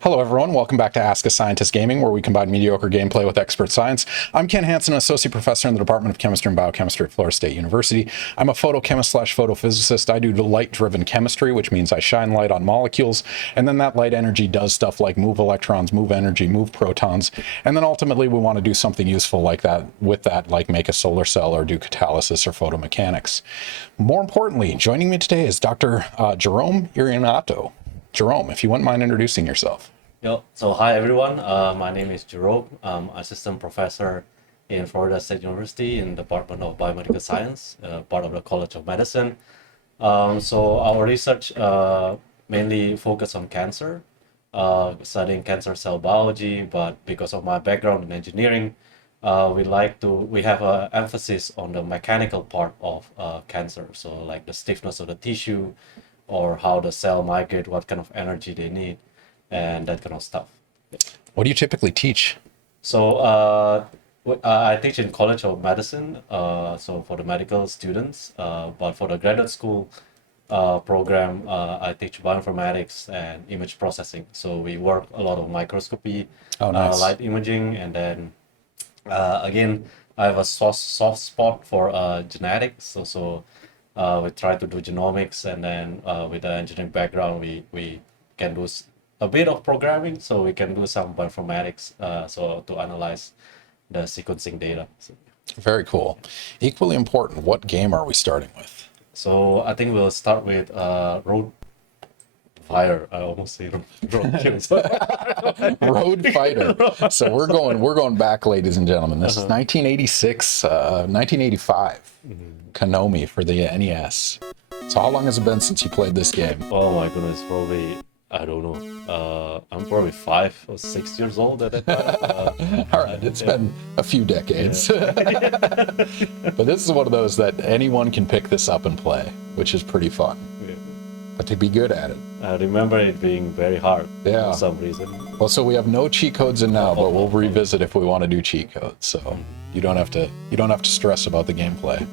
Hello everyone, welcome back to Ask a Scientist Gaming, where we combine mediocre gameplay with expert science. I'm Ken Hansen, Associate Professor in the Department of Chemistry and Biochemistry at Florida State University. I'm a photochemist slash photophysicist. I do light-driven chemistry, which means I shine light on molecules, and then that light energy does stuff like move electrons, move energy, move protons, and then ultimately we want to do something useful like that with that, like make a solar cell or do catalysis or photomechanics. More importantly, joining me today is Dr. Jerome Irianto. Jerome, if you wouldn't mind introducing yourself. So hi everyone, my name is Jerome. I'm assistant professor in Florida State University in the Department of Biomedical Science, part of the College of Medicine. So our research mainly focus on cancer, studying cancer cell biology, but because of my background in engineering, we have an emphasis on the mechanical part of cancer. So like the stiffness of the tissue or how the cell migrate, what kind of energy they need, and that kind of stuff. What do you typically teach? So I teach in College of Medicine, so for the medical students, but for the graduate school program, I teach bioinformatics and image processing. So we work a lot of microscopy, nice. light imaging, and then again, I have a soft spot for genetics. So we try to do genomics, and then with the engineering background, we can do a bit of programming, so we can do some bioinformatics, so to analyze the sequencing data. So, very cool. Equally important, what game are we starting with? So I think we'll start with Road Fighter. I almost say Road Kills. Road Fighter. So we're going back, ladies and gentlemen. This is 1986, 1985. Konami for the NES. So how long has it been since you played this game? Oh my goodness, probably, I don't know. I'm probably 5 or 6 years old at that time. All right, it's been a few decades. Yeah. But this is one of those that anyone can pick this up and play, which is pretty fun. Yeah. But to be good at it. I remember it being very hard for some reason. Well, so we have no cheat codes in now, but we'll revisit if we want to do cheat codes. So you don't have to stress about the gameplay.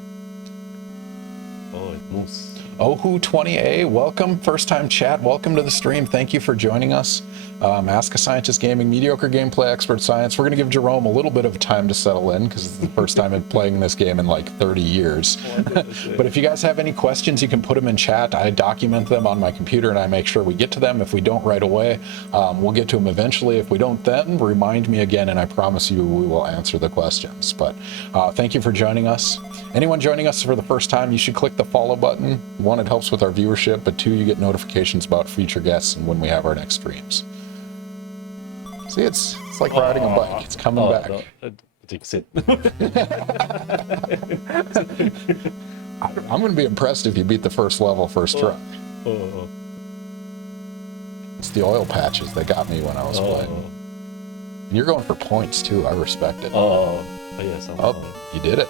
Oh, it moves. Ohu20A, welcome, first time chat, welcome to the stream. Thank you for joining us. Ask a Scientist Gaming, mediocre gameplay, expert science. We're going to give Jerome a little bit of time to settle in because it's the first time I'm playing this game in like 30 years. But if you guys have any questions, you can put them in chat. I document them on my computer and I make sure we get to them. If we don't right away, we'll get to them eventually. If we don't then, remind me again and I promise you we will answer the questions. But thank you for joining us. Anyone joining us for the first time, you should click the follow button. One, it helps with our viewership, but two, you get notifications about future guests and when we have our next streams. See, it's like riding a bike. It's coming back. No, jinx it. I'm going to be impressed if you beat the first level first try. It's the oil patches that got me when I was playing. And you're going for points too. I respect it. Yes. You did it.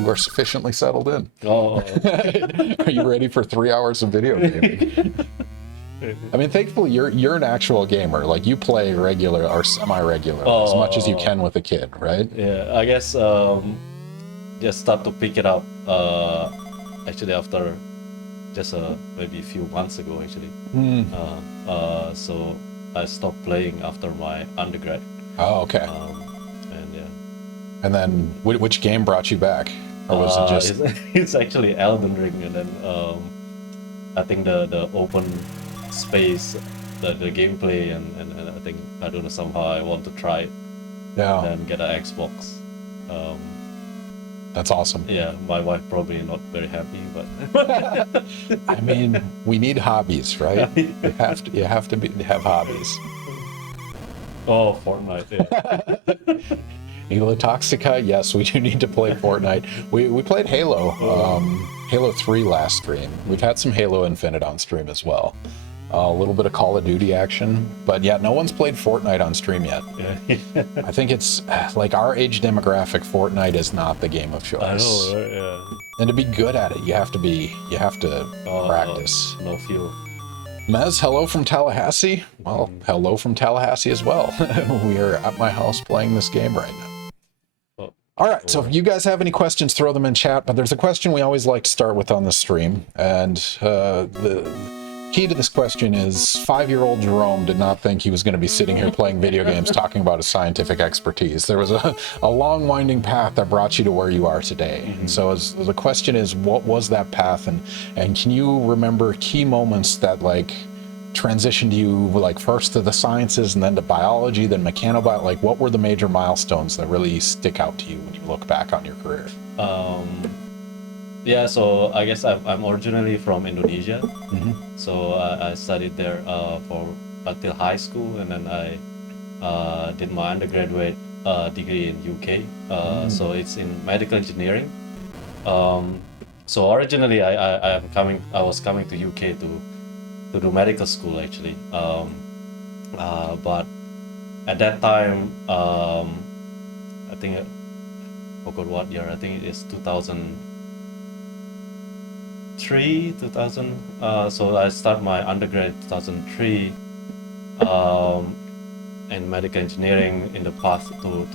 You are sufficiently settled in. Are you ready for 3 hours of video gaming? I mean, thankfully, you're an actual gamer. Like, you play regular or semi-regular as much as you can with a kid, right? Yeah, I guess just start to pick it up actually after just maybe a few months ago, actually. So I stopped playing after my undergrad. Oh, okay. And yeah. And then which game brought you back? Or was it just... It's actually Elden Ring, and then I think the open space, the gameplay, and I think, I don't know, somehow I want to try it. Yeah. And get an Xbox. That's awesome. Yeah, my wife probably not very happy, but I mean, we need hobbies, right? You have to have hobbies. Oh, Fortnite, yeah. Halo Toxica, yes, we do need to play Fortnite. We played Halo, Halo 3 last stream. We've had some Halo Infinite on stream as well. A little bit of Call of Duty action, but yeah, no one's played Fortnite on stream yet. Yeah. I think it's like our age demographic, Fortnite is not the game of choice. I know, right? Yeah. And to be good at it, you have to practice. No feel. Mez, hello from Tallahassee. Well, hello from Tallahassee as well. We are at my house playing this game right now. All right, so if you guys have any questions, throw them in chat. But there's a question we always like to start with on the stream, and Key to this question is 5-year-old Jerome did not think he was going to be sitting here playing video games talking about his scientific expertise. There was a long winding path that brought you to where you are today. And so as the question is, what was that path? And can you remember key moments that like transitioned you like first to the sciences and then to biology, then mechanobiology? Like what were the major milestones that really stick out to you when you look back on your career? Yeah, so I guess I'm originally from Indonesia. So I studied there for until high school, and then I did my undergraduate degree in UK. So it's in medical engineering. So originally I was coming to UK to do medical school actually. But at that time, I think I forgot what year. I think it is 2003, 2000. So I started my undergrad in 2003 in medical engineering in the path to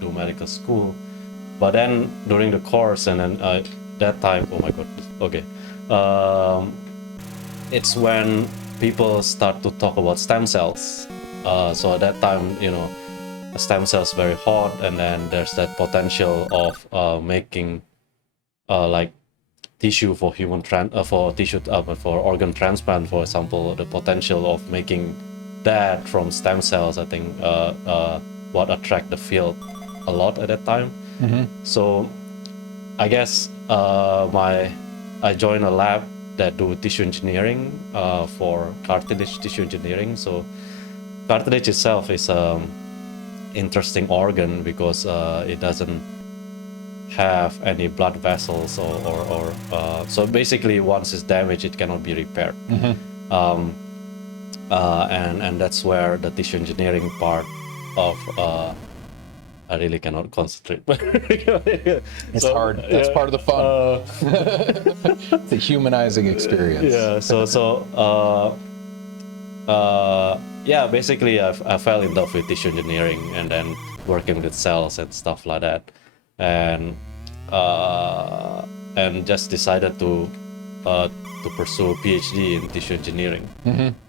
do medical school. But then during the course, and then that time, oh my god, okay, it's when people start to talk about stem cells. So at that time, you know, stem cells very hot, and then there's that potential of making like tissue for human for organ transplant, for example. The potential of making that from stem cells, I think, what attract the field a lot at that time. So I guess I joined a lab that do tissue engineering for cartilage tissue engineering. So cartilage itself is interesting organ because it doesn't have any blood vessels or so basically once it's damaged it cannot be repaired. And that's where the tissue engineering part of I really cannot concentrate. It's hard. That's part of the fun. It's a humanizing experience. Yeah. Yeah. Basically, I fell in love with tissue engineering and then working with cells and stuff like that, and just decided to pursue a PhD in tissue engineering.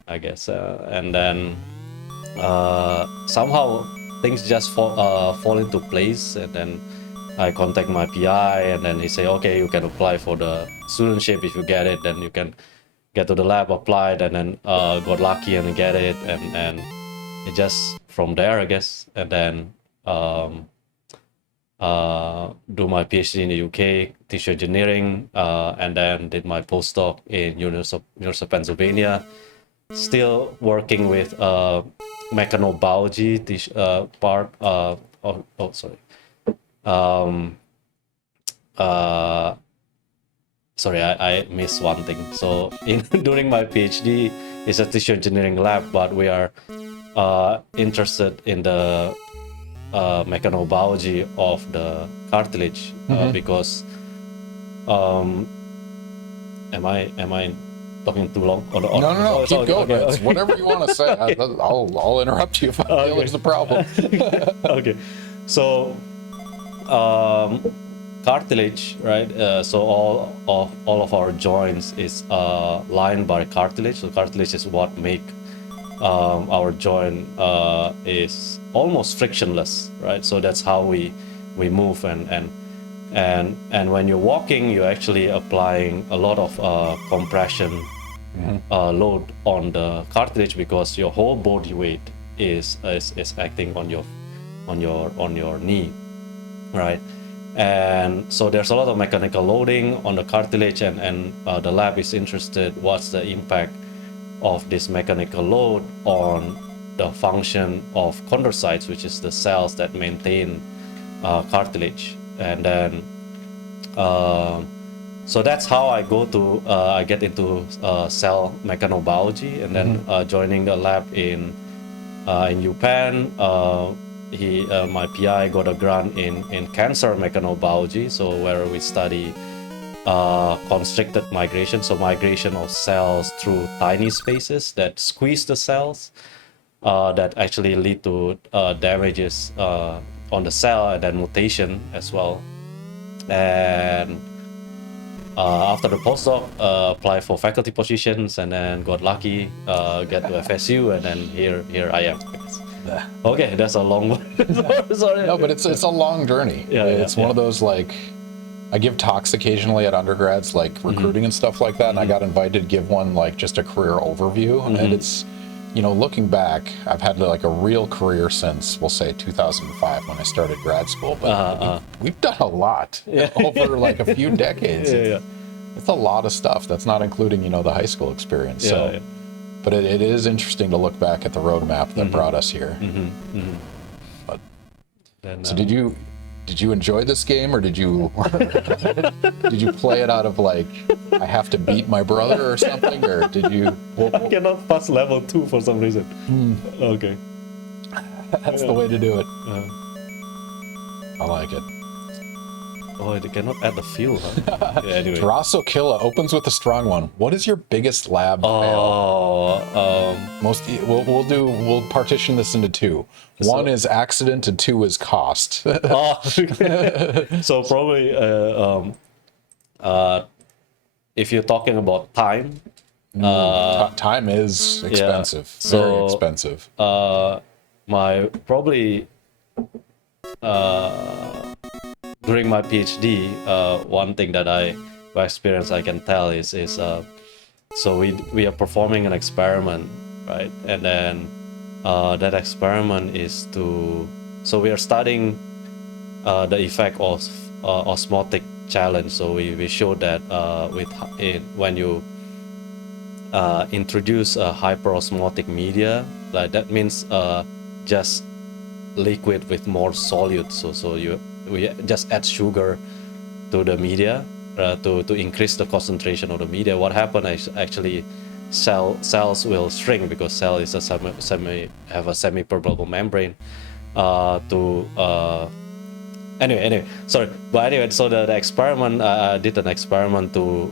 I guess, and then somehow things just fall into place, and then I contact my PI, and then he say, okay, you can apply for the studentship. If you get it, then you can get to the lab, applied, and then got lucky and get it, and it just from there, I guess, and then do my PhD in the UK, tissue engineering, and then did my postdoc in University of Pennsylvania, still working with mechanobiology part. Sorry, I missed one thing. So during my PhD, it's a tissue engineering lab, but we are interested in the mechanobiology of the cartilage because am I talking too long? No. Keep going. Okay. It's whatever you want to say. I'll interrupt you if I feel there's a problem. Okay. So cartilage, right? So all of our joints is lined by cartilage. So cartilage is what make our joint is almost frictionless, right? So that's how we move, and when you're walking, you're actually applying a lot of compression load on the cartilage because your whole body weight is acting on your knee, right? And so there's a lot of mechanical loading on the cartilage, and the lab is interested what's the impact of this mechanical load on the function of chondrocytes, which is the cells that maintain cartilage. And then so that's how I get into cell mechanobiology, and then joining the lab in UPenn. My PI got a grant in cancer mechanobiology, so where we study constricted migration, so migration of cells through tiny spaces that squeeze the cells, that actually lead to damages on the cell, and then mutation as well. And after the postdoc, apply for faculty positions, and then got lucky, get to FSU, and then here I am. Okay, that's a long one. Sorry. No, but it's a long journey. Yeah, it's one of those, like, I give talks occasionally at undergrads, like recruiting and stuff like that, and I got invited to give one, like, just a career overview, and it's, you know, looking back, I've had like a real career since, we'll say, 2005 when I started grad school, but we've done a lot over like a few decades. It's a lot of stuff. That's not including, you know, the high school experience. But it is interesting to look back at the roadmap that brought us here. But Then, so did you enjoy this game, or did you did you play it out of, like, I have to beat my brother or something, or did you? I cannot pass level 2 for some reason. Okay. That's the way to do it. I like it. Oh, they cannot add the fuel, huh? Yeah, anyway. Drosokilla opens with a strong one. What is your biggest lab fail? We'll partition this into two. One is accident and two is cost. So probably if you're talking about time, time is expensive. So, very expensive. My probably during my PhD, one thing that by experience I can tell is so we are performing an experiment, right? And then that experiment is so we are studying the effect of osmotic challenge. So we showed that when you introduce a hyperosmotic media, like that means just liquid with more solute. So we just add sugar to the media to increase the concentration of the media. What happened is actually cells will shrink because cell is a have a semi-permeable membrane. Anyway, sorry. But anyway, so the experiment, I did an experiment to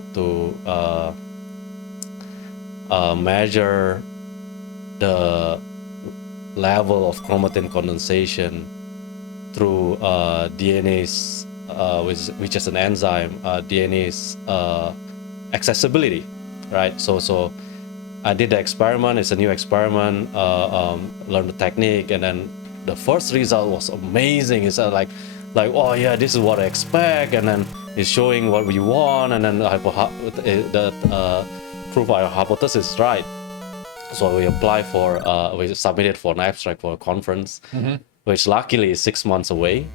measure the level of chromatin condensation through DNase, which is an enzyme, DNase accessibility, right? So I did the experiment. It's a new experiment. Learned the technique, and then the first result was amazing. It's like oh yeah, this is what I expect, and then it's showing what we want, and then prove our hypothesis is right. So we apply we submitted for an abstract for a conference, which luckily is 6 months away.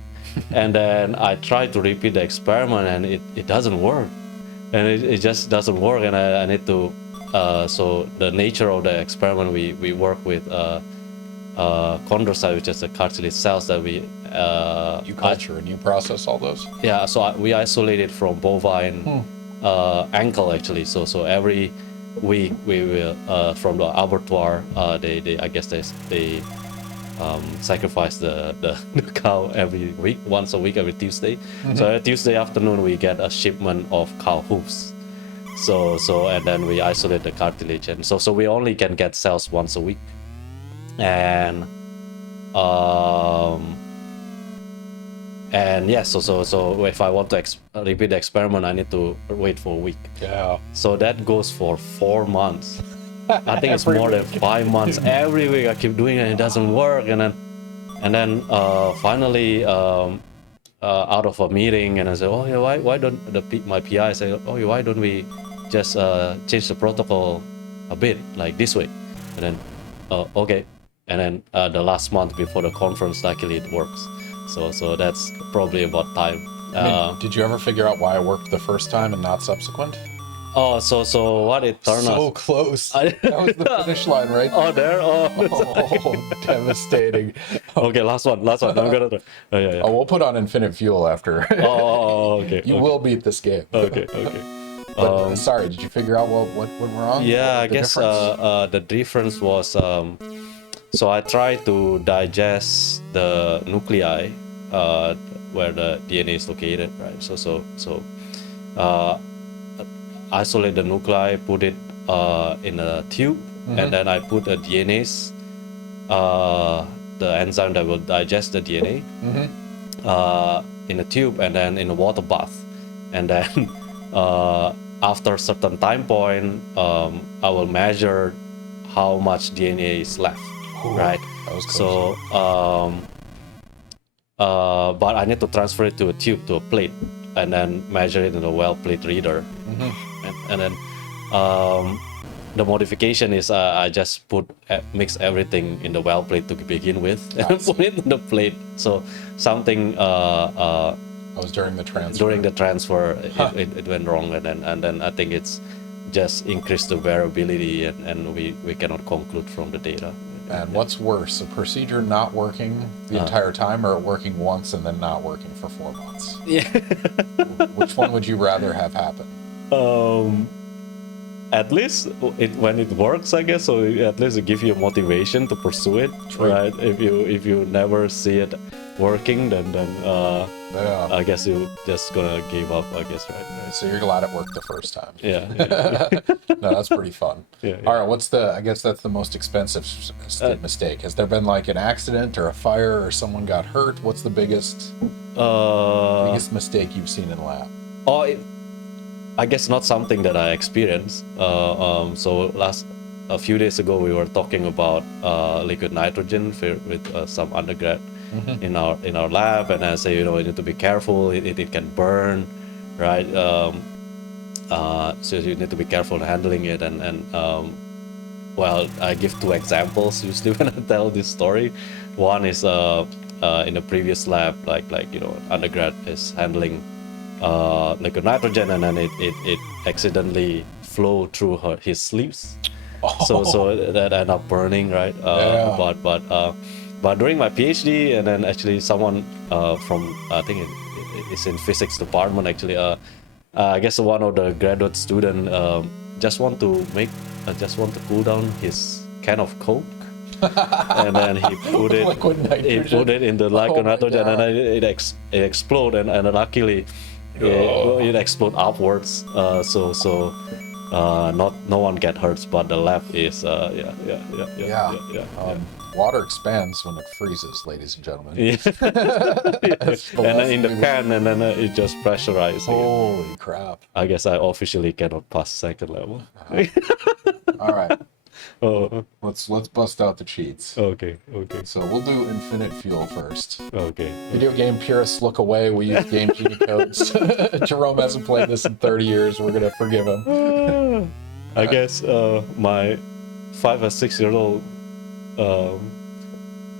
And then I tried to repeat the experiment, and it doesn't work, and it just doesn't work. And I need to so the nature of the experiment, we work with chondrocyte, which is the cartilage cells that we you culture and you process all those. Yeah, so we isolated from bovine ankle actually. So every week we will from the abattoir, they I guess they sacrifice the cow every week, once a week, every Tuesday. So every Tuesday afternoon we get a shipment of cow hooves. So and then we isolate the cartilage, and so we only can get cells once a week. And yeah, so if I want to repeat the experiment, I need to wait for a week. Yeah. So that goes for 4 months. I think it's more than 5 months. Every week I keep doing it, and it doesn't work. And then finally, out of a meeting, and I said, oh yeah, why don't my PI say, oh yeah, why don't we just change the protocol a bit, like this way? And then okay. And then the last month before the conference, luckily it works. So that's probably about time. Did you ever figure out why it worked the first time and not subsequent? Oh, so what it turned out? So close. That was the finish line, right? Oh, there. Oh, devastating. Okay, last one. I'm gonna. Yeah. Oh, we'll put on infinite fuel after. Okay. You will beat this game. Okay. But sorry, did you figure out what went wrong? Yeah, I guess the difference was. So I tried to digest the nuclei where the DNA is located, right? So isolate the nuclei, put it in a tube, and then I put a DNase, the enzyme that will digest the DNA, in a tube, and then in a water bath, and then after a certain time point, I will measure how much DNA is left, right? That was So, but I need to transfer it to a tube, to a plate, and then measure it in a well plate reader. And then the modification is I just mix everything in the well plate to begin with and put it in the plate. So something that was during the transfer. During the transfer, it went wrong, and then I think it's just increased the variability, and we cannot conclude from the data. And what's worse, a procedure not working the entire time, or it working once and then not working for 4 months? Yeah. Which one would you rather have happen? At least when it works, I guess. So at least it gives you a motivation to pursue it, right? If you never see it working, then I guess you're just gonna give up, I guess, right? So you're glad it worked the first time. Yeah. No, that's pretty fun. Yeah. All right, I guess that's the most expensive mistake. Has there been like an accident or a fire or someone got hurt? What's the biggest mistake you've seen in lab? I guess not something that I experienced. So a few days ago, we were talking about liquid nitrogen with some undergrad in our lab, and I say, you need to be careful. It can burn, right? So you need to be careful in handling it. And well, I give 2 examples usually when I tell this story. One is in a previous lab, like undergrad is handling liquid nitrogen, and then it accidentally flow through his sleeves. So that ended up burning, right? But during my PhD, and then actually someone from, I think it's in physics department actually, I guess one of the graduate student just want to cool down his can of Coke. And then he put it in the liquid nitrogen, and then it exploded, and luckily it exploded upwards. So no one get hurt, but the lab is water expands when it freezes, ladies and gentlemen. And then in the pan, and then it just pressurized. Holy crap! I guess I officially cannot pass second level. All right. Let's bust out the cheats. Okay. So we'll do infinite fuel first. Okay. Video game purists look away. We use game genie codes. Jerome hasn't played this in 30 years. We're gonna forgive him. I guess my 5 or 6 year old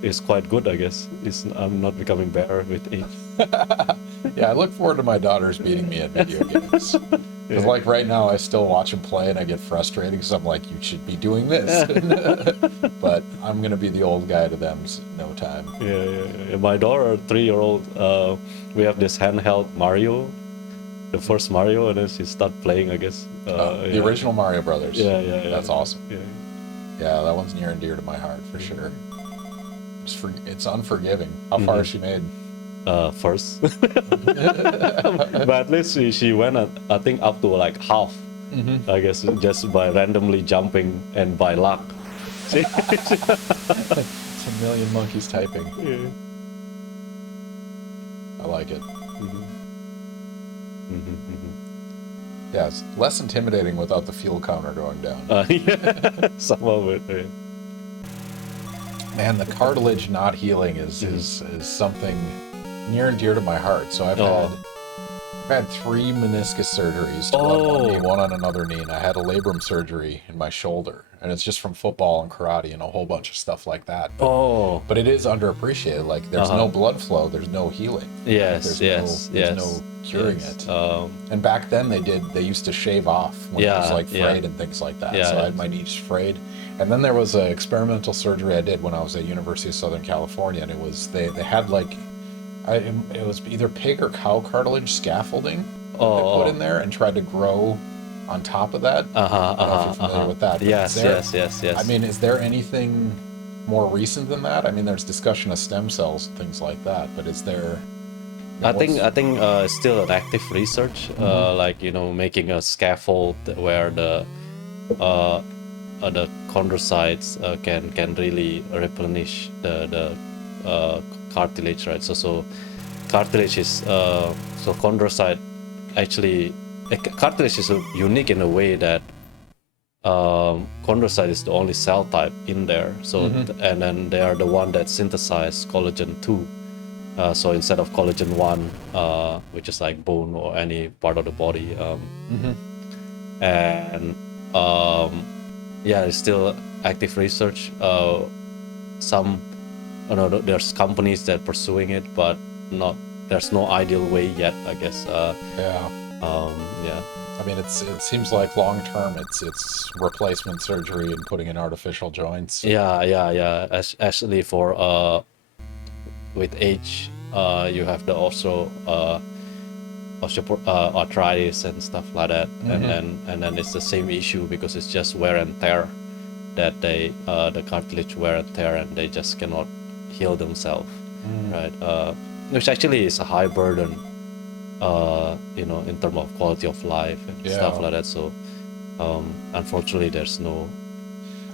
is quite good. I guess I'm not becoming better with age. Yeah, I look forward to my daughters beating me at video games. Because like right now, I still watch them play and I get frustrated because I'm like, you should be doing this. But I'm going to be the old guy to them in no time. Yeah. My daughter, 3-year-old, we have this handheld Mario, the first Mario, and then she started playing, I guess. The original Mario Brothers. Yeah. That's awesome. Yeah, that one's near and dear to my heart for sure. It's unforgiving. How far has she made? First. But at least she went, I think, up to like half. I guess just by randomly jumping and by luck. It's a million monkeys typing. Yeah. I like it. Yeah, it's less intimidating without the fuel counter going down. Some of it. Yeah. Man, the cartilage not healing is something near and dear to my heart. So I've had 3 meniscus surgeries, one on one knee, one on another knee, and I had a labrum surgery in my shoulder, and it's just from football and karate and a whole bunch of stuff like that. But it is underappreciated. Like there's no blood flow, there's no healing. There's no curing it. And back then they used to shave off when it was like frayed and things like that. So I had my knees frayed. And then there was an experimental surgery I did when I was at University of Southern California, and it was they had like it was either pig or cow cartilage scaffolding they put in there and tried to grow on top of that. I don't know if you're familiar with that. Yes. I mean, is there anything more recent than that? I mean, there's discussion of stem cells and things like that, but is there? I think it's still an active research, like making a scaffold where the chondrocytes can really replenish the cartilage, right? So cartilage is so chondrocyte actually cartilage is unique in a way that chondrocyte is the only cell type in there. So and then they are the one that synthesize collagen 2. So instead of collagen 1, which is like bone or any part of the body, and it's still active research. There's companies that pursuing it, but there's no ideal way yet, I guess. I mean, it seems like long term, it's replacement surgery and putting in artificial joints. Actually, for with age, you have the also arthritis and stuff like that, and then it's the same issue because it's just wear and tear, that the cartilage wear and tear, and they just cannot heal themselves, right? Which actually is a high burden, in terms of quality of life and stuff like that. So unfortunately, there's no.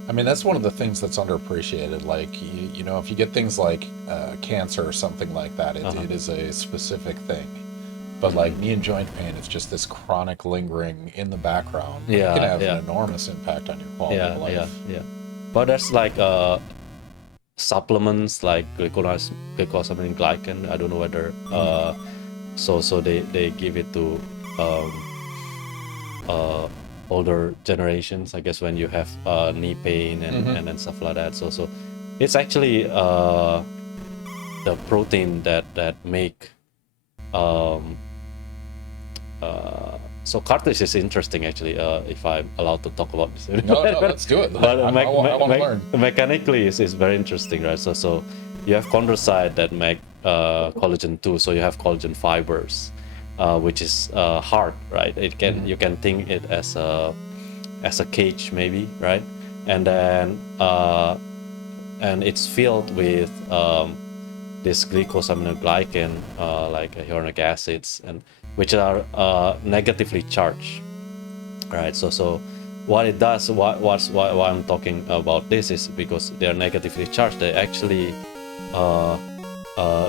I mean, that's one of the things that's underappreciated. Like, if you get things like cancer or something like that, it is a specific thing. But like knee and joint pain, it's just this chronic lingering in the background. It can have an enormous impact on your quality of life. But there's like supplements like glycosamine glycan. I don't know whether so they give it to older generations, I guess, when you have knee pain and then stuff like that. So it's actually the protein that make so cartilage is interesting, actually, if I'm allowed to talk about this. No, let's do it. But I want to learn. Mechanically, it's very interesting, right? So you have chondrocyte that make collagen 2, so you have collagen fibers, which is hard, right? You can think it as a cage, maybe, right? And then and it's filled with this glycosaminoglycan, like hyaluronic acids, and which are negatively charged, right? So what it does, why I'm talking about this is because they are negatively charged. They actually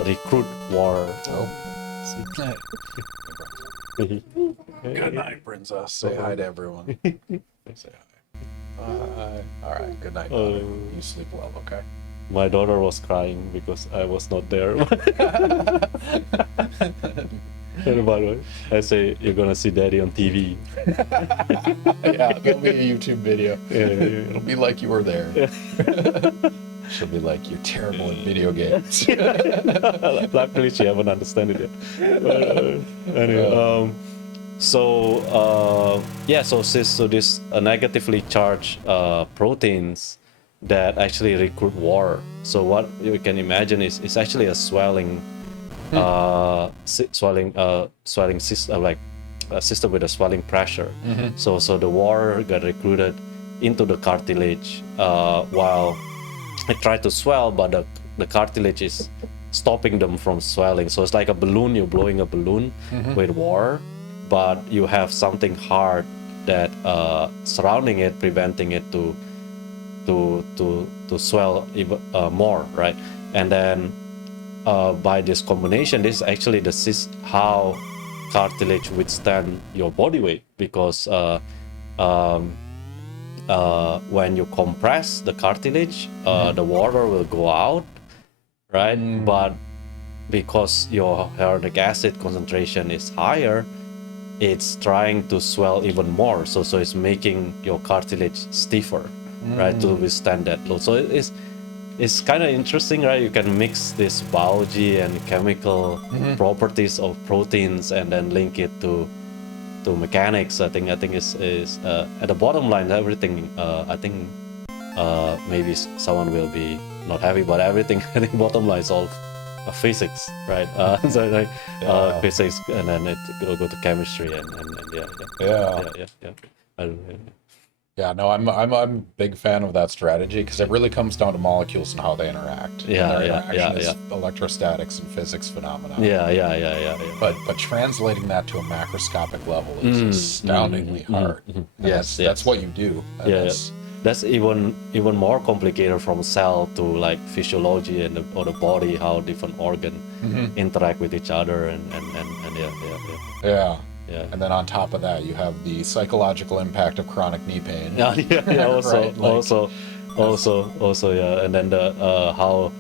recruit war. Good night, princess. Say hi to everyone. Say hi. All right. Good night. You sleep well, okay? My daughter was crying because I was not there. And by the way, I say, you're gonna see Daddy on TV. Yeah, it'll be a YouTube video. It'll be like you were there. She'll be like, you're terrible in video games. Luckily, she haven't understood it yet. Anyway, so this negatively charged proteins that actually recruit war. So what you can imagine is it's actually a swelling system, like a system with a swelling pressure. So the water got recruited into the cartilage while it tried to swell, but the cartilage is stopping them from swelling. So it's like a balloon. You're blowing a balloon with water, but you have something hard that surrounding it, preventing it to swell even more, right? And then by this combination, this is actually how cartilage withstand your body weight, because when you compress the cartilage, the water will go out, right? But because your hyaluronic acid concentration is higher, it's trying to swell even more. So it's making your cartilage stiffer, right, to withstand that load. So it's kind of interesting, right? You can mix this biology and chemical properties of proteins and then link it to mechanics. I think is at the bottom line, everything. I think maybe someone will be not happy, but everything. I think bottom line is all physics, right? So like physics, and then it will go to chemistry and Yeah, no, I'm a big fan of that strategy because it really comes down to molecules and how they interact. Their interaction is electrostatics and physics phenomena. But translating that to a macroscopic level is astoundingly hard. That's what you do. That's even more complicated from cell to like physiology or the body, how different organ interact with each other and. yeah. And then on top of that, you have the psychological impact of chronic knee pain. Yeah, yeah. Also, Right, like, also, yeah. And then the how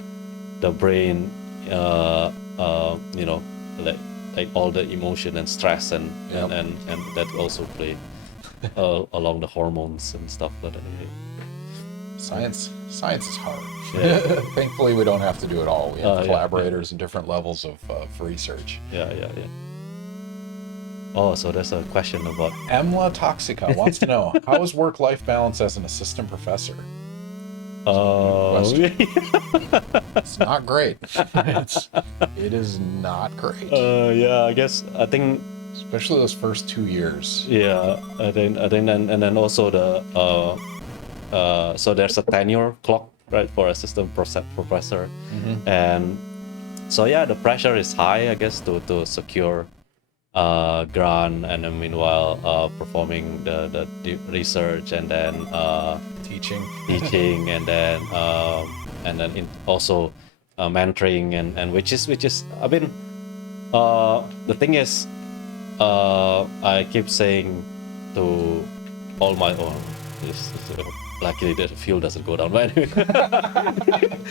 the brain, you know, like all the emotion and stress and Yep. and that also play along the hormones and stuff like that. Science is hard. Yeah. Thankfully, we don't have to do it all. We have Yeah, collaborators and different levels of research. Yeah. Oh, so there's a question about Emla Toxica wants to know, how is work-life balance as an assistant professor? It's not great. It is not great. Yeah, I think Especially those first 2 years. yeah, I think and then also the so there's a tenure clock, right, for assistant professor. And so yeah, the pressure is high, I guess, to secure grant, and then meanwhile performing the research, and then teaching and then also mentoring, and which is I mean the thing is I keep saying to all my own luckily the fuel doesn't go down, right?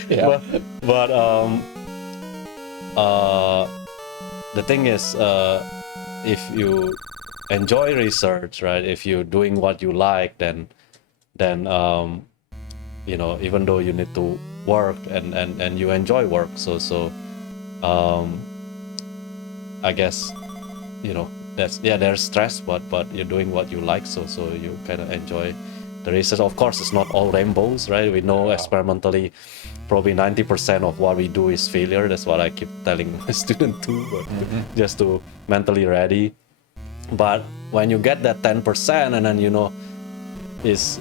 Yeah. But the thing is if you enjoy research, right, if you're doing what you like, then you know, even though you need to work and you enjoy work, so I guess, you know, there's stress, but you're doing what you like, so you kind of enjoy the research. Of course, it's not all rainbows, right? We know experimentally probably 90% of what we do is failure. That's what I keep telling my student too, but just to mentally ready. But when you get that 10%, and then, you know, is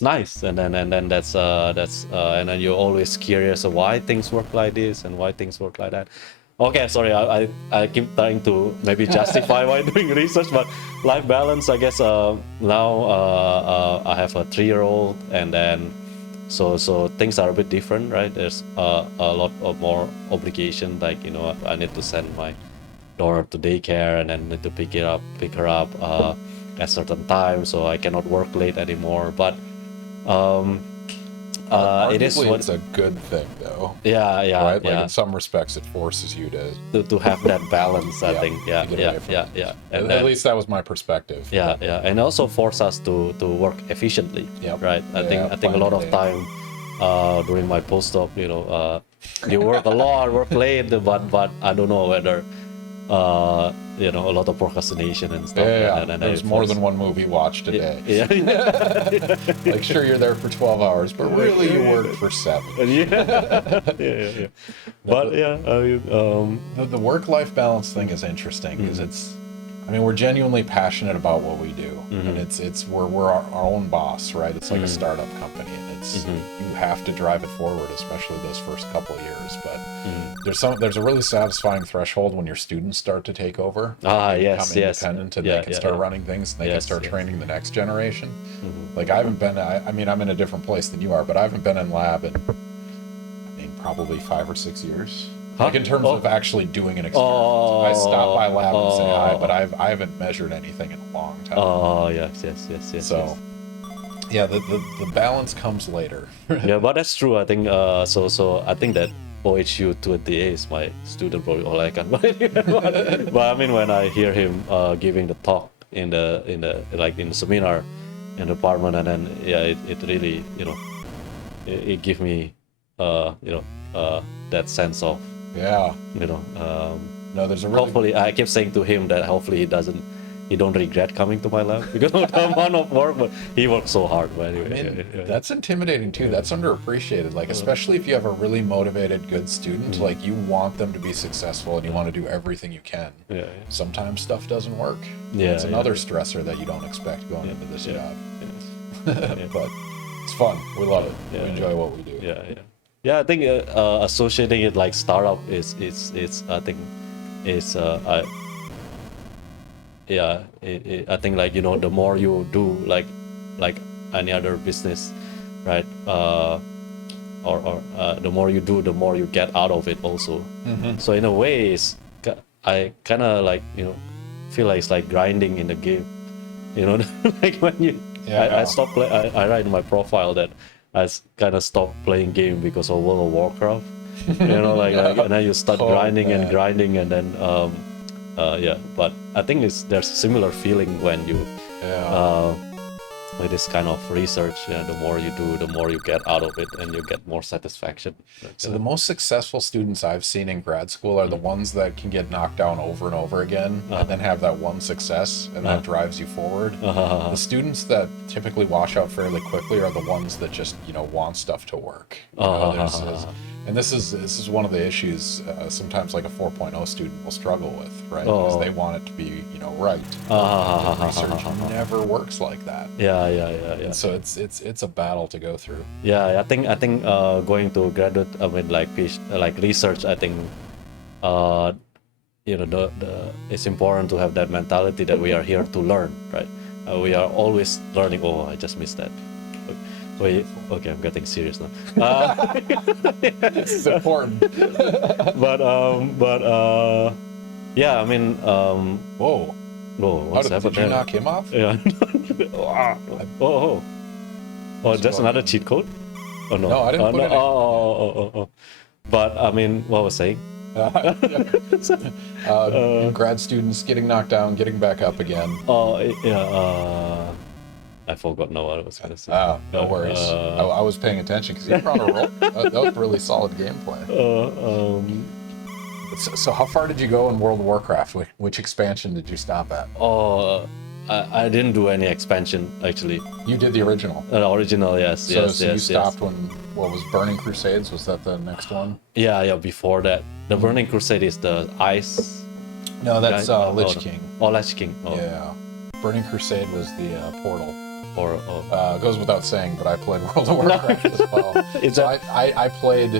nice, and then that's and then you're always curious of why things work like this and why things work like that. Okay, sorry, I keep trying to maybe justify why doing research, but life balance, I guess now I have a 3-year-old, and then so things are a bit different, right? There's a lot of more obligation, like, you know, I need to send my daughter to daycare, and then need to pick her up at certain time, so I cannot work late anymore. But it is what it's a good thing, though. Yeah, Right? Like, yeah. in some respects, it forces you to have that balance, I think. Yeah. And at least that was my perspective. Yeah, and also force us to work efficiently. Yep. Right. I think a lot of time during my postdoc, you know, you work a lot, work late, but I don't know whether you know, a lot of procrastination and stuff. And there's more than one movie watched a day. Yeah. Like, sure, you're there for 12 hours, but really you work for 7. Yeah. But the work-life balance thing is interesting, because we're genuinely passionate about what we do, and we're our own boss, right? It's like a startup company, and you have to drive it forward, especially those first couple of years. But there's a really satisfying threshold when your students start to take over. Yes, independent, and they can start running things, and they can start training the next generation. Like, I haven't been, I'm in a different place than you are, but I haven't been in lab in probably 5 or 6 years. Like, in terms of actually doing an experiment. I stop by lab and say hi, but I haven't measured anything in a long time. Yes. So, yeah, the balance comes later. Yeah, but that's true. I think so I think that OHU 2A is my student, probably all I can. But I mean, when I hear him giving the talk in the seminar in the department, and then it really, you know, it gives me that sense of, you know, no, there's a really... hopefully, I keep saying to him that hopefully he don't regret coming to my lab because of the amount of work, but he works so hard. But anyway, that's intimidating too. That's underappreciated. Like, especially if you have a really motivated, good student, like, you want them to be successul, and you want to do everything you can. Sometimes stuff doesn't work. It's another stressor that you don't expect going into this job. But it's fun. We love it. We enjoy what we do. I think associating it like startup is I think is I think, like, you know, the more you do, like any other business, right, or the more you do, the more you get out of it also. So in a way, I kind of, like, you know, feel like it's like grinding in the game. You know, like when you, Yeah. I stopped play. I write in my profile that I kind of stopped playing game because of World of Warcraft. You know, like and then you start grinding and grinding, and then yeah. But I think there's a similar feeling when you with this kind of research. Yeah, the more you do, the more you get out of it, and you get more satisfaction. So the most successful students I've seen in grad school are the ones that can get knocked down over and over again, and then have that one success, and that drives you forward. The students that typically wash out fairly quickly are the ones that just want stuff to work. And this is one of the issues sometimes like a 4.0 student will struggle with, right? Because they want it to be right. Research never works like that. Yeah. And so it's a battle to go through. Yeah, I think going to graduate, I mean, like research, I think it's important to have that mentality that we are here to learn, right? We are always learning. Oh, I just missed that. Wait, okay, I'm getting serious now. It's important. but yeah, I mean, whoa, what's happened? Did you knock him off? Yeah. Oh, that's another cheat code? Oh no. No, I didn't put it in. Oh. But I mean, what was I saying? Grad students getting knocked down, getting back up again. Oh, yeah. I forgot now what I was going to say. No worries. I was paying attention because you were on a roll. That was really solid gameplay. So how far did you go in World of Warcraft? Which expansion did you stop at? Oh, I didn't do any expansion, actually. You did the original? The original, yes. So yes, you stopped when, what was Burning Crusades? Was that the next one? Yeah, before that. The Burning Crusade is the ice... No, that's Lich King. Oh, Lich King. Oh. Yeah. Burning Crusade was the portal. Goes without saying, but I played World of Warcraft as well. I played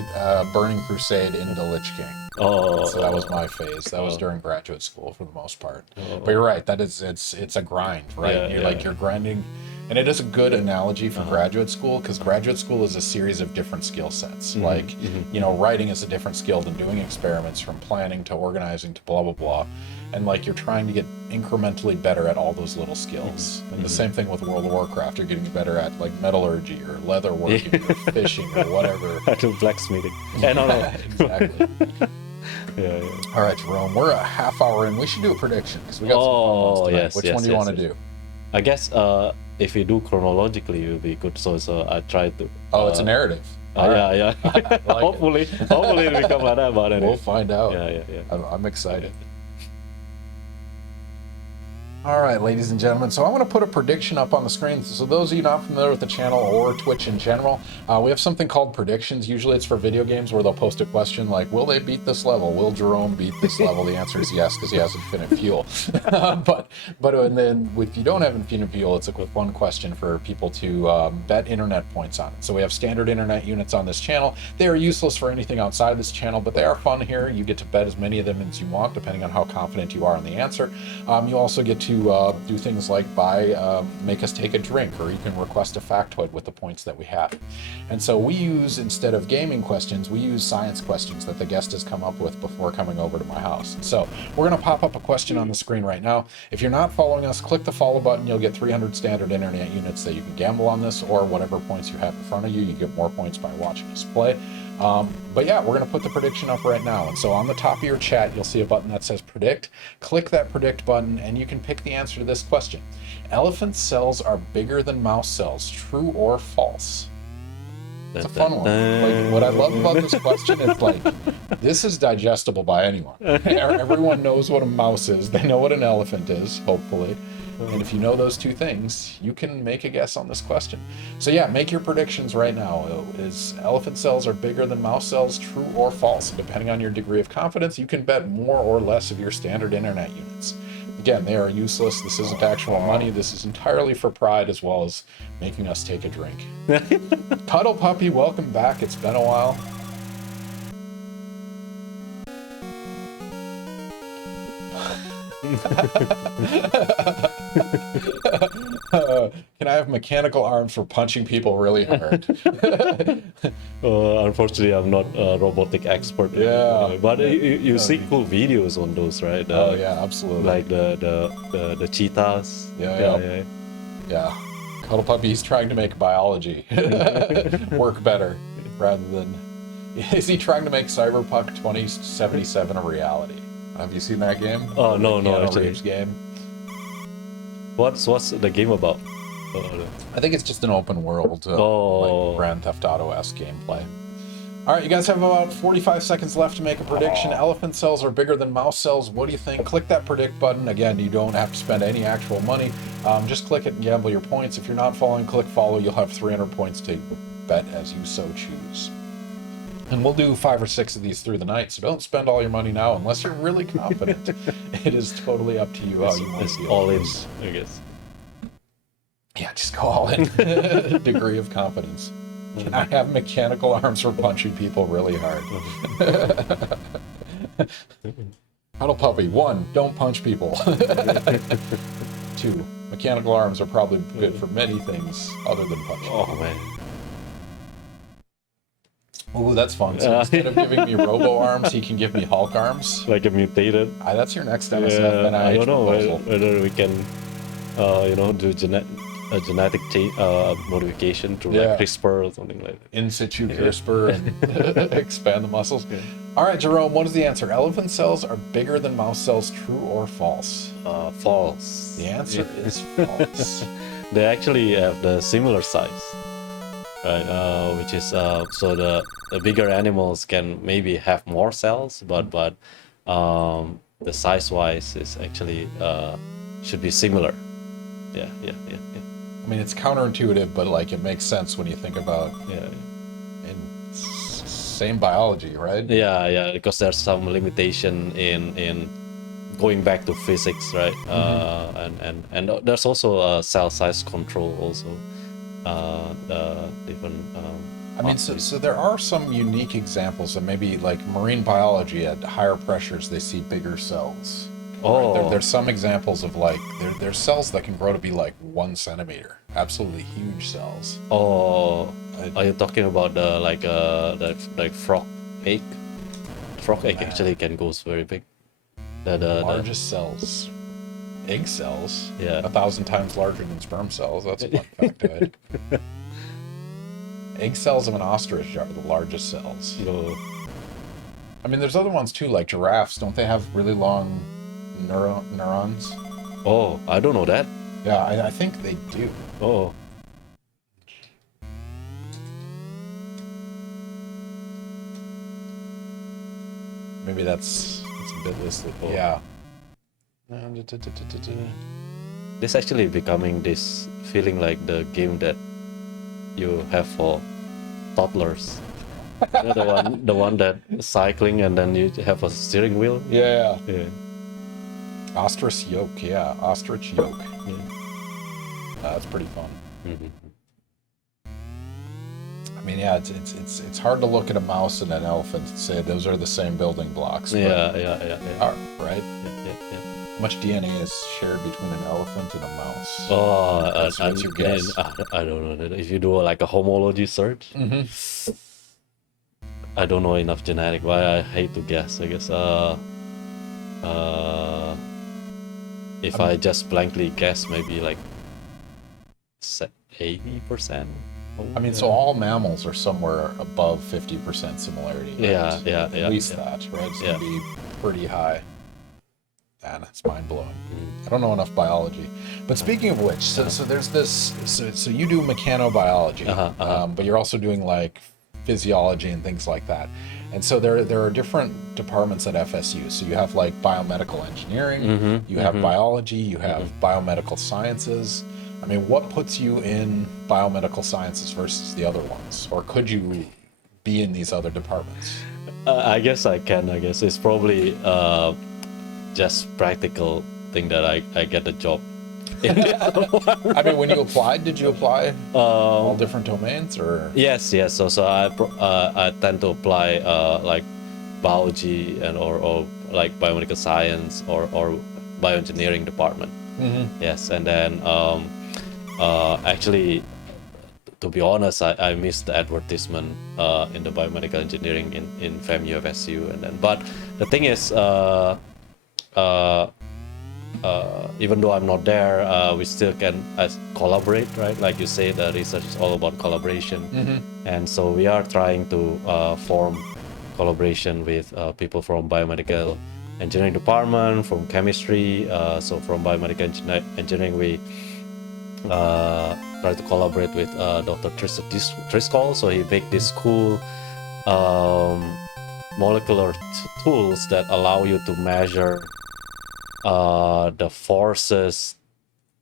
Burning Crusade into Lich King. So that was my phase. That was during graduate school for the most part. But you're right. That is it's a grind, right? You're grinding, and it is a good analogy for graduate school because graduate school is a series of different skill sets. Writing is a different skill than doing experiments, from planning to organizing to blah blah blah. And you're trying to get incrementally better at all those little skills. And the same thing with World of Warcraft. You're getting better at metallurgy or leather working or fishing or whatever. To blacksmithing. No. Exactly. Yeah. All right, Jerome, we're a half hour in. We should do a prediction because we got some fun ones tonight. Yes. Which one do you want to do? I guess if we do chronologically, it would be good. So I try to. It's a narrative. Yeah. Hopefully it'll become like that. But anyway. We'll find out. Yeah. I'm excited. All right, ladies and gentlemen, so I want to put a prediction up on the screen. So those of you not familiar with the channel or Twitch in general, we have something called predictions. Usually it's for video games where they'll post a question like, will they beat this level? Will Jerome beat this level? The answer is yes, because he has infinite fuel. but and then if you don't have infinite fuel, it's a fun question for people to bet internet points on it. So we have standard internet units on this channel. They are useless for anything outside this channel, but they are fun here. You get to bet as many of them as you want, depending on how confident you are in the answer. You also get to do things like make us take a drink, or you can request a factoid with the points that we have. And so we use, instead of gaming questions, we use science questions that the guest has come up with before coming over to my house. So we're going to pop up a question on the screen right now. If you're not following us, click the follow button. You'll get 300 standard internet units that you can gamble on this, or whatever points you have in front of you. You get more points by watching us play. But yeah, we're going to put the prediction up right now. And so on the top of your chat, you'll see a button that says predict. Click that predict button and you can pick the answer to this question. Elephant cells are bigger than mouse cells, true or false? It's a fun one. What I love about this question is this is digestible by anyone. Everyone knows what a mouse is. They know what an elephant is, hopefully. And if you know those two things, you can make a guess on this question. So yeah, make your predictions right now. Is elephant cells are bigger than mouse cells, true or false? And depending on your degree of confidence, you can bet more or less of your standard internet units. Again, they are useless. This isn't actual money. This is entirely for pride, as well as making us take a drink. Cuddle Puppy, welcome back. It's been a while. Can I have mechanical arms for punching people really hard. Unfortunately, I'm not a robotic expert. Yeah. But you see cool videos on those, right? Oh yeah, absolutely. Like the cheetahs. Yeah. Cuddle Puppy, he's trying to make biology work better rather than... Is he trying to make Cyberpunk 2077 a reality? Have you seen that game? Oh, no, actually. Reeves game? What's the game about? I think it's just an open world, like Grand Theft Auto-esque gameplay. All right, you guys have about 45 seconds left to make a prediction. Elephant cells are bigger than mouse cells. What do you think? Click that predict button. Again, you don't have to spend any actual money. Just click it and gamble your points. If you're not following, click follow. You'll have 300 points to bet as you so choose. And we'll do 5 or 6 of these through the night, so don't spend all your money now unless you're really confident. It is totally up to you how you want to do all in, I guess. Yeah, just go all in. Degree of confidence. Can I have mechanical arms for punching people really hard? Cuddle Puppy. 1, don't punch people. 2, mechanical arms are probably good for many things other than punching. Oh, man. Ooh, that's fun. So instead of giving me robo arms, he can give me Hulk arms. Like a mutated. That's your next MSF. I don't know whether we can, do genetic modification through like CRISPR or something like that. In situ CRISPR and expand the muscles. All right, Jerome, what is the answer? Elephant cells are bigger than mouse cells, true or false? False. The answer is false. They actually have the similar size. Right, which is so the bigger animals can maybe have more cells, but the size-wise is actually should be similar. Yeah. I mean, it's counterintuitive, but like it makes sense when you think about same biology, right? Yeah, because there's some limitation in going back to physics, right? And there's also cell size control also. Different. I mean, so there are some unique examples, and maybe like marine biology at higher pressures, they see bigger cells. Oh, right? There's some examples of like there's cells that can grow to be like 1 centimeter, absolutely huge cells. Oh, are you talking about the like frog egg? Frog egg actually can go very big. The largest cells. Egg cells, 1,000 times larger than sperm cells. That's a fun fact to it. Egg cells of an ostrich are the largest cells. I mean, there's other ones too, like giraffes. Don't they have really long neurons? Oh, I don't know that. Yeah, I think they do. Oh. Maybe that's a bit listed. Oh. Yeah. This actually becoming this feeling like the game that you have for toddlers. the one that cycling and then you have a steering wheel. Yeah. Ostrich yoke. Yeah, ostrich yoke. That's pretty fun. I mean, yeah, it's hard to look at a mouse and an elephant and say those are the same building blocks. Yeah. Right? Yeah. How much DNA is shared between an elephant and a mouse? Oh, what's your guess? I don't know. If you do like a homology search, I don't know enough genetic. Why I hate to guess. I guess if I just blankly guess, maybe like 80%. I mean, so all mammals are somewhere above 50% similarity. Right? Yeah. At least that, right? It's gonna be pretty high. Man, it's mind-blowing. I don't know enough biology. But speaking of which, so there's this, so you do mechanobiology, but you're also doing like physiology and things like that. And so there are different departments at FSU. So you have like biomedical engineering, you have biology, you have biomedical sciences. I mean, what puts you in biomedical sciences versus the other ones? Or could you be in these other departments? I guess I can. I guess it's probably just practical thing that I get a job. I mean, when you applied, did you apply all different domains, or? Yes. So I tend to apply like biology and or like biomedical science or bioengineering department. Yes, and then Actually, to be honest, I missed the advertisement in the biomedical engineering in FAMU and then. But the thing is, even though I'm not there, we still can collaborate, right? Like you say, the research is all about collaboration, and so we are trying to form collaboration with people from biomedical engineering department, from chemistry. So from biomedical engineering, we try to collaborate with Dr. Driscoll. So he make this cool molecular tools that allow you to measure the forces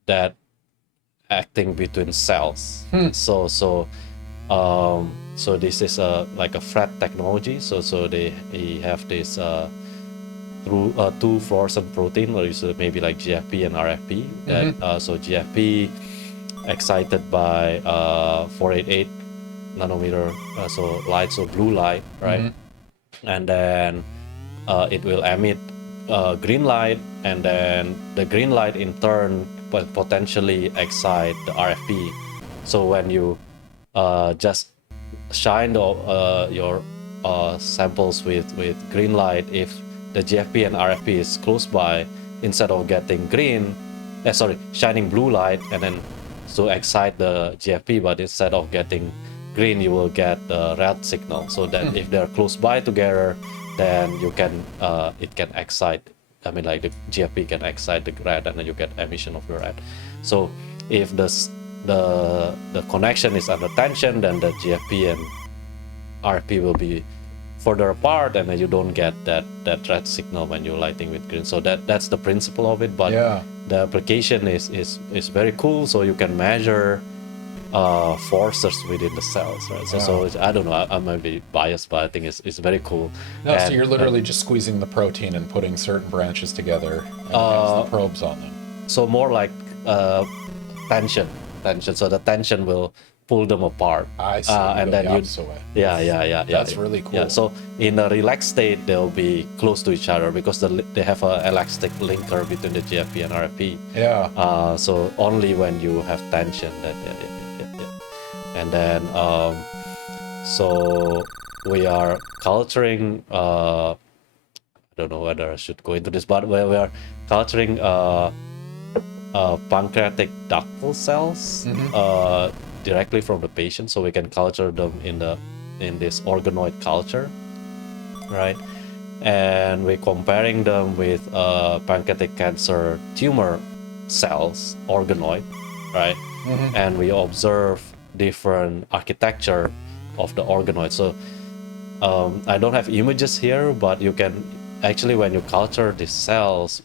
that acting between cells. So this is like a FRET technology. So they have this through two fluorescent protein, or maybe like GFP and RFP. That so GFP excited by 488 nanometer, so light, so blue light, right? And then it will emit green light, and then the green light in turn potentially excite the RFP. So when you just shine your samples with green light, if the GFP and RFP is close by, instead of getting shining blue light and then to excite the GFP, but instead of getting green, you will get the red signal. So that if they're close by together, then you can it can excite. I mean, like the GFP can excite the red, and then you get emission of the red. So if the connection is under tension, then the GFP and RFP will be further apart, and then you don't get that red signal when you're lighting with green. So that's the principle of it. But the application is very cool. So you can measure forces within the cells, right? So I don't know, I might be biased, but I think it's very cool. No, so you're literally just squeezing the protein and putting certain branches together and it has the probes on them. So more like tension. So the tension will pull them apart. I see. And then Yeah. That's really cool. Yeah. So in a relaxed state, they'll be close to each other because they have an elastic linker between the GFP and RFP. Yeah. So only when you have tension that. And then so we are culturing. I don't know whether I should go into this, but we are culturing pancreatic ductal cells directly from the patient, so we can culture them in this organoid culture, right? And we're comparing them with pancreatic cancer tumor cells, organoid, right? And we observe different architecture of the organoid. So I don't have images here, but you can actually, when you culture these cells,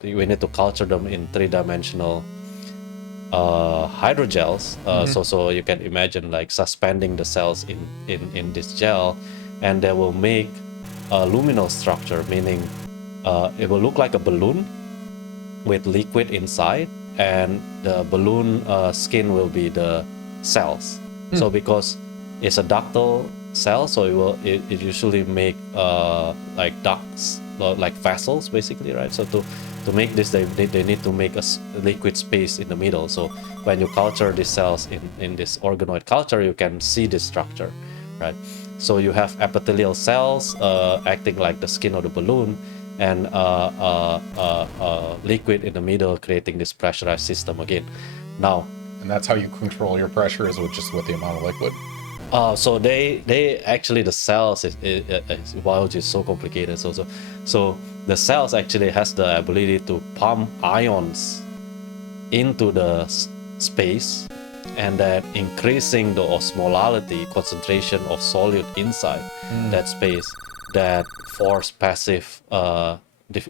we need to culture them in three-dimensional hydrogels. So you can imagine like suspending the cells in this gel, and they will make a luminal structure, meaning it will look like a balloon with liquid inside, and the balloon skin will be the cells. So because it's a ductal cell, so it usually make like ducts, like vessels basically, right? So to make this, they need to make a liquid space in the middle. So when you culture these cells in this organoid culture, you can see this structure, right? So you have epithelial cells acting like the skin of the balloon, and liquid in the middle, creating this pressurized system again. Now, and that's how you control your pressure, is with the amount of liquid. So they actually, the cells biology is so complicated. So the cells actually has the ability to pump ions into the space, and then increasing the osmolality, concentration of solute inside that space, that force passive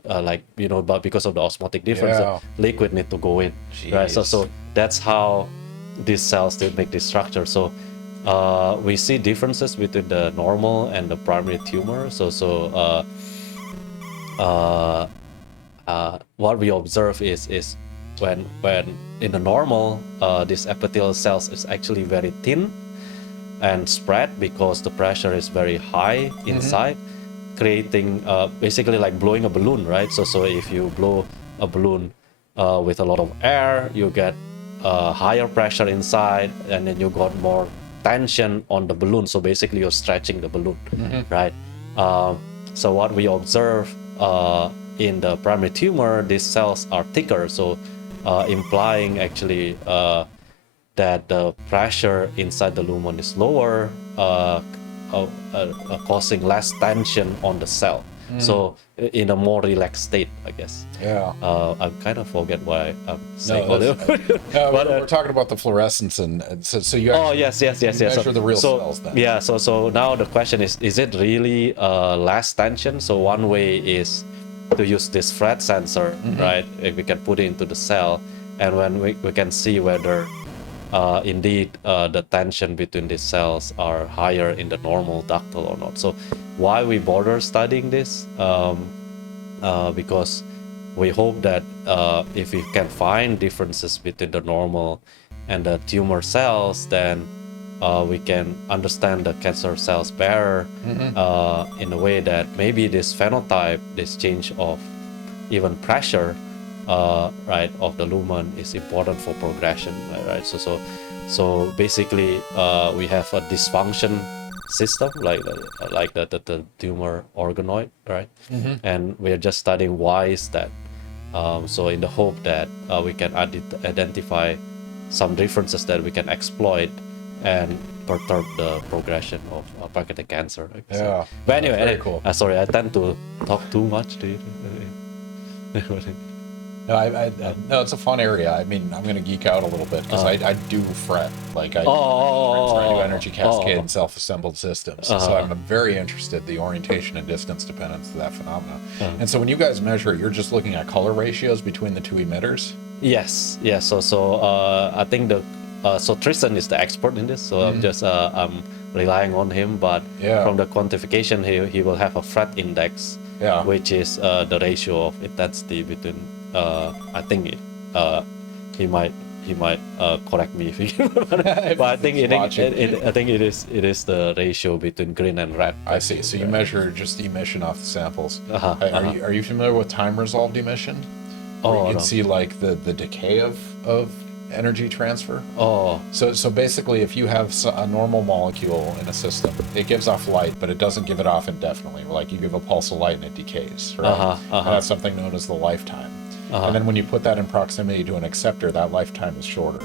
like, you know, but because of the osmotic difference, the liquid need to go in. Jeez. Right? So that's how these cells did make this structure. So we see differences between the normal and the primary tumor. What we observe is when in the normal, this epithelial cells is actually very thin and spread because the pressure is very high inside, creating basically like blowing a balloon, right? So if you blow a balloon with a lot of air, you get higher pressure inside, and then you got more tension on the balloon. So basically, you're stretching the balloon, right? So what we observe in the primary tumor, these cells are thicker, so implying actually that the pressure inside the lumen is lower, causing less tension on the cell. So in a more relaxed state, I guess. Yeah. I kind of forget why I'm saying No, all this. we're talking about the fluorescence, and so you actually yes. measure the real cells then. Yeah, so now the question is it really less tension? So one way is to use this Fred sensor, right? If we can put it into the cell, and when we can see whether indeed the tension between these cells are higher in the normal ductal or not. So why we bother studying this? Because we hope that if we can find differences between the normal and the tumor cells, then we can understand the cancer cells better in a way that maybe this phenotype, this change of even pressure, right, of the lumen is important for progression, right? So basically, we have a dysfunction system like the tumor organoid, right? And we are just studying why is that. So in the hope that we can identify some differences that we can exploit and perturb the progression of pancreatic cancer. Right? Yeah. But anyway, cool. Sorry, I tend to talk too much. Do you? No, no, it's a fun area. I mean, I'm going to geek out a little bit because I do fret. Like, I do energy cascade and self-assembled systems. So I'm very interested in the orientation and distance dependence to that phenomenon. And so when you guys measure it, you're just looking at color ratios between the two emitters? Yes. So I think so Tristan is the expert in this. So I'm relying on him. But from the quantification, he will have a Fred index, which is the ratio of intensity between. I think he might correct me if he but I think it is the ratio between green and red. I see. So you measure just emission off the samples. Are you familiar with time resolved emission? Where you can see like the decay of energy transfer. So basically, if you have a normal molecule in a system, it gives off light, but it doesn't give it off indefinitely. Like you give a pulse of light and it decays, right? And that's something known as the lifetime. And then when you put that in proximity to an acceptor, that lifetime is shorter.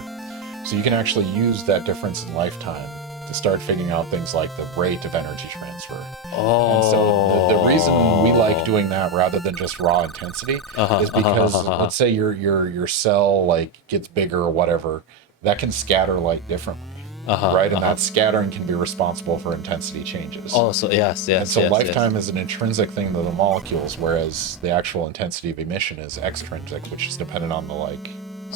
So you can actually use that difference in lifetime to start figuring out things like the rate of energy transfer. And so the reason we like doing that rather than just raw intensity is because let's say your cell like gets bigger or whatever, that can scatter light differently. Right, and that scattering can be responsible for intensity changes. So yes. And so lifetime is an intrinsic thing to the molecules, whereas the actual intensity of emission is extrinsic, which is dependent on the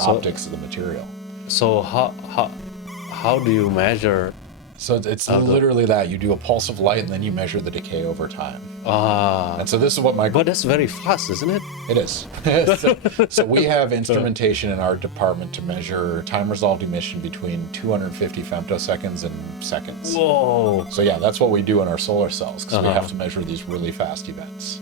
optics of the material. So how do you measure? So it's literally that you do a pulse of light and then you measure the decay over time. And so this is what But that's very fast, isn't it? It is. So we have instrumentation in our department to measure time resolved emission between 250 femtoseconds and seconds. Whoa. So yeah, that's what we do in our solar cells because we have to measure these really fast events.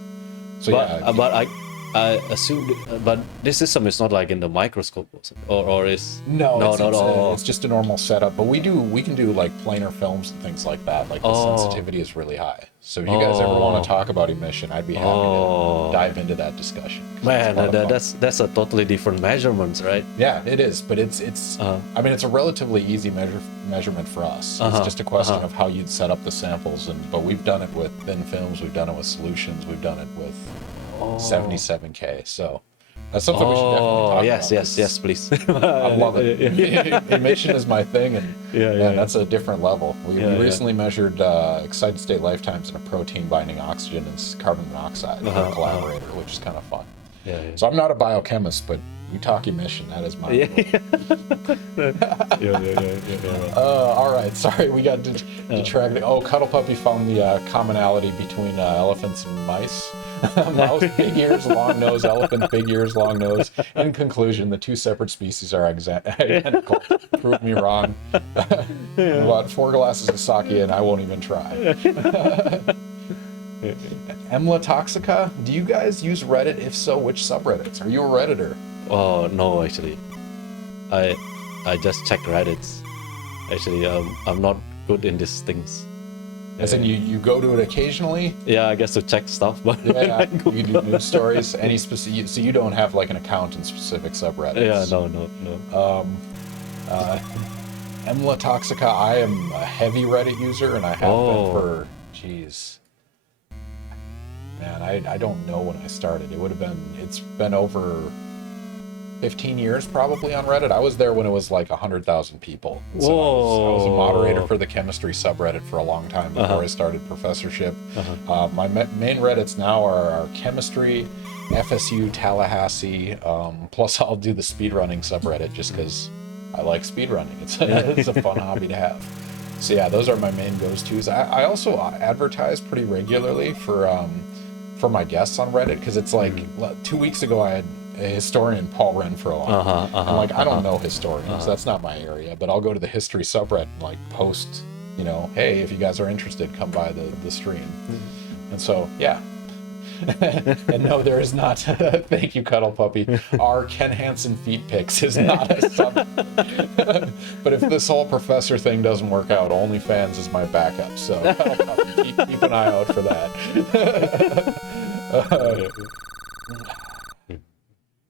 So but I assume, but this system is not like in the microscope, or is it's just a normal setup. But we can do like planar films and things like that. Like the sensitivity is really high. So if you guys ever want to talk about emission, I'd be happy to dive into that discussion. Man, that's a totally different measurements, right? Yeah, it is. But it's I mean, it's a relatively easy measurement for us. It's just a question of how you'd set up the samples. But we've done it with thin films. We've done it with solutions. We've done it with 77K. So that's something we should definitely talk about. Yes, please. I love it. Emission is my thing, and that's a different level. We recently measured excited state lifetimes in a protein binding oxygen and carbon monoxide with a collaborator, which is kind of fun. So I'm not a biochemist, but we talk emission. That is my all right. Sorry, we got detracted. Cuddle Puppy found the commonality between elephants and mice. Mouse, big ears, long nose. Elephant, big ears, long nose. In conclusion, the two separate species are identical. Prove me wrong. About 4 glasses of sake and I won't even try. Emla Toxica, do you guys use Reddit? If so, which subreddits? Are you a Redditor? No, actually. I just check Reddits. Actually, I'm not good in these things. As in, you go to it occasionally? Yeah, I guess to check stuff, but Yeah, you do news stories. Any specific? So you don't have like an account in specific subreddits? Yeah, no. Emla Toxica, I am a heavy Reddit user, and I have been for, geez, man, I don't know when I started. It's been over 15 years probably on Reddit. I was there when it was like 100,000 people. So I was a moderator for the chemistry subreddit for a long time before I started professorship. My main Reddits now are chemistry, FSU, Tallahassee, plus I'll do the speedrunning subreddit just because I like speedrunning. It's a fun hobby to have. So yeah, those are my main go-tos. I also advertise pretty regularly for my guests on Reddit, because it's like 2 weeks ago I had a historian, Paul Renfro, on. I'm like, I don't know historians. That's not my area. But I'll go to the history subreddit and like post, hey, if you guys are interested, come by the stream. And so, yeah. And no, there is not. Thank you, Cuddle Puppy. Our Ken Hansen feet pics is not a sub. But if this whole professor thing doesn't work out, OnlyFans is my backup. So Cuddle Puppy, keep an eye out for that.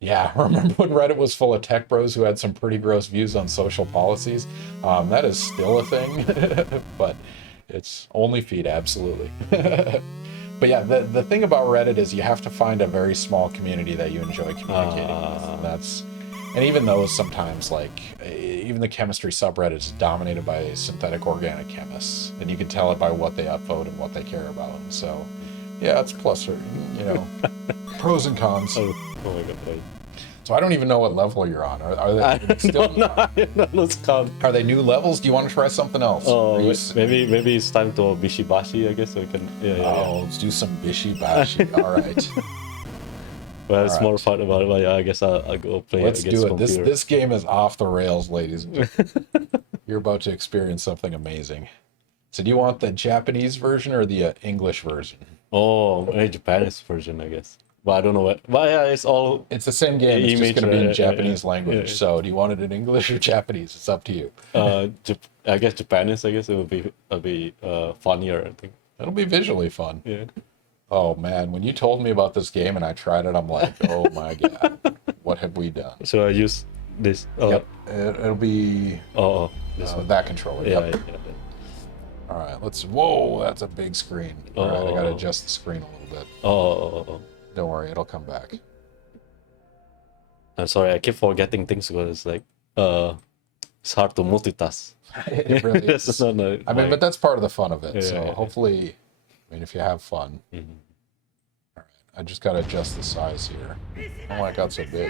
Yeah, remember when Reddit was full of tech bros who had some pretty gross views on social policies? That is still a thing, but it's only feed, absolutely. But yeah, the thing about Reddit is you have to find a very small community that you enjoy communicating with. And even those sometimes, like, even the chemistry subreddit is dominated by synthetic organic chemists, and you can tell it by what they upvote and what they care about. And so, yeah, it's plus or, pros and cons. Oh my god. So I don't even know what level you're on. Are they still? Are they new levels? Do you want to try something else? Oh, maybe it's time to Bishi Bashi. I guess we can. Yeah. Let's do some Bishi Bashi. All right. Well, it's more fun about it. But yeah, I guess I'll go play. Let's do it. Computer. This game is off the rails, ladies and gentlemen. You're about to experience something amazing. So, do you want the Japanese version or the English version? Oh, a Japanese version, I guess. But I don't know what. But yeah, it's the same game. It's just going to be in Japanese language. Yeah. So, do you want it in English or Japanese? It's up to you. I guess Japanese. I guess it'll be funnier. I think it'll be visually fun. Yeah. Oh man, when you told me about this game and I tried it, I'm like, oh my god, what have we done? So I use this. Yep. It'll be. That controller. Yeah. Yep. Yeah. All right. Whoa, that's a big screen. All right, I gotta adjust the screen a little bit. Oh. Don't worry, it'll come back. I'm sorry, I keep forgetting things because it's like it's hard to multitask. It really is. I mean, but that's part of the fun of it. So hopefully, if you have fun. All right, I just gotta adjust the size here. Oh my god, so big.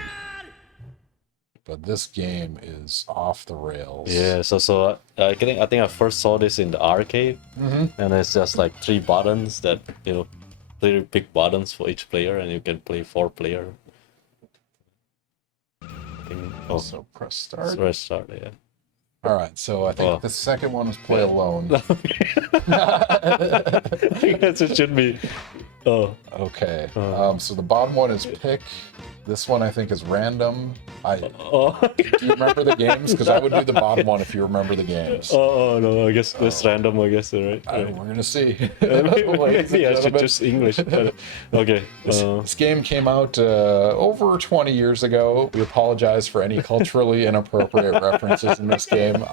But this game is off the rails. Yeah, so I think I first saw this in the arcade, and it's just like 3 buttons that 3 big buttons for each player, and you can play 4 player. So press start. Press start, yeah. All right, so I think the second one is play alone. I guess it should be. Okay. So the bottom one is pick. This one I think is random. Do you remember the games? Because I would do the bottom one if you remember the games. No, I guess it's random. I guess, right? We're gonna see. Maybe I should just English. Okay. This game came out over 20 years ago. We apologize for any culturally inappropriate references in this game.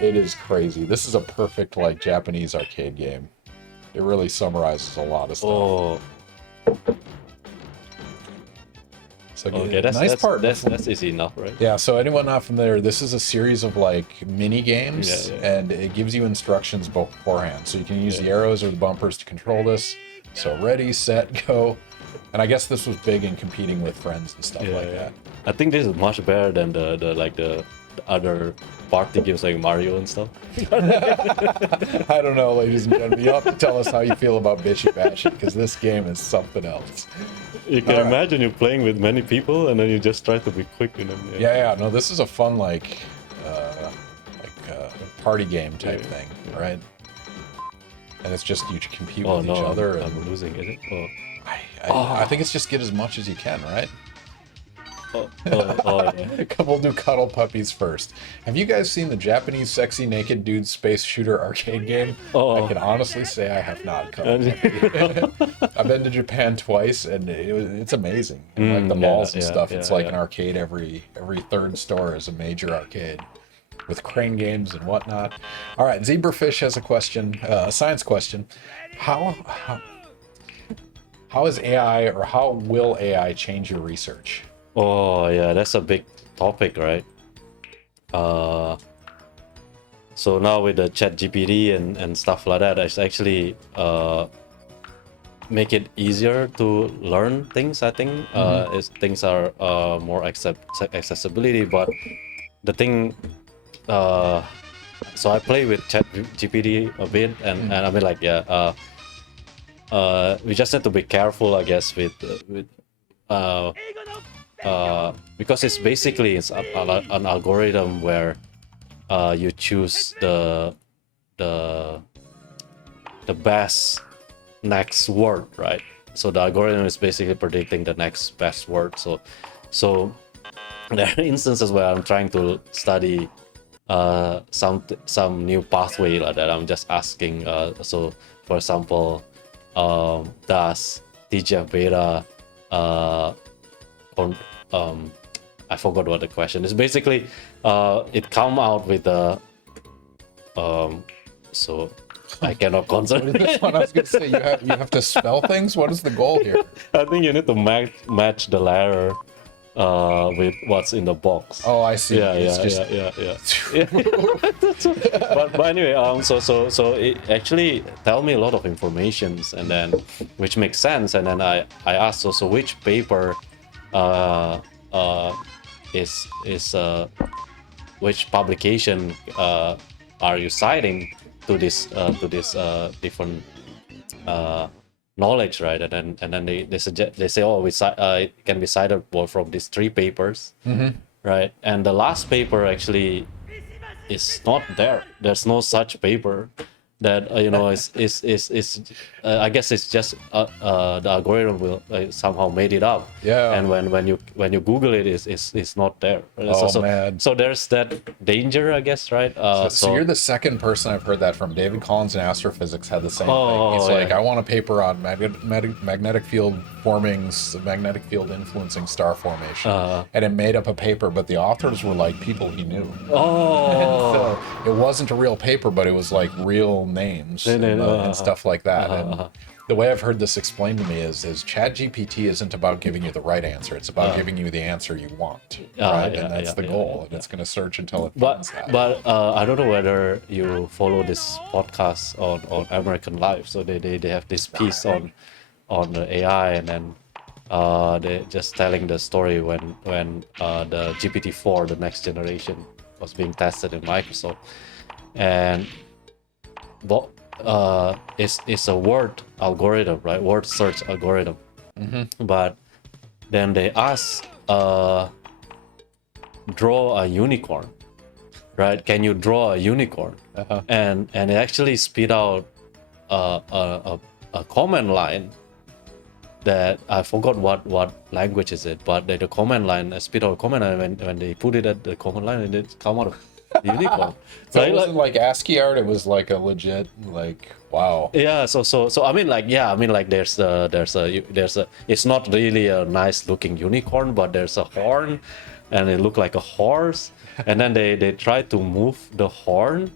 It is crazy. This is a perfect Japanese arcade game. It really summarizes a lot of stuff. So okay, that's easy enough, right? Yeah, so anyone not familiar, this is a series of mini games, and it gives you instructions beforehand. So you can use the arrows or the bumpers to control this. So ready, set, go. And I guess this was big in competing with friends and stuff like that. I think this is much better than the other party games like Mario and stuff. I don't know, ladies and gentlemen. You'll have to tell us how you feel about Bishi Bashi, because this game is something else. You can imagine you're playing with many people and then you just try to be quick in them. Yeah. No, this is a fun party game type thing, right? And it's just you compete with each other. I'm losing, is it? I think it's just get as much as you can, right? Yeah. We'll do cuddle puppies first. Have you guys seen the Japanese sexy naked dude space shooter arcade game? I can honestly say I have not. Cuddle puppy. I've been to Japan twice, and it's amazing. And like the malls and stuff, it's like an arcade. Every third store is a major arcade with crane games and whatnot. All right, Zebrafish has a question, a science question. How is AI, or how will AI change your research? Oh yeah, that's a big topic, right? So now with the chat GPT and stuff like that, it's actually make it easier to learn things, I think. Things are more accessibility, but the thing, so I play with chat GPT a bit, and I mean, like, we just have to be careful, I guess, with because it's basically an algorithm where you choose the best next word, right? So the algorithm is basically predicting the next best word. So there are instances where I'm trying to study some new pathway like that. I'm just asking, so for example, does TGF beta I forgot what the question is. Basically, it come out with a so I cannot concentrate. This one, I was gonna say, you have to spell things. What is the goal here? I think you need to match the letter with what's in the box. Oh, I see. Yeah. But anyway, so it actually tell me a lot of informations, and then which makes sense, and then I asked, so which paper is which publication are you citing to this different knowledge, right? And then they suggest, they say, oh, it can be cited from these 3 papers, right? And the last paper actually is not there. There's no such paper that is I guess it's just the algorithm will somehow made it up. Yeah. And when you Google it, it's not there. Oh, man. So there's that danger, I guess, right? So you're the second person I've heard that from. David Collins in astrophysics had the same Oh, thing. He's yeah. like, I want a paper on magnetic field magnetic field influencing star formation, and it made up a paper, but the authors were like people he knew. Oh. So it wasn't a real paper, but it was like real names and stuff like that. And the way I've heard this explained to me is ChatGPT isn't about giving you the right answer. It's about giving you the answer you want, right? And that's the goal. And it's going to search until it finds that. But I don't know whether you follow this podcast on American Life. So they have this piece on the AI, and then they just telling the story when the GPT-4, the next generation, was being tested in Microsoft, and it's a word algorithm, right? Word search algorithm. But then they ask, draw a unicorn, right? Can you draw a unicorn? And it actually spit out a command line that I forgot what language is it, but the command line spit out a command line when they put it at the command line, and it come out a unicorn. So it wasn't like ASCII art, it was like a legit, like, wow. Yeah, so I mean, like, there's a it's not really a nice looking unicorn, but there's a horn and it looked like a horse, and then they try to move the horn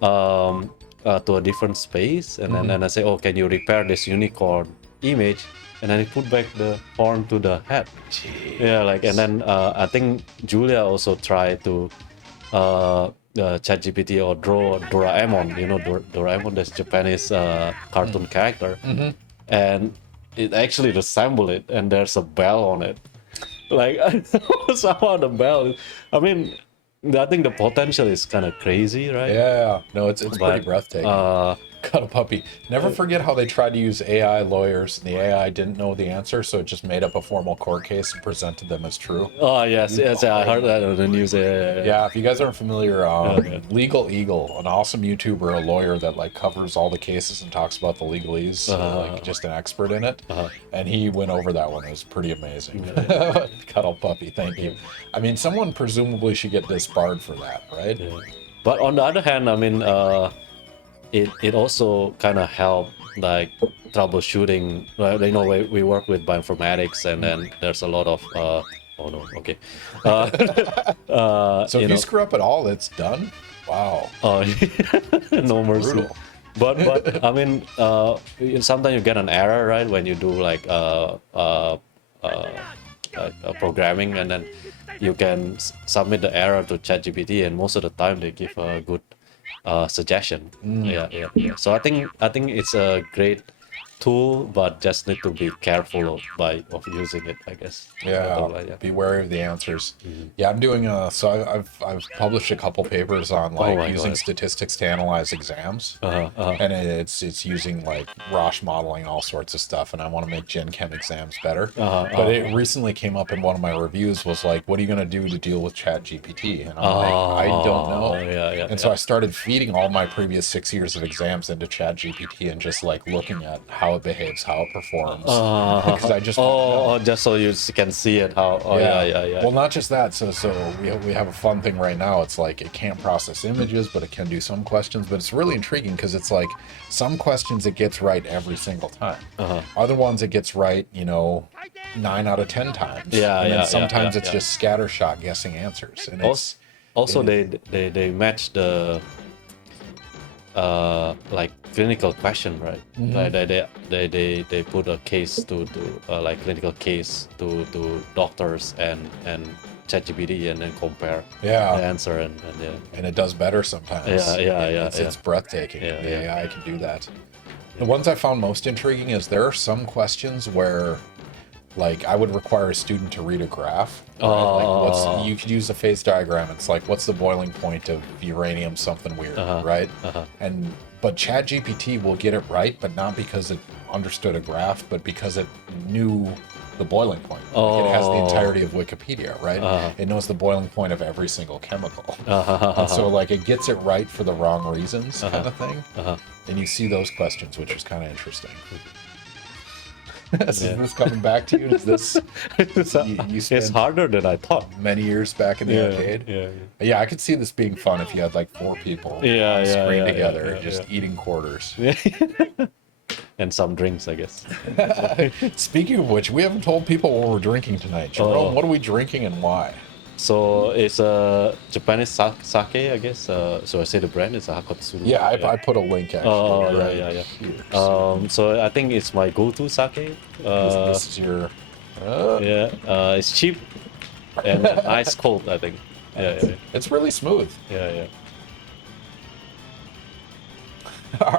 to a different space, and then I say, oh, can you repair this unicorn image? And then he put back the horn to the head. Jeez. Yeah, like, and then I think Julia also tried to ChatGPT or draw Doraemon. You know, Doraemon, this Japanese cartoon character, and it actually resembled it. And there's a bell on it. Like, somehow the bell. I mean, I think the potential is kind of crazy, right? Yeah, no, it's pretty breathtaking. Cuddle puppy. Never forget how they tried to use AI lawyers and the AI didn't know the answer, so it just made up a formal court case and presented them as true. Oh yes, I heard that on the news. Yeah, if you guys aren't familiar, Yeah. Legal Eagle, an awesome YouTuber, a lawyer that like covers all the cases and talks about the legalese, like just an expert in it. And he went over that one. It was pretty amazing. Cuddle puppy, thank you. I mean, someone presumably should get disbarred for that, right? Yeah. But on the other hand, I mean, it also kind of helped like troubleshooting. Well, you know, we work with bioinformatics, and then there's a lot of oh no, okay. So if you screw up at all, it's done. Wow. No mercy. Brutal. But I mean, sometimes you get an error, right, when you do like programming, and then you can submit the error to ChatGPT, and most of the time they give a good suggestion. Yeah. So I think it's a great tool, but just need to be careful of using it, I guess. Yeah, be wary of the answers. Yeah, I'm doing so I've published a couple papers on like using statistics to analyze exams, and it's using like Roche modeling, all sorts of stuff, and I want to make Gen Chem exams better. But it recently came up in one of my reviews, was like, what are you going to do to deal with ChatGPT? And I'm like, I don't know. So I started feeding all my previous 6 years of exams into ChatGPT and just like looking at how it behaves, how it performs, because I just just so you can see it how. Yeah. Well, not just that. So we have a fun thing right now. It's like it can't process images, but it can do some questions. But it's really intriguing because it's like some questions it gets right every single time. Other ones it gets right, 9 out of 10 times. And then sometimes it's just scattershot guessing answers. And they match the like clinical question, right? Like they put a case to like clinical case to doctors and ChatGPT, and then compare the answer, and it does better sometimes. It's breathtaking. The AI can do that. The ones I found most intriguing is there are some questions where like I would require a student to read a graph. Like you could use a phase diagram. It's like, what's the boiling point of uranium something weird, right? But ChatGPT will get it right, but not because it understood a graph, but because it knew the boiling point. Like it has the entirety of Wikipedia, right? It knows the boiling point of every single chemical. And so like it gets it right for the wrong reasons, kind of thing. And you see those questions, which is kind of interesting. Is this coming back to you? Is this it's harder than I thought. Many years back in the arcade. Yeah, I could see this being fun if you had like 4 people on the screen together, just eating quarters. And some drinks, I guess. Speaking of which, we haven't told people what we're drinking tonight. Jerome, what are we drinking and why? So it's a Japanese sake, I guess. So I say the brand is a Hakotsuru. Yeah, I put a link actually. So I think it's my go-to sake. This is your. It's cheap and nice cold, I think. It's really smooth. Yeah.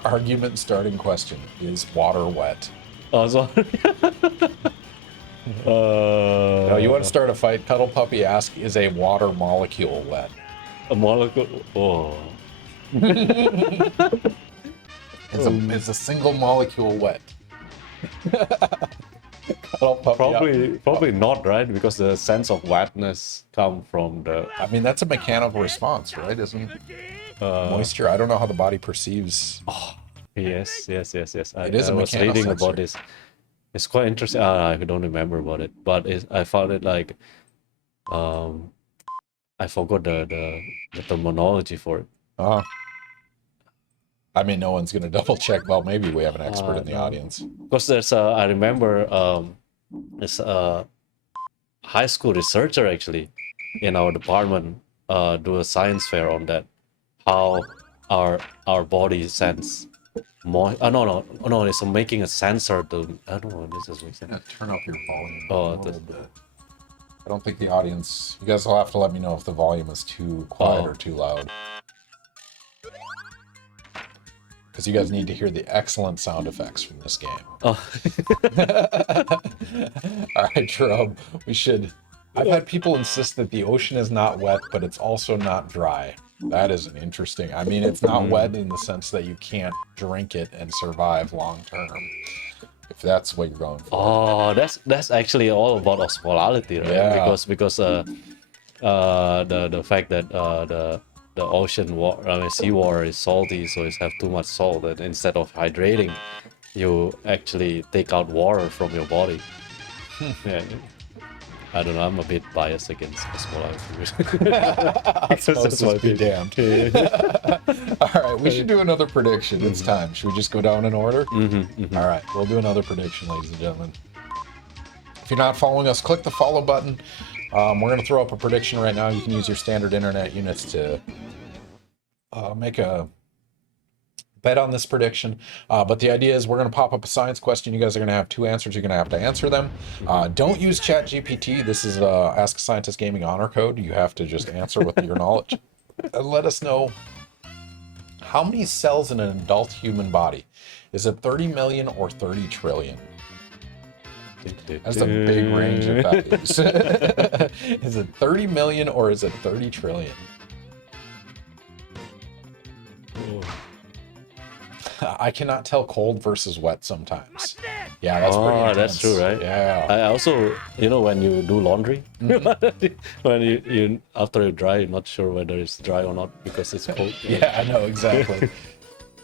Argument starting question: is water wet? No, you want to start a fight? Cuddle Puppy ask: is a water molecule wet? A molecule? Is a single molecule wet? Cuddle Puppy, probably not, right? Because the sense of wetness come from the. I mean, that's a mechanical response, right? Isn't moisture? I don't know how the body perceives. Yes. It is I was reading about this. It's quite interesting. I don't remember about it, but I found it like, I forgot the terminology for it. I mean, no one's gonna double check. Well, maybe we have an expert in the audience. Because there's I remember this high school researcher actually in our department do a science fair on that, how our body sense. No, it's making a sensor to. I don't know. This is making sense. Turn up your volume a little bit. I don't think the audience. You guys will have to let me know if the volume is too quiet or too loud. Because you guys need to hear the excellent sound effects from this game. All right, Jerome. We should I've had people insist that the ocean is not wet, but it's also not dry. That is an interesting. I mean, it's not wet in the sense that you can't drink it and survive long term. If that's what you're going for. Oh, that's actually all about osmolality, right? Yeah. Because the fact that the ocean water, I mean, seawater is salty, so it have too much salt, and instead of hydrating, you actually take out water from your body. Yeah. I don't know. I'm a bit biased against osmolality. Osmosis be damned. All right, we should do another prediction. It's time. Should we just go down in order? All right, we'll do another prediction, ladies and gentlemen. If you're not following us, click the follow button. We're going to throw up a prediction right now. You can use your standard internet units to make a bet on this prediction. But the idea is we're going to pop up a science question. You guys are going to have two answers. You're going to have to answer them. Don't use ChatGPT. This is Ask a Scientist Gaming honor code. You have to just answer with your knowledge. And let us know how many cells in an adult human body. Is it 30 million or 30 trillion? That's a big range of values. Is it 30 million or is it 30 trillion? I cannot tell cold versus wet sometimes. Yeah, that's pretty intense. That's true, right? Yeah. I also, when you do laundry, when you after you dry, you're not sure whether it's dry or not because it's cold. Yeah, I know, exactly.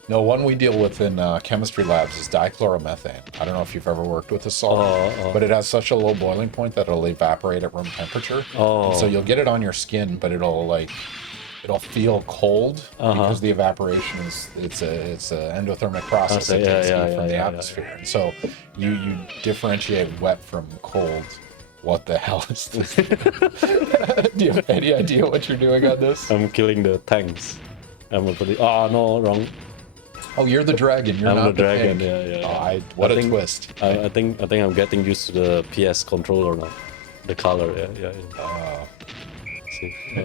No, one we deal with in chemistry labs is dichloromethane. I don't know if you've ever worked with this salt, but it has such a low boiling point that it'll evaporate at room temperature. And so you'll get it on your skin, but it'll feel cold because the evaporation it's a endothermic process that takes heat from the atmosphere. And so you differentiate wet from cold. What the hell is this? Do you have any idea what you're doing on this? I'm killing the tanks. No, wrong. Oh, you're the dragon. You're not the dragon. pig. Yeah. What a twist. I think I'm getting used to the PS controller now. The color. Yeah.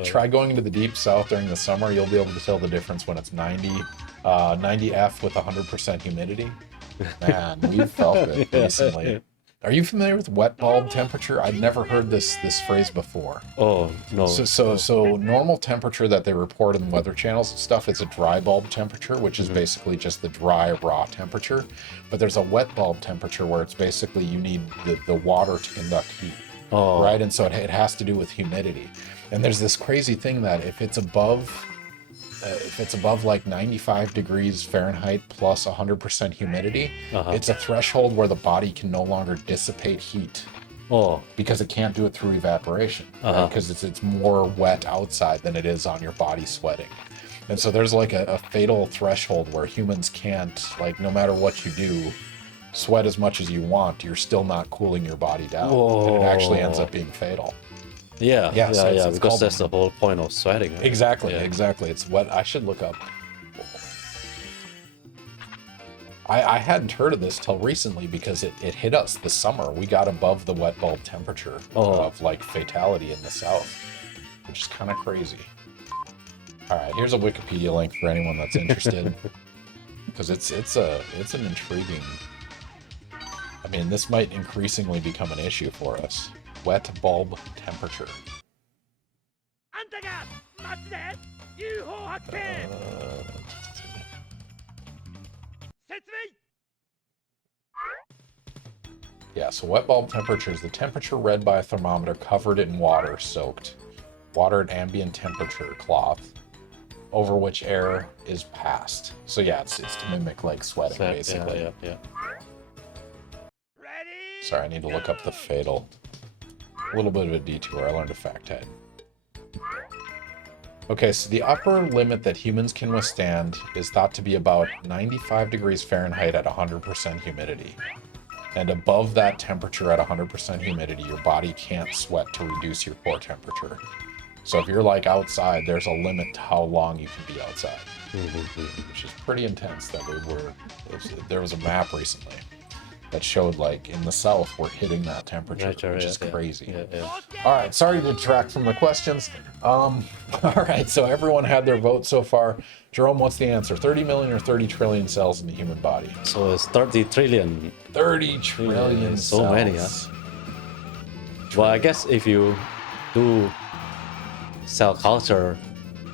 Try going into the deep south during the summer. You'll be able to tell the difference when it's 90F with 100% humidity. Man, we've felt it recently. Are you familiar with wet bulb temperature? I'd never heard this phrase before. Oh, no. So normal temperature that they report in weather channels and stuff is a dry bulb temperature, which is basically just the dry, raw temperature. But there's a wet bulb temperature where it's basically you need the water to conduct heat. Right? And so it has to do with humidity. And there's this crazy thing that if it's above like 95 degrees Fahrenheit plus 100% humidity, it's a threshold where the body can no longer dissipate heat. Because it can't do it through evaporation. Because it's more wet outside than it is on your body sweating. And so there's like a fatal threshold where humans can't, like, no matter what you do, sweat as much as you want, you're still not cooling your body down. And it actually ends up being fatal. Yeah, because that's the whole point of sweating. Right? Exactly. It's what I should look up. I hadn't heard of this till recently because it hit us this summer. We got above the wet bulb temperature of like fatality in the south, which is kind of crazy. All right, here's a Wikipedia link for anyone that's interested, because it's an intriguing. I mean, this might increasingly become an issue for us. Wet bulb temperature. Yeah, so wet bulb temperature is the temperature read by a thermometer covered in water at ambient temperature cloth over which air is passed. So yeah, it's to mimic like sweating, basically. Yeah. Sorry, I need to look up the fatal. A little bit of a detour. I learned a fact head. Okay, so the upper limit that humans can withstand is thought to be about 95 degrees Fahrenheit at 100% humidity. And above that temperature at 100% humidity, your body can't sweat to reduce your core temperature. So if you're like outside, there's a limit to how long you can be outside, which is pretty intense. There was a map recently that showed like in the south we're hitting that temperature, which is crazy. Yeah. All right, sorry to detract from the questions. All right, so everyone had their vote so far. Jerome, what's the answer? 30 million or 30 trillion cells in the human body? So it's 30 trillion. 30 trillion so cells. many, Well, I guess if you do cell culture,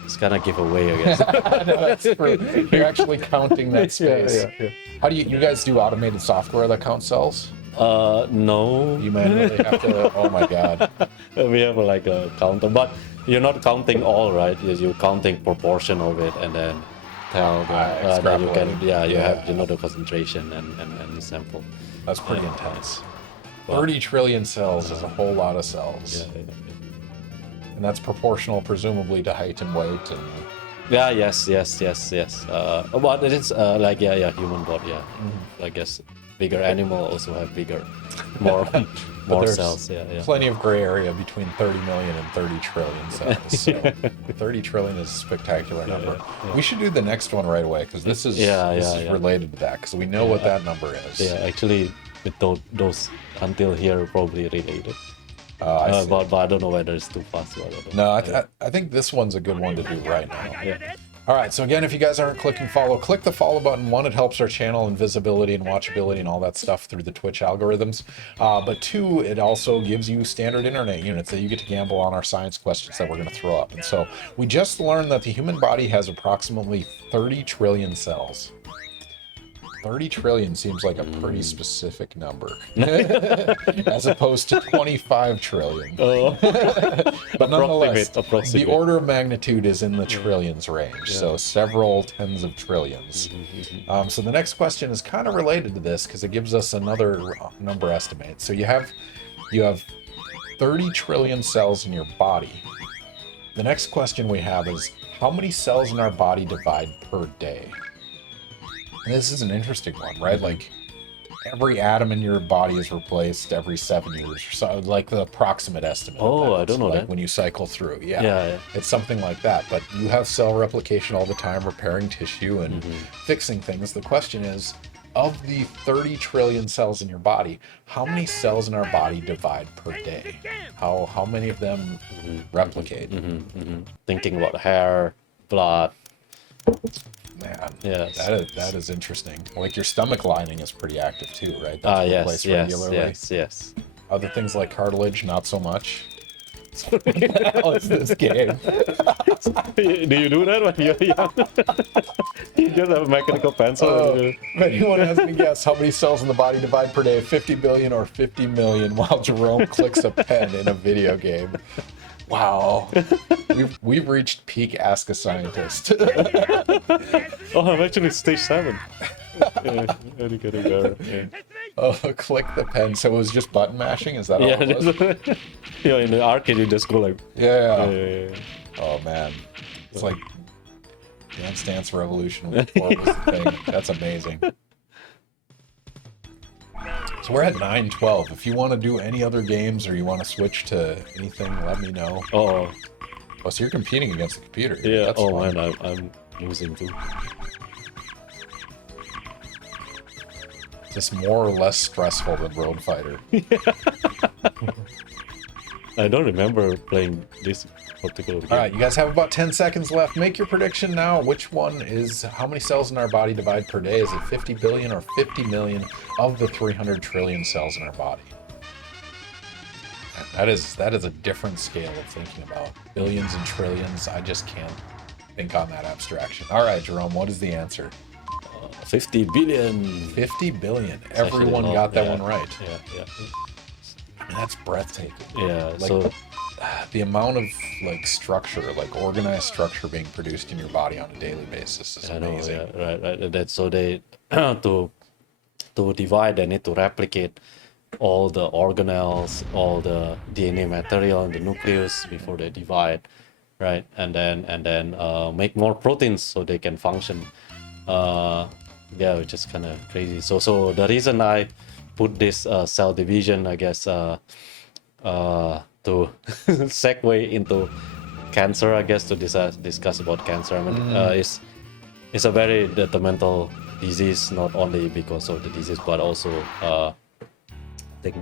it's gonna give away, I guess. No, that's true. You're actually counting that space. Yeah. How do you guys do automated software that counts cells? No. You manually have to. Oh my god. We have like a counter, but you're not counting all, right? You're counting proportion of it, and then tell the, then you can, you have the concentration and the sample. That's pretty intense. 30 trillion cells is a whole lot of cells. Yeah. And that's proportional, presumably, to height and weight. And Yeah, yes. But it is human body. Yeah, I guess bigger animal also have bigger, more cells. Yeah. plenty of gray area between 30 million and 30 trillion cells. So 30 trillion is a spectacular number. We should do the next one right away because this is related to that because we know what that number is. Yeah, actually, with those until here probably related. But I don't know whether it's too fast. No, I think this one's a good one to do right now. Yeah. All right, so again, if you guys aren't clicking follow, click the follow button. One, it helps our channel and visibility and watchability and all that stuff through the Twitch algorithms. But two, it also gives you standard internet units that you get to gamble on our science questions that we're going to throw up. And so we just learned that the human body has approximately 30 trillion cells. 30 trillion seems like a pretty specific number, as opposed to 25 trillion. But nonetheless, the order of magnitude is in the trillions range, so several tens of trillions. So the next question is kind of related to this because it gives us another number estimate. So you have 30 trillion cells in your body. The next question we have is, how many cells in our body divide per day? And this is an interesting one, right? Like every atom in your body is replaced every 7 years or so, like the approximate estimate. Oh, I don't know that. When you cycle through. Yeah. It's something like that. But you have cell replication all the time, repairing tissue and fixing things. The question is, of the 30 trillion cells in your body, how many cells in our body divide per day? How many of them replicate? Thinking about hair, blood. Man, yes, that is interesting. Like your stomach lining is pretty active too, right? That's replaced regularly. Yes. Other things like cartilage, not so much. What the hell is this game? Do you do that when you're young? You just have a mechanical pencil. If anyone has any guess how many cells in the body divide per day, 50 billion or 50 million, while Jerome clicks a pen in a video game. Wow, we've reached peak Ask a Scientist. Oh, I'm actually stage 7. Getting there. Yeah. Oh, click the pen. So it was just button mashing? Is that all it was? In the arcade you just go like... Yeah. Oh, man. It's like Dance Dance Revolution was the thing. That's amazing. So we're at 9:12. If you want to do any other games or you want to switch to anything, let me know. Oh, so you're competing against the computer. Yeah. That's fun. Man, I'm losing too. Just more or less stressful than Road Fighter. I don't remember playing this particular game. All right, you guys have about 10 seconds left. Make your prediction now. Which one is, how many cells in our body divide per day? Is it 50 billion or 50 million of the 300 trillion cells in our body? That is a different scale of thinking about billions and trillions. I just can't think on that abstraction. All right, Jerome, what is the answer? 50 billion. 50 billion. Everyone got that one right. Yeah. And that's breathtaking. Yeah. Like, so the amount of like structure, like organized structure being produced in your body on a daily basis is amazing. Right. That's so they to divide, they need to replicate all the organelles, all the DNA material in the nucleus before they divide, right? And then make more proteins so they can function. Which is kind of crazy. So the reason I put this cell division, I guess, to segue into cancer, I guess, to discuss about cancer. I mean, it's a very detrimental disease, not only because of the disease, but also like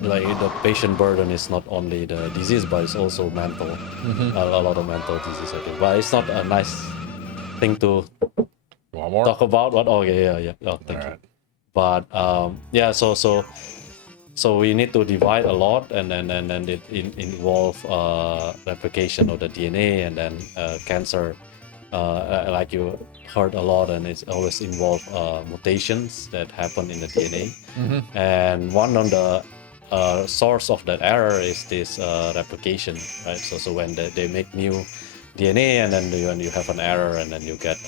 the patient burden is not only the disease, but it's also mental. A lot of mental disease, I think. But it's not a nice thing to talk about. But oh yeah. Oh, thank you. Right. But so we need to divide a lot, and then it involve replication of the DNA, and then cancer, like you heard a lot, and it's always involve mutations that happen in the DNA. And one of the source of that error is this replication, right? So when they make new DNA, and then when you have an error, and then you get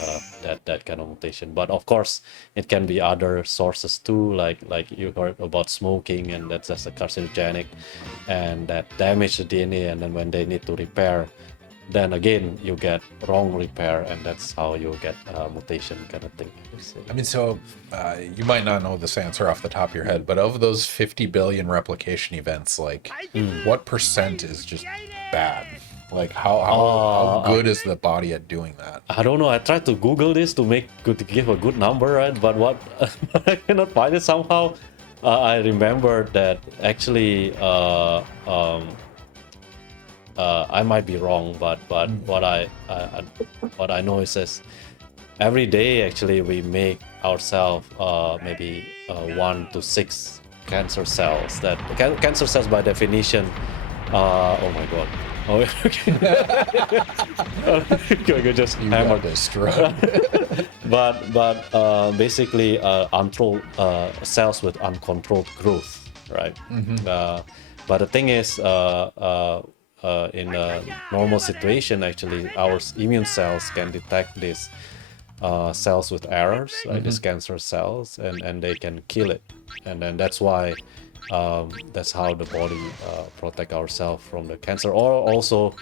that kind of mutation. But of course, it can be other sources too, like you heard about smoking, and that's just a carcinogenic, and that damage the DNA, and then when they need to repair, then again you get wrong repair, and that's how you get mutation kind of thing. I mean, so you might not know this answer off the top of your head, but of those 50 billion replication events, like what percent is just bad? Like how good is the body at doing that? I don't know. I tried to Google this to give a good number, right? But what I cannot find it somehow. I remember that actually I might be wrong, but what I know is this: every day actually we make ourselves maybe 1 to 6 cancer cells. That cancer cells by definition. Oh my god. Oh, okay. You just hammered this drug. but basically cells with uncontrolled growth, right? But the thing is, in a normal situation, actually, our immune cells can detect these cells with errors, like these cancer cells, and they can kill it. And then that's why that's how the body protect ourselves from the cancer. Or also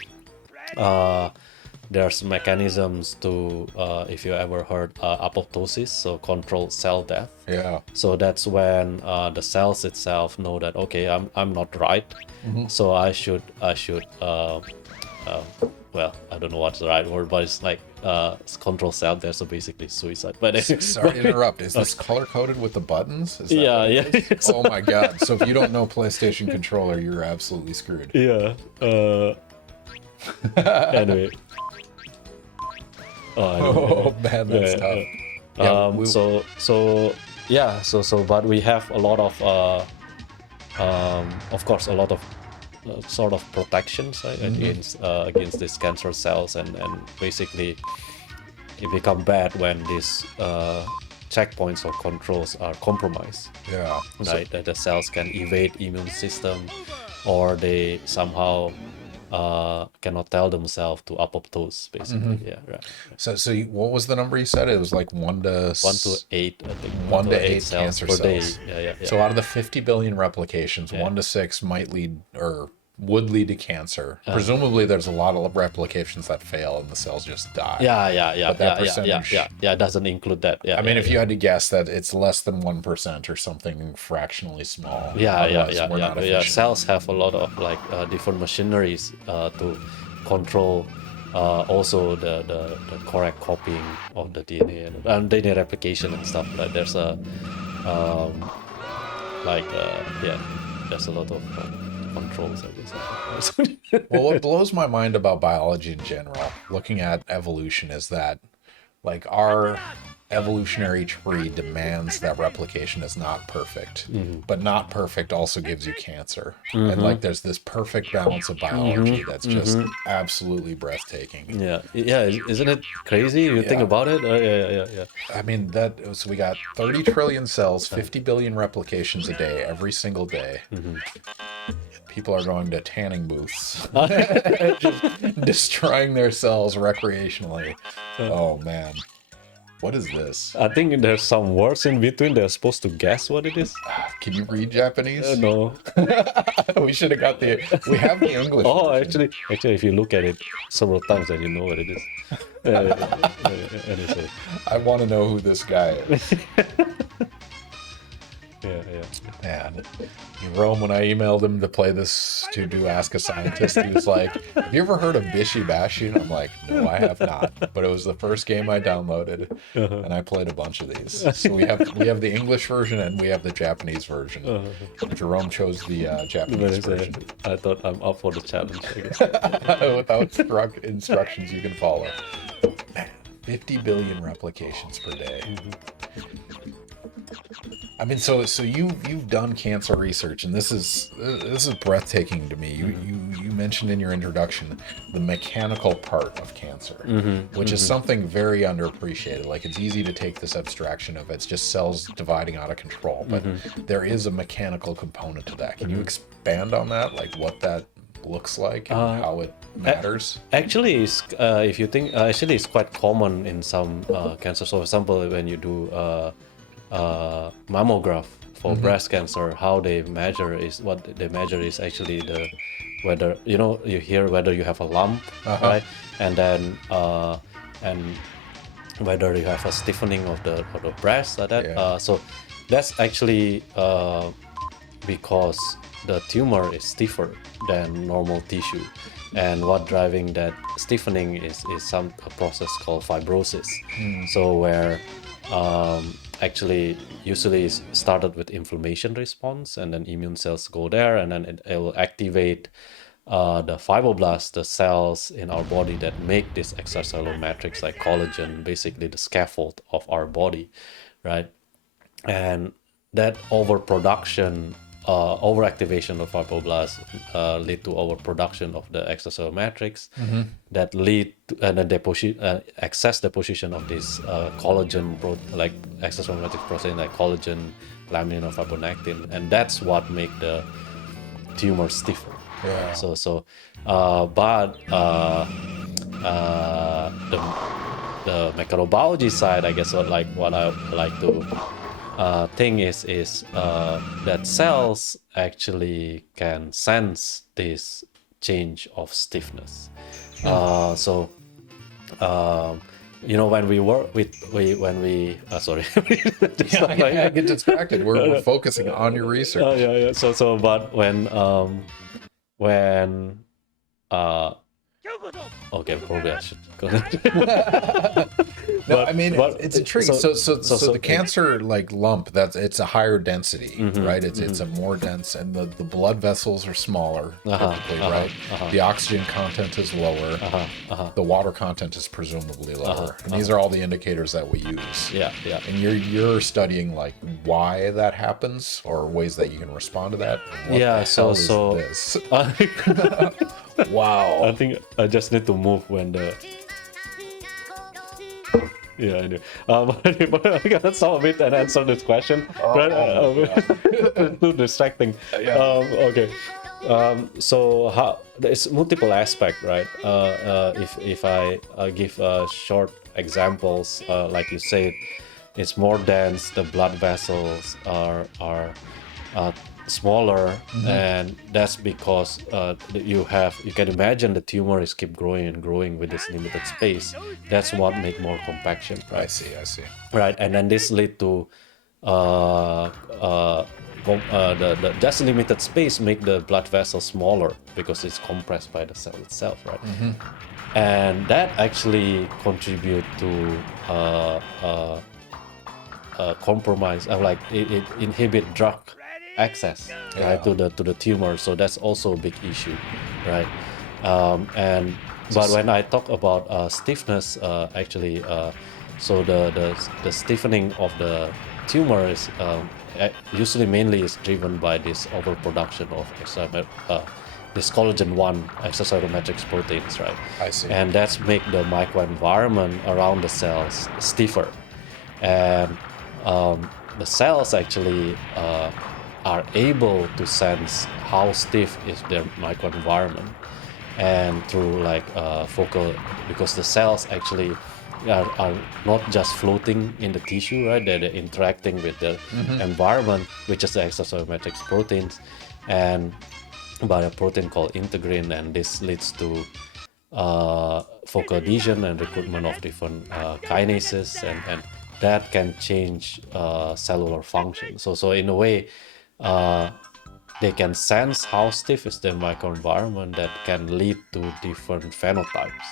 there's mechanisms to if you ever heard apoptosis, so controlled cell death. Yeah. So that's when the cells itself know that, okay, I'm not right, so I should well, I don't know what's the right word, but it's like control cell death, so basically suicide. But sorry to interrupt. Is this color coded with the buttons? Is that yeah. Oh my god! So if you don't know PlayStation controller, you're absolutely screwed. Yeah. Anyway. Oh man, that's tough. Yeah, but we have a lot of course, a lot of sort of protections, right, against these cancer cells, and basically it become bad when these checkpoints or controls are compromised. Yeah. Right, that the cells can evade immune system, or they somehow cannot tell themselves to apoptose, basically. Yeah, right. So what was the number you said? It was like 1 to 8, I think. 1 to 8 cancer per day. cells. Yeah. So out of the 50 billion replications, 1 to 6 might lead or would lead to cancer. Presumably, there's a lot of replications that fail and the cells just die. Yeah. But that percentage, It doesn't include that. Yeah. I mean, if you had to guess, that it's less than 1% or something fractionally small. Yeah. Cells have a lot of like different machineries to control also the correct copying of the DNA and DNA replication and stuff. Like there's a there's a lot of controls, I guess. Well, what blows my mind about biology in general, looking at evolution, is that like our evolutionary tree demands that replication is not perfect, but not perfect also gives you cancer. And like there's this perfect balance of biology that's just absolutely breathtaking. Yeah, isn't it crazy? You think about it? Yeah. I mean, so we got 30 trillion cells, 50 billion replications a day, every single day. People are going to tanning booths, just destroying their cells recreationally. Oh man. What is this? I think there's some words in between. They're supposed to guess what it is. Can you read Japanese? No. We should have got we have the English. Oh, version. actually, if you look at it several times, then you know what it is. I want to know who this guy is. Yeah. Man, Jerome, when I emailed him to play this, to do Ask a Scientist, he was like, have you ever heard of Bishi Bashi? And I'm like, no, I have not. But it was the first game I downloaded, and I played a bunch of these. So we have the English version and we have the Japanese version. Jerome chose the Japanese version. I thought I'm up for the challenge, I guess. Without instructions you can follow. Man, 50 billion replications per day. I mean, so you've done cancer research, and this is breathtaking to me. You mentioned in your introduction the mechanical part of cancer, which is something very underappreciated. Like, it's easy to take this abstraction of it's just cells dividing out of control, but there is a mechanical component to that. Can you expand on that, like what that looks like and how it matters? Actually, if you think, actually, it's quite common in some cancers. So, for example, when you do mammograph for breast cancer, how they measure is actually the whether you hear whether you have a lump, right, and then and whether you have a stiffening of the breast, like that. Yeah. So that's actually because the tumor is stiffer than normal tissue, and what driving that stiffening is a process called fibrosis. So where actually usually is started with inflammation response, and then immune cells go there, and then it will activate the fibroblasts, the cells in our body that make this extracellular matrix like collagen, basically the scaffold of our body, right? And that overproduction, overactivation of fibroblasts lead to overproduction of the extracellular matrix that lead to excess deposition of this collagen, like extracellular matrix protein like collagen, laminin, or fibronectin, and that's what make the tumor stiffer. Yeah. But the mechanobiology side, I guess, what I like to thing is that cells actually can sense this change of stiffness. When we work with sorry, I get distracted. We're focusing on your research. yeah. But when okay, probably I should go. No, I mean, it's intriguing. So the cancer like lump, it's a higher density, right? It's a more dense, and the blood vessels are smaller, typically, right? The oxygen content is lower. The water content is presumably lower. And these are all the indicators that we use. Yeah. And you're studying like why that happens, or ways that you can respond to that. What Yeah. the hell is this? Wow. I think I just need to move when the. Yeah, I do. Let's solve it and answer this question. Too distracting. Okay. So there's multiple aspects, right? If I give short examples, like you said, it's more dense. The blood vessels are smaller, and that's because you can imagine the tumor is keep growing and growing with this limited space. That's what make more compaction, right? I see. Right, and then this lead to the just limited space make the blood vessel smaller because it's compressed by the cell itself, right? And that actually contribute to compromise, like it inhibit drug access, right, to the tumor. So that's also a big issue, right? But when I talk about stiffness, actually, so the stiffening of the tumor is usually mainly is driven by this overproduction of this collagen 1 extracellular matrix proteins, right? I see. And that's make the microenvironment around the cells stiffer, and the cells actually are able to sense how stiff is their microenvironment, and through like focal, because the cells actually are not just floating in the tissue, right? They're interacting with the environment, which is the extracellular matrix proteins, and by a protein called integrin, and this leads to focal adhesion and recruitment of different kinases, and that can change cellular function. So in a way, they can sense how stiff is the microenvironment that can lead to different phenotypes.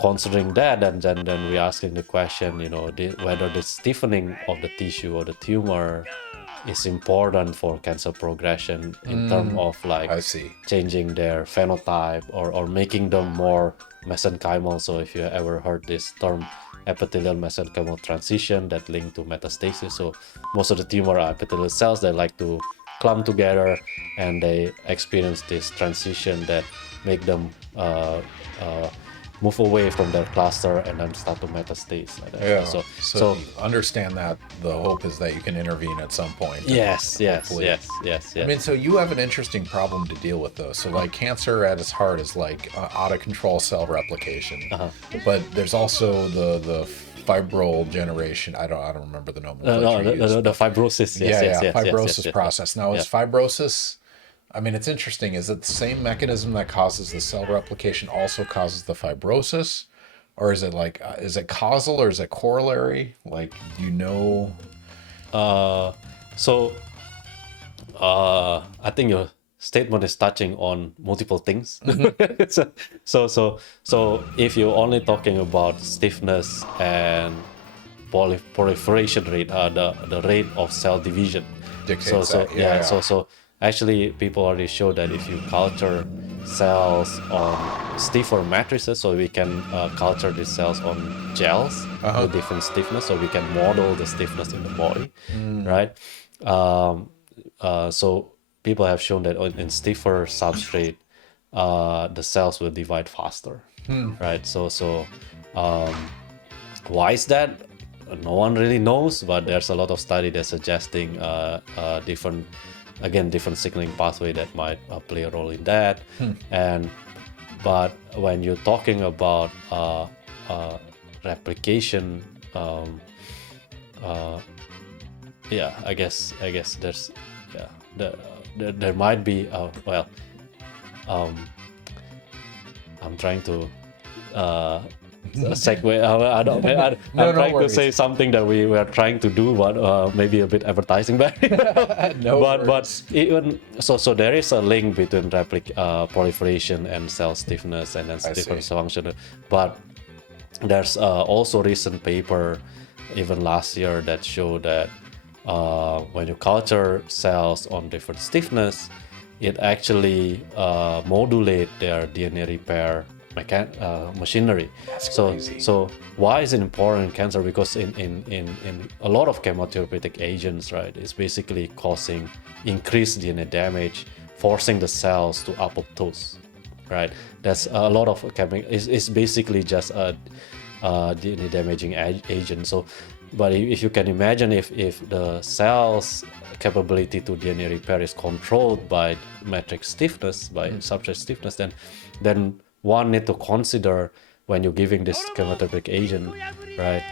Considering that, and then we're asking the question, whether the stiffening of the tissue or the tumor is important for cancer progression in terms of like I see. changing their phenotype or making them more mesenchymal. So if you ever heard this term epithelial mesenchymal transition that link to metastasis, so most of the tumor are epithelial cells that like to clump together and they experience this transition that make them move away from their cluster and then start to metastase. Like that. Yeah. So So you understand that the hope is that you can intervene at some point. yes. I mean, so you have an interesting problem to deal with, though. So, like, cancer at its heart is like out of control cell replication, but there's also the fibril generation. I don't remember the nomenclature. the fibrosis. Fibrosis process. Now, is Yeah. fibrosis? I mean, it's interesting. Is it the same mechanism that causes the cell replication also causes the fibrosis? Or is it like, is it causal or is it corollary? Like, do you know? I think your statement is touching on multiple things. So if you're only talking about stiffness and proliferation rate, the rate of cell division. Dictates that. So actually people already show that if you culture cells on stiffer matrices, so we can culture these cells on gels with different stiffness, so we can model the stiffness in the body, right? So people have shown that in stiffer substrate, the cells will divide faster, right? So why is that? No one really knows, but there's a lot of study that's suggesting different signaling pathway that might play a role in that. But when you're talking about replication, I guess there's there might be I'm trying to segue. I'm trying to say something that we were trying to do, but maybe a bit advertising back. But even so there is a link between proliferation and cell stiffness and then stiffer function. But there's also recent paper, even last year, that showed that when you culture cells on different stiffness, it actually modulate their DNA repair machinery. So why is it important in cancer? Because in a lot of chemotherapeutic agents, right, it's basically causing increased DNA damage, forcing the cells to apoptose, right? That's a lot of it's basically just a DNA damaging agent. So but if you can imagine, if the cell's capability to DNA repair is controlled by matrix stiffness, by substrate stiffness, then one need to consider when you're giving this chemotherapeutic agent, right?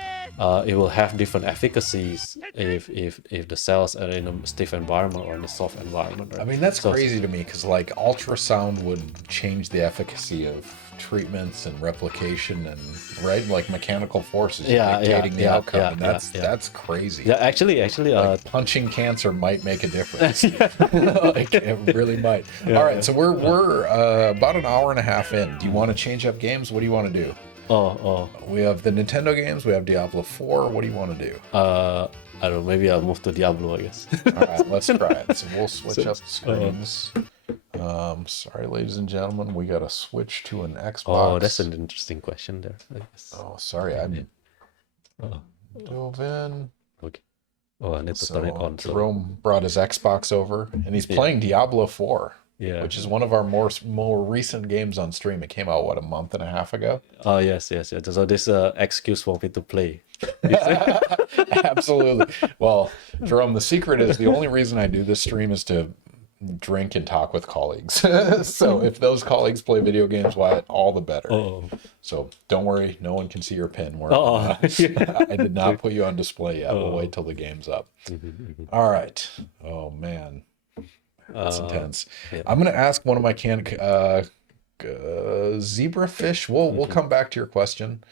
It will have different efficacies if the cells are in a stiff environment or in a soft environment. Right? I mean, that's crazy to me because like ultrasound would change the efficacy of treatments and replication and right, like mechanical forces dictating the outcome, and that's crazy. Yeah, actually, like punching cancer might make a difference. Like it really might. All right, so we're about an hour and a half in. Do you want to change up games? What do you want to do? We have the Nintendo games. We have Diablo IV. What do you want to do? I don't know. Maybe I'll move to Diablo, I guess. All right, let's try it. So we'll switch up screens. Sorry, ladies and gentlemen, we got to switch to an Xbox. Oh, that's an interesting question there, I guess. Oh, sorry, I dove in. Okay. Oh, I need to turn it on. Jerome brought his Xbox over, and he's playing Diablo IV. Yeah, which is one of our more recent games on stream. It came out a month and a half ago. Oh yes. So this excuse for me to play. Absolutely. Well, Jerome, the secret is the only reason I do this stream is to drink and talk with colleagues. So if those colleagues play video games, why all the better. So don't worry, no one can see your pin. I did not put you on display yet. We'll wait till the game's up. All right. Oh man. That's intense. Yeah. I'm going to ask one of my Zebrafish, we'll come back to your question.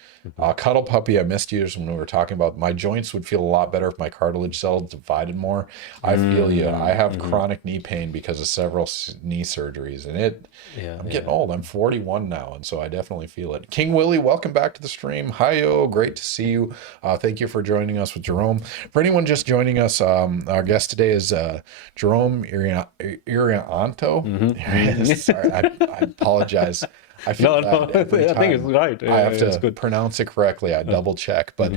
Cuddle Puppy, I missed you when we were talking about my joints would feel a lot better if my cartilage cells divided more. I feel you. I have chronic knee pain because of several knee surgeries, and I'm getting old. I'm 41 now, and so I definitely feel it. King Willie, welcome back to the stream. Hi-yo, great to see you. Thank you for joining us with Jerome. For anyone just joining us, our guest today is Jerome Irianto. Sorry, I apologize. I feel bad every time. I think it's right. I have to pronounce it correctly. I double check, but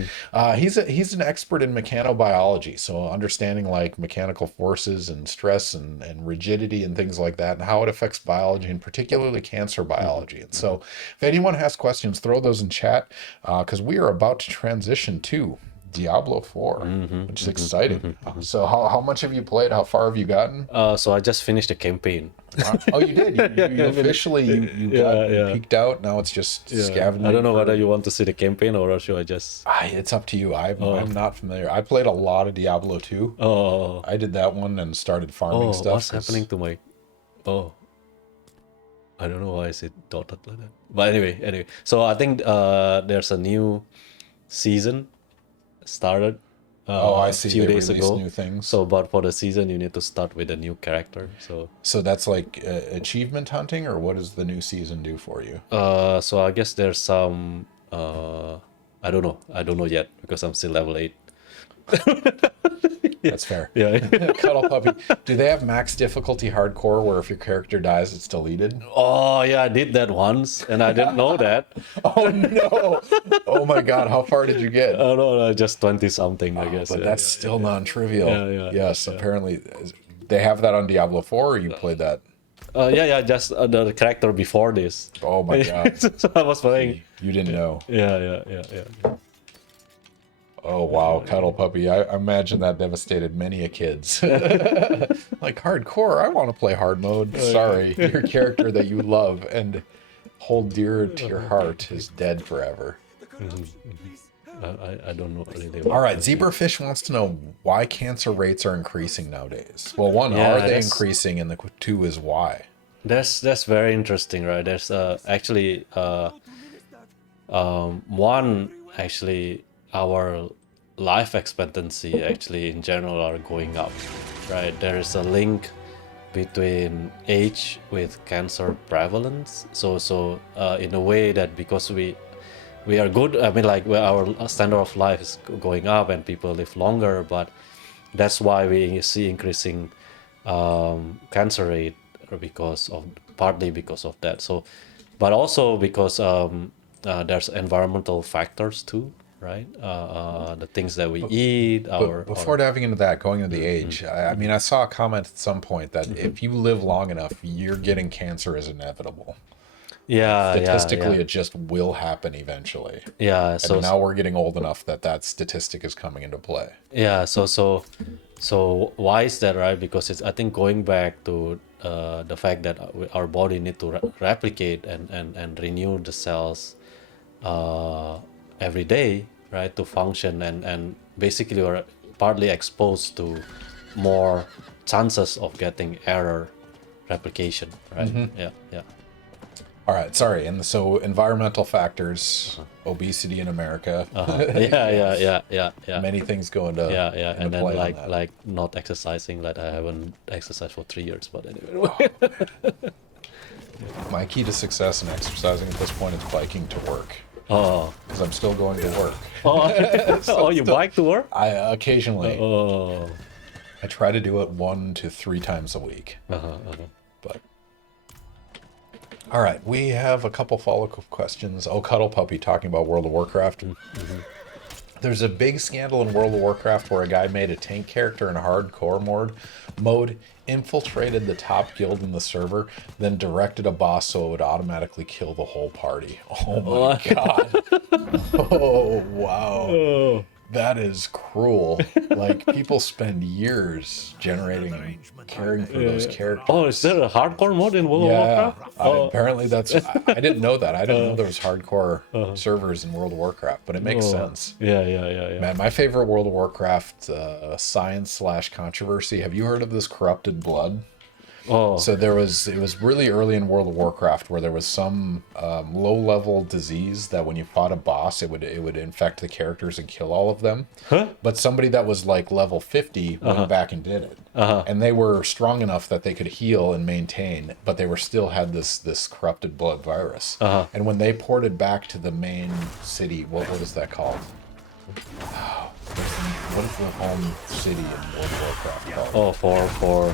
he's an expert in mechanobiology, so understanding like mechanical forces and stress and rigidity and things like that, and how it affects biology, and particularly cancer biology. And so, if anyone has questions, throw those in chat because we are about to transition to Diablo IV, which is exciting. So how much have you played? How far have you gotten? So I just finished the campaign. Oh, you did. You officially you peeked out. Now it's just scavenging. I don't know whether you want to see the campaign or should I just. It's up to you. I'm not familiar. I played a lot of Diablo 2. I did that one and started farming stuff. What's happening to my? I don't know why is it dotted like that. But anyway. So I think there's a new season started I see. a few They days released ago. new things. So, but for the season, you need to start with a new character. So that's like achievement hunting, or what does the new season do for you? So I guess there's some. I don't know yet because I'm still level 8. That's fair. Yeah. Cuddle Puppy. Do they have max difficulty hardcore where if your character dies, it's deleted? Oh yeah, I did that once, and I didn't know that. Oh no! Oh my God! How far did you get? Oh no, just 20 something, I guess. But that's still non-trivial. Yeah. Yes, apparently they have that on Diablo 4. Or you played that? Just the character before this. Oh my God! So I was playing. You didn't know? Yeah. Oh wow, Cuddle Puppy. I imagine that devastated many a kids. Like hardcore, I want to play hard mode. Sorry, your character that you love and hold dear to your heart is dead forever. I don't know really. All right, Zebrafish wants to know why cancer rates are increasing nowadays. Well, one, Yeah, are they that's- increasing, and the two is why. That's very interesting, right? There's actually one actually our life expectancy actually in general are going up, right? There is a link between age with cancer prevalence. So in a way that because we are good, I mean like our standard of life is going up and people live longer, but that's why we see increasing cancer rate partly because of that. So, but also because there's environmental factors too, right? The things that we eat. Before diving into that, going into the age, I mean, I saw a comment at some point that if you live long enough, you're getting cancer is inevitable. Statistically, it just will happen eventually. Yeah. And now we're getting old enough that statistic is coming into play. Yeah. So why is that, right? Because it's I think going back to the fact that our body need to replicate and renew the cells every day, right, to function, and basically we're partly exposed to more chances of getting error replication, right? Yeah. All right, sorry. And so environmental factors, obesity in America. Yeah. Many things go into And then play on that. like not exercising. Like I haven't exercised for 3 years, but anyway. My key to success in exercising at this point is biking to work. Oh. Because I'm still going to work. Oh, you bike to work? I occasionally. Oh. I try to do it 1 to 3 times a week. But all right, we have a couple follow-up questions. Oh, Cuddle Puppy talking about World of Warcraft. There's a big scandal in World of Warcraft where a guy made a tank character in hardcore mode, infiltrated the top guild in the server, then directed a boss so it would automatically kill the whole party. Oh my God. Oh, wow. That is cruel. Like, people spend years caring for those characters. Oh, is there a hardcore mode in World of Warcraft? Apparently that's. I didn't know that. I didn't know there was hardcore servers in World of Warcraft, but it makes sense. Yeah. Man, my favorite World of Warcraft science / controversy. Have you heard of this corrupted blood? Oh. So it was really early in World of Warcraft where there was some low-level disease that when you fought a boss, it would infect the characters and kill all of them. Huh? But somebody that was like level 50 went back and did it. And they were strong enough that they could heal and maintain, but they were still had this corrupted blood virus. And when they ported back to the main city, what is that called? What is the home city in World of Warcraft called? Oh, for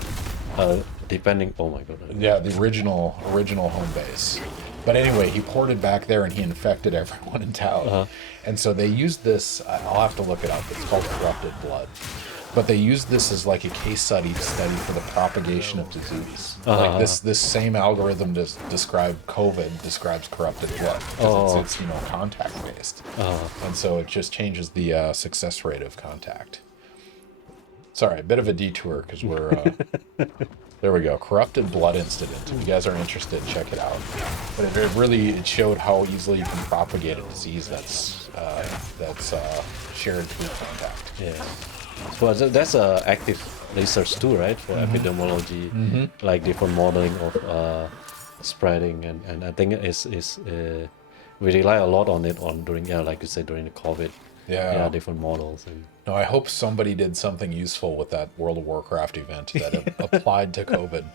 depending. Oh my god. Yeah, the original home base. But anyway, he ported back there and he infected everyone in town. And so they used this. I'll have to look it up. It's called corrupted blood. But they used this as like a case study for the propagation of disease. Like this same algorithm to describe COVID describes corrupted blood because it's contact based, and so it just changes the success rate of contact. Sorry, a bit of a detour because we're there we go. Corrupted blood incident. If you guys are interested, check it out. But it showed how easily you can propagate a disease that's shared through contact. Yeah. So that's active research too, right? For epidemiology, like different modeling of spreading, and I think we rely a lot on it during like you said, during the COVID. Yeah, different models. No, I hope somebody did something useful with that World of Warcraft event that applied to COVID.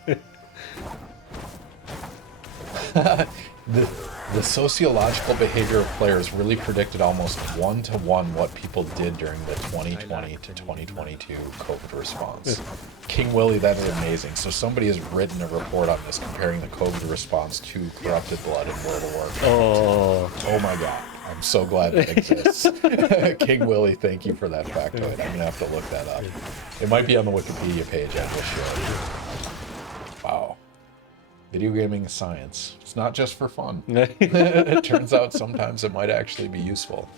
The sociological behavior of players really predicted almost one-to-one what people did during the 2020 to 2022 COVID response. King Willie, that is amazing. So somebody has written a report on this comparing the COVID response to corrupted blood in World of Warcraft. Oh my god. I'm so glad it exists. King Willie, thank you for that factoid. I'm going to have to look that up. It might be on the Wikipedia page I will show. Wow. Video gaming is science. It's not just for fun. It turns out sometimes it might actually be useful.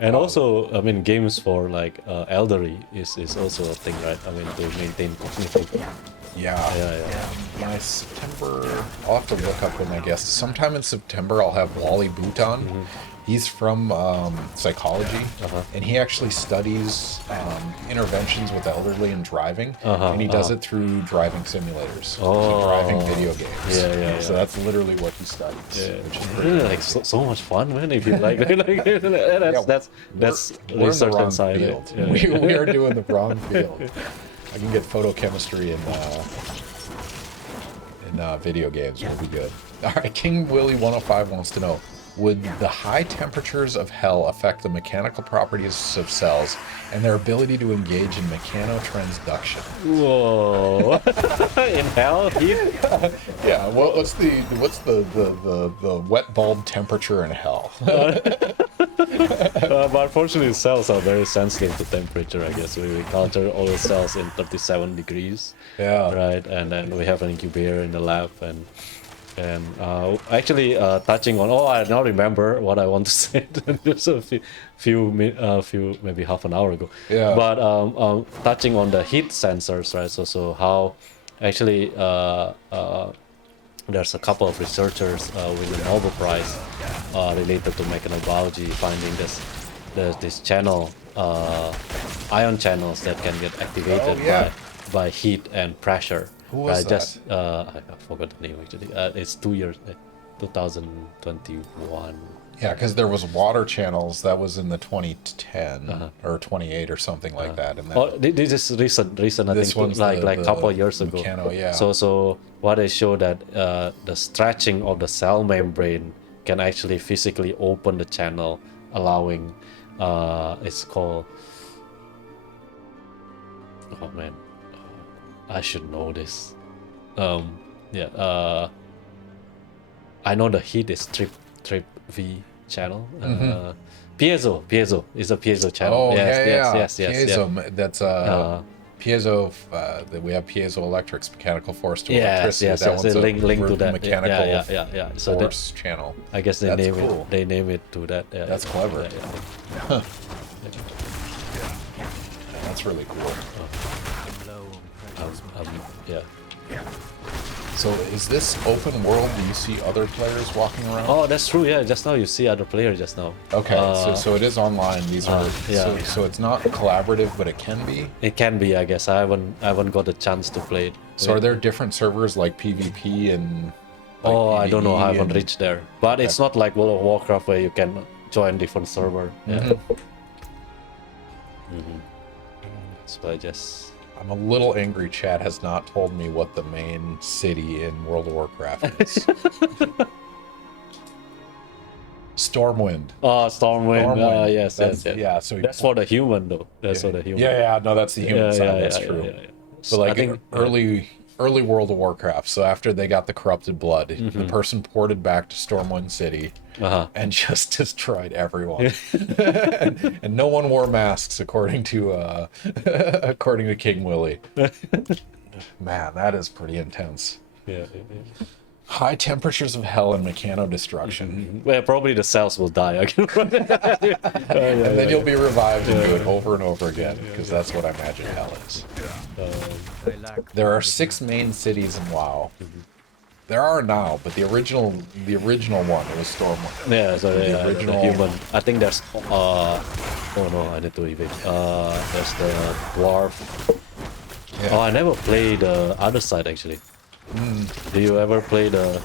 And also, I mean, games for like elderly is also a thing, right? I mean, to maintain cognitive. Yeah. My September, I'll have to look up when my guest. Sometime in September, I'll have Wally Boot on. He's from psychology, and he actually studies interventions with elderly in driving, and he does it through driving simulators, so driving video games. So that's literally what he studies. Which is really like so much fun, man. If you like, that's research and science. We are doing the wrong field. I can get photochemistry in video games. We'll be good. All right, King Willie 105 wants to know, would the high temperatures of hell affect the mechanical properties of cells and their ability to engage in mechanotransduction? Whoa! In hell, heat? Yeah. Well, what's the wet bulb temperature in hell? But unfortunately, cells are very sensitive to temperature. I guess we culture all the cells in 37 degrees. Yeah. Right, and then we have an incubator in the lab, and actually touching on, I now remember what I want to say just a few maybe half an hour ago. Yeah. But touching on the heat sensors, right? So how actually there's a couple of researchers with the Nobel Prize related to mechanobiology, finding this channel, ion channels that can get activated by heat and pressure. Who was that? I forgot the name actually. It's 2 years, 2021. Yeah, because there was water channels that was in the 2010 or 28 or something like that. And this is recent. I think like couple years ago. So what they show that the stretching of the cell membrane can actually physically open the channel, allowing it's called. Oh man. I should know this. I know the heat is trip V channel. Piezo is a piezo channel. Oh, yes. Piezo. That's piezo. We have piezoelectrics, mechanical force to electricity. Yes. That's a link to that. Mechanical force channel. I guess they name it to that. That's clever. That's really cool. So is this open world? Do you see other players walking around? Oh, that's true. Yeah, just now you see other players just now. Okay, so it is online. These are so it's not collaborative, but it can be. It can be, I guess. I haven't got a chance to play it So are there different servers like PvP and? Like Oh, I don't know. I haven't and... reached there. But Okay. it's not like World of Warcraft where you can join different server. Yeah. So I just. I'm a little angry. Chat has not told me what the main city in World of Warcraft is. Stormwind. Oh, Stormwind. Yes. Yeah, so that's for the human though. That's for the human. Yeah, no, that's the human side. That's true. Yeah. But like I think, early World of Warcraft. So after they got the corrupted blood, the person ported back to Stormwind City and just destroyed everyone. and no one wore masks, according to King Willie. Man, that is pretty intense. Yeah. High temperatures of hell and mechano destruction. Well, probably the cells will die. And then you'll be revived and do it over and over again, because that's what I imagine hell is. There are 6 main cities in WoW. There are now, but the original one, it was Stormwind. Yeah, so the original human. I think there's oh no, I need to evac. There's the dwarf. Yeah. Oh, I never played the other side actually. Do you ever play the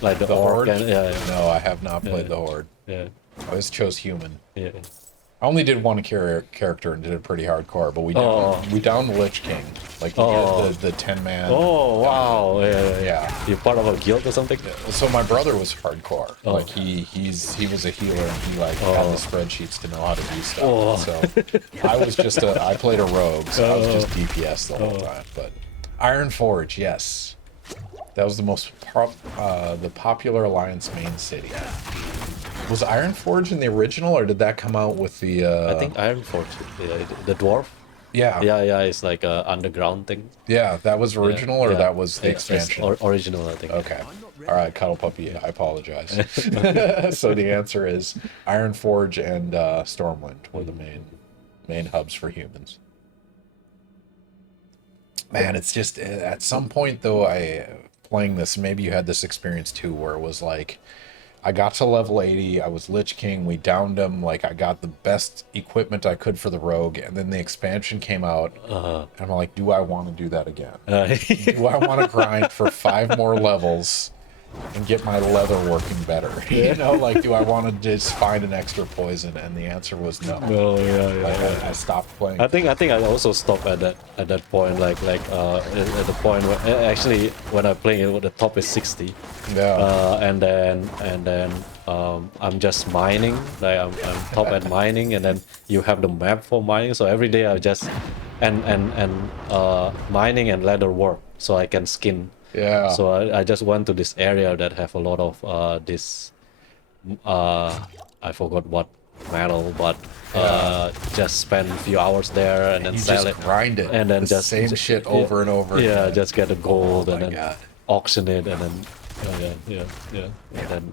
Horde? orc? No, I have not played the Horde. Yeah. I always chose human. Yeah. I only did one character and did it pretty hardcore, but we downed the Lich King, like the 10-man. Oh wow! Yeah. You're part of a guild or something? So my brother was hardcore. Like he was a healer and he like had the spreadsheets to know how to do stuff. So I was just I played a rogue, so I was just DPS the whole time. But Iron Forge, yes, that was the most the popular Alliance main city. Was Iron Forge in the original, or did that come out with the? I think Iron Forge, the dwarf. Yeah. It's like a underground thing. Yeah, that was original, or that was the expansion? Original, I think. Okay. All right, Cuddle Puppy, I apologize. So the answer is Iron Forge and Stormwind were the main hubs for humans. Man, it's just at some point though, playing this, maybe you had this experience too, where it was like, I got to level 80, I was Lich King, we downed him, like I got the best equipment I could for the rogue, and then the expansion came out, and I'm like, do I want to do that again? Do I want to grind for 5 more levels and get my leather working better? You know, like, do I want to just find an extra poison? And the answer was no. I stopped playing. I think I also stopped at that point, at the point where actually when I'm playing it, the top is 60. Yeah. And then I'm just mining, like I'm top at mining, and then you have the map for mining. So every day I just mining and leather work, so I can skin. Yeah. So I just went to this area that have a lot of this I forgot what metal, but just spend a few hours there and then sell it, grind it, and then just same shit over and over. Yeah, just get the gold and then God. auction it, and then and then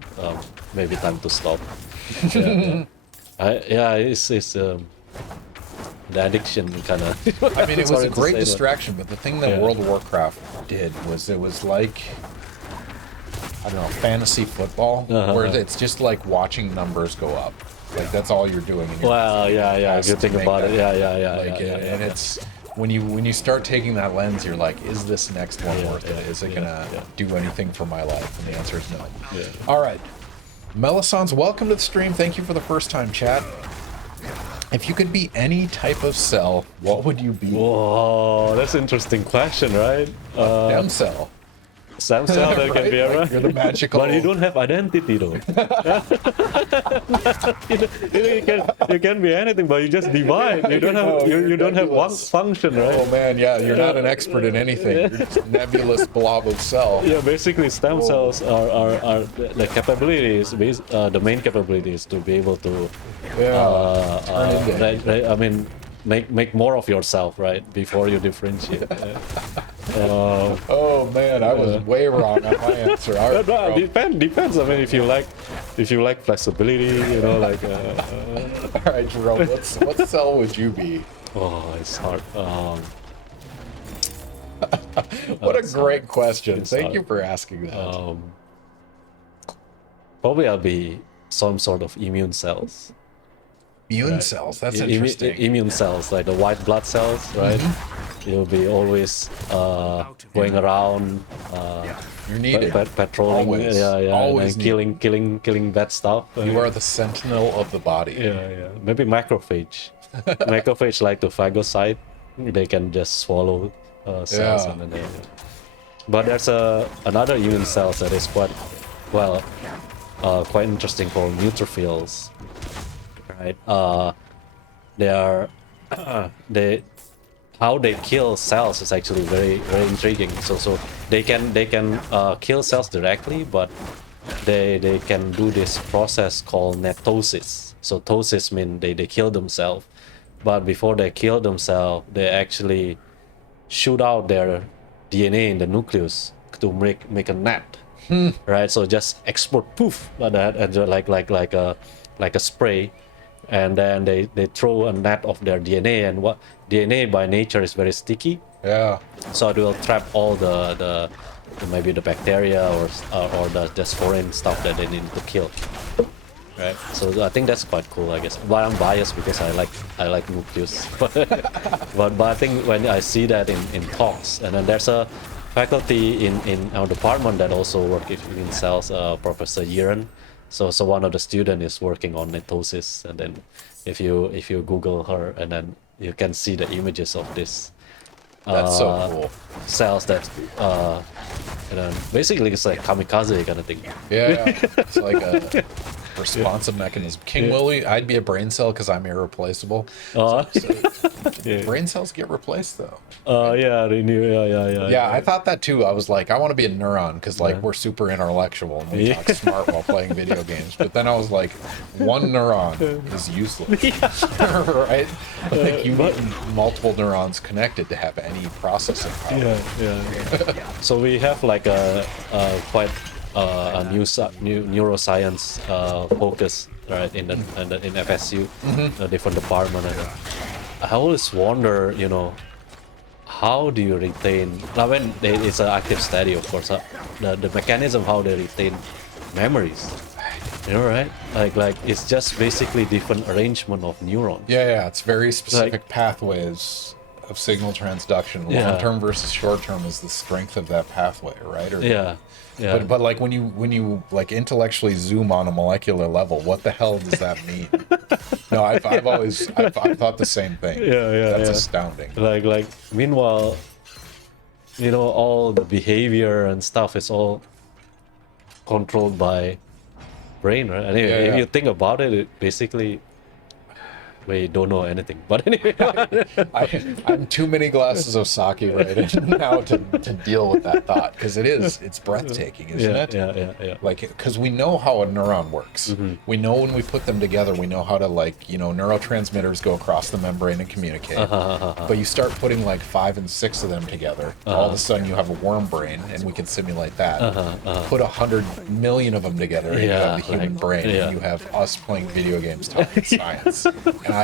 maybe time to stop. It's the addiction kind of. I mean, it was a great distraction, but the thing that World of Warcraft did was it was like, I don't know, fantasy football, where it's just like watching numbers go up. Like that's all you're doing. If you think about it, and it's when you start taking that lens, you're like, is this next one worth it? Is it gonna do anything for my life? And the answer is no. All right, Melisons, welcome to the stream. Thank you for the first time chat. If you could be any type of cell, what would you be? Whoa, that's an interesting question, right? Stem cell. Stem cell that can be around. You're the magical. But you don't have identity though. you can be anything, but you just divide. You don't have you don't have one function, right? Oh man, yeah, you're not an expert in anything. You're just a nebulous blob of cell. Yeah, basically stem cells are the capabilities. The main capability is to be able to. I mean, make more of yourself, right? Before you differentiate. Oh man, I was way wrong on my answer. Depends. I mean, if you like flexibility, you know, like. All right, Jerome, what cell would you be? Oh, it's hard. What a great question. Thank you for asking that. Probably I'll be some sort of immune cells. Immune cells. That's Immu- interesting. Immune cells, like the white blood cells, right? You'll be always going around, You're needed. patrolling, Always. and Always then killing bad stuff. You are the sentinel of the body. Yeah. Maybe macrophage. Macrophage like to phagocyte. They can just swallow cells Yeah. and then but there's another immune cells that is quite quite interesting called neutrophils, right? They are they how they kill cells is actually very intriguing. So they can kill cells directly, but they can do this process called netosis. So tosis means they kill themselves, but before they kill themselves, they actually shoot out their DNA in the nucleus to make a net, right? So just explode, poof, like that, and just like a spray, and then they throw a net of their DNA, and what DNA by nature is very sticky, Yeah. so it will trap all the maybe the bacteria or the just foreign stuff that they need to kill, right? So I think that's quite cool, I guess. But I'm biased because I like nucleus. but I think when I see that in talks, and then there's a faculty in our department that also work in cells, Professor Yiren. So one of the student is working on netosis, and then if you Google her, and then you can see the images of this. That's so cool. Cells that and then basically it's like kamikaze kind of thing. Yeah. It's like a responsive mechanism. King Willie, I'd be a brain cell because I'm irreplaceable. Brain cells get replaced though. Yeah, they knew. Yeah, I thought that too. I was like, I want to be a neuron because like we're super intellectual and we talk smart while playing video games. But then I was like, one neuron is useless, right? Like you need multiple neurons connected to have any processing power. So we have like a quite a new neuroscience focus, right, in FSU, a different department. And I always wonder, how do you retain? Now, when it's an active study, of course, the mechanism how they retain memories, right? Like it's just basically different arrangement of neurons. Yeah, it's very specific pathways of signal transduction. Long-term versus short-term is the strength of that pathway, right? Or, Yeah. But like when you like intellectually zoom on a molecular level, what the hell does that mean? No, I've thought the same thing. That's astounding. Like meanwhile, all the behavior and stuff is all controlled by brain, right? And if you think about it, basically we don't know anything. But anyway, I'm too many glasses of sake right now to deal with that thought because it's breathtaking, isn't it? Yeah. Like, because we know how a neuron works. We know when we put them together, we know how to neurotransmitters go across the membrane and communicate. But you start putting like 5 and 6 of them together, all of a sudden you have a worm brain, and we can simulate that. Put 100 million of them together, and you have the human brain, and you have us playing video games talking science. And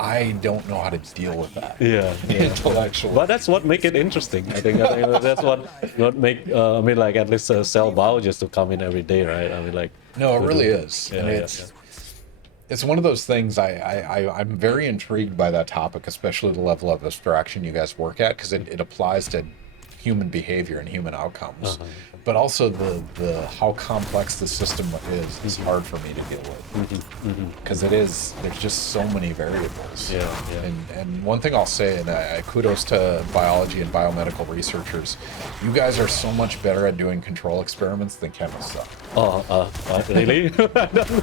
I don't know how to deal with that. Intellectually. But that's what make it interesting. I think that's what make like at least a cell biologist to come in every day, right? No, it really is. And it's one of those things I'm very intrigued by that topic, especially the level of abstraction you guys work at, because it applies to human behavior and human outcomes. But also the how complex the system is hard for me to deal with, because there's just so many variables. And one thing I'll say, and kudos to biology and biomedical researchers, you guys are so much better at doing control experiments than chemists are. Really?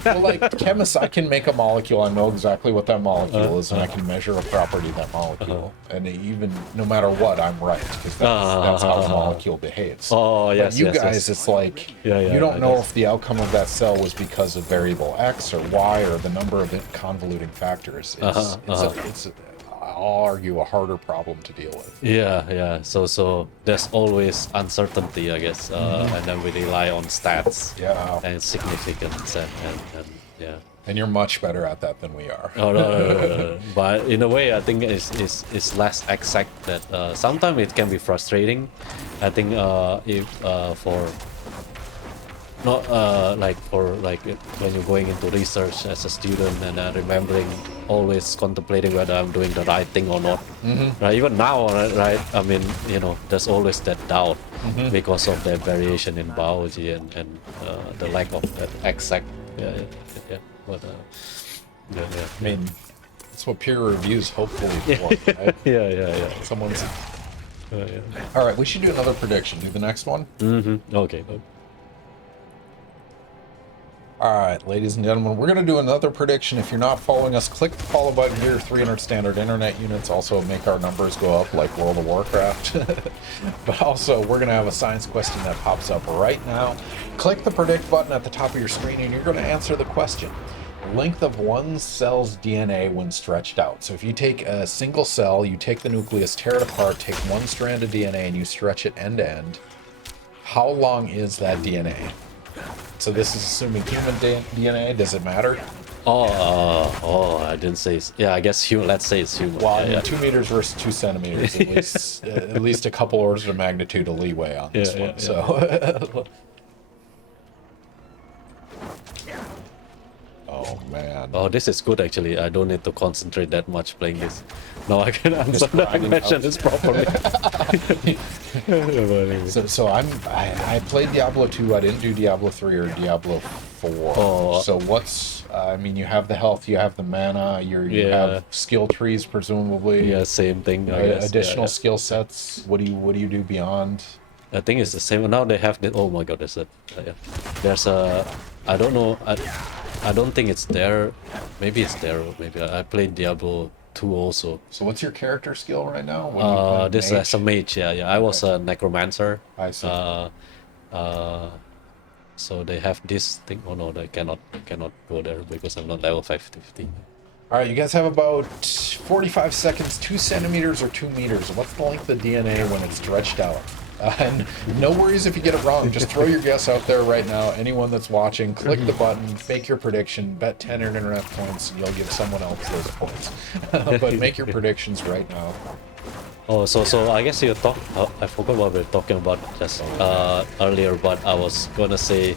Well, like chemists, I can make a molecule, I know exactly what that molecule is, and I can measure a property of that molecule, and even no matter what, I'm right, because that's how the molecule behaves. But you guys, it's like you don't know if the outcome of that cell was because of variable X or Y or the number of convoluting factors. It's I'll argue a harder problem to deal with. So there's always uncertainty, I guess, and then we rely on stats and significance and And you're much better at that than we are. No. But in a way, I think it's less exact. That sometimes it can be frustrating. I think if not like for like when you're going into research as a student and remembering, always contemplating whether I'm doing the right thing or not. Right, even now, right, I mean, you know, there's always that doubt because of the variation in biology and the lack of that exact but yeah. I mean, that's what peer reviews hopefully for, right? yeah. Someone's. Yeah. All right, we should do another prediction. Do the next one. Okay. All right, ladies and gentlemen, we're going to do another prediction. If you're not following us, click the follow button here. 300 standard internet units also make our numbers go up like World of Warcraft. But also, we're going to have a science question that pops up right now. Click the predict button at the top of your screen, and you're going to answer the question. Length of one cell's DNA when stretched out. So if you take a single cell, you take the nucleus, tear it apart, take one strand of DNA, and you stretch it end to end, how long is that DNA? So this is assuming human DNA. Does it matter? I didn't say. Yeah, I guess human. Let's say it's human. Well, I mean, 2 meters versus 2 centimeters. At least a couple orders of magnitude of leeway on this one. So. Oh man. Oh, this is good actually. I don't need to concentrate that much playing this. Now I can answer that question this properly. So I played Diablo 2. I didn't do Diablo 3 or Diablo 4. Oh. So what's I mean, you have the health, you have the mana, you have skill trees presumably. Yeah, same thing. I guess. Additional skill sets. What do you do beyond? I think it's the same. Now they have the. Oh my god, there's a. There's a. I don't know. I don't think it's there. Maybe it's there. Maybe I played Diablo 2 also. So what's your character skill right now? What do you play, this mage? as a mage. Yeah. I was a necromancer. I see. So they have this thing. Oh no, they cannot go there because I'm not level 550. All right, you guys have about 45 seconds. 2 centimeters or 2 meters. What's the length of DNA when it's stretched out? And no worries if you get it wrong. Just throw your guess out there right now. Anyone that's watching, click the button, make your prediction, bet 10 internet points, and you'll give someone else those points. But make your predictions right now. Oh, so I guess you talk. I forgot what we were talking about just earlier, but I was gonna say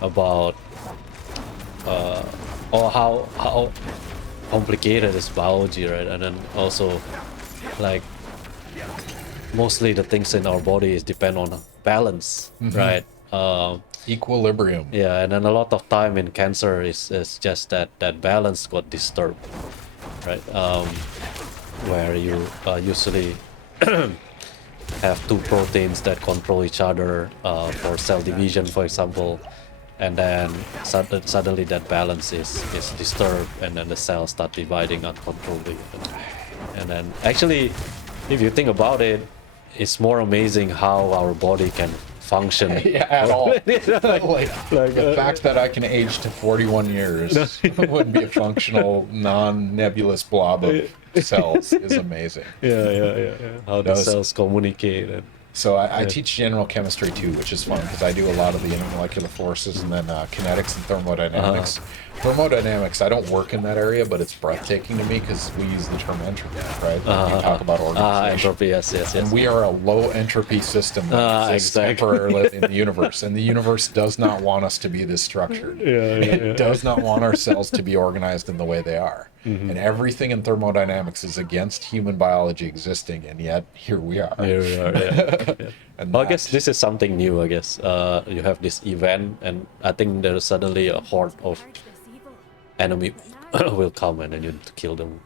about how complicated is biology, right? And then also like mostly the things in our bodies depend on balance, right? Equilibrium. Yeah, and then a lot of time in cancer is just that balance got disturbed, right? Where you usually have two proteins that control each other for cell division, for example, and then suddenly that balance is disturbed, and then the cells start dividing uncontrollably. And then actually, if you think about it, it's more amazing how our body can function. Yeah, at all. The fact that I can age to 41 years would be a functional, non-nebulous blob of cells is amazing. Yeah. How the cells communicate. And so I teach general chemistry too, which is fun because I do a lot of the intermolecular forces and then kinetics and thermodynamics. Thermodynamics, I don't work in that area, but it's breathtaking to me because we use the term entropy, right? You talk about organization. Entropy, yes. And we are a low entropy system that exists temporarily in the universe. And the universe does not want us to be this structured. It does not want our cells to be organized in the way they are. And everything in thermodynamics is against human biology existing, and yet here we are. And well, I guess this is something new. I guess you have this event, and I think there's suddenly a horde of enemy will come, and then you need to kill them.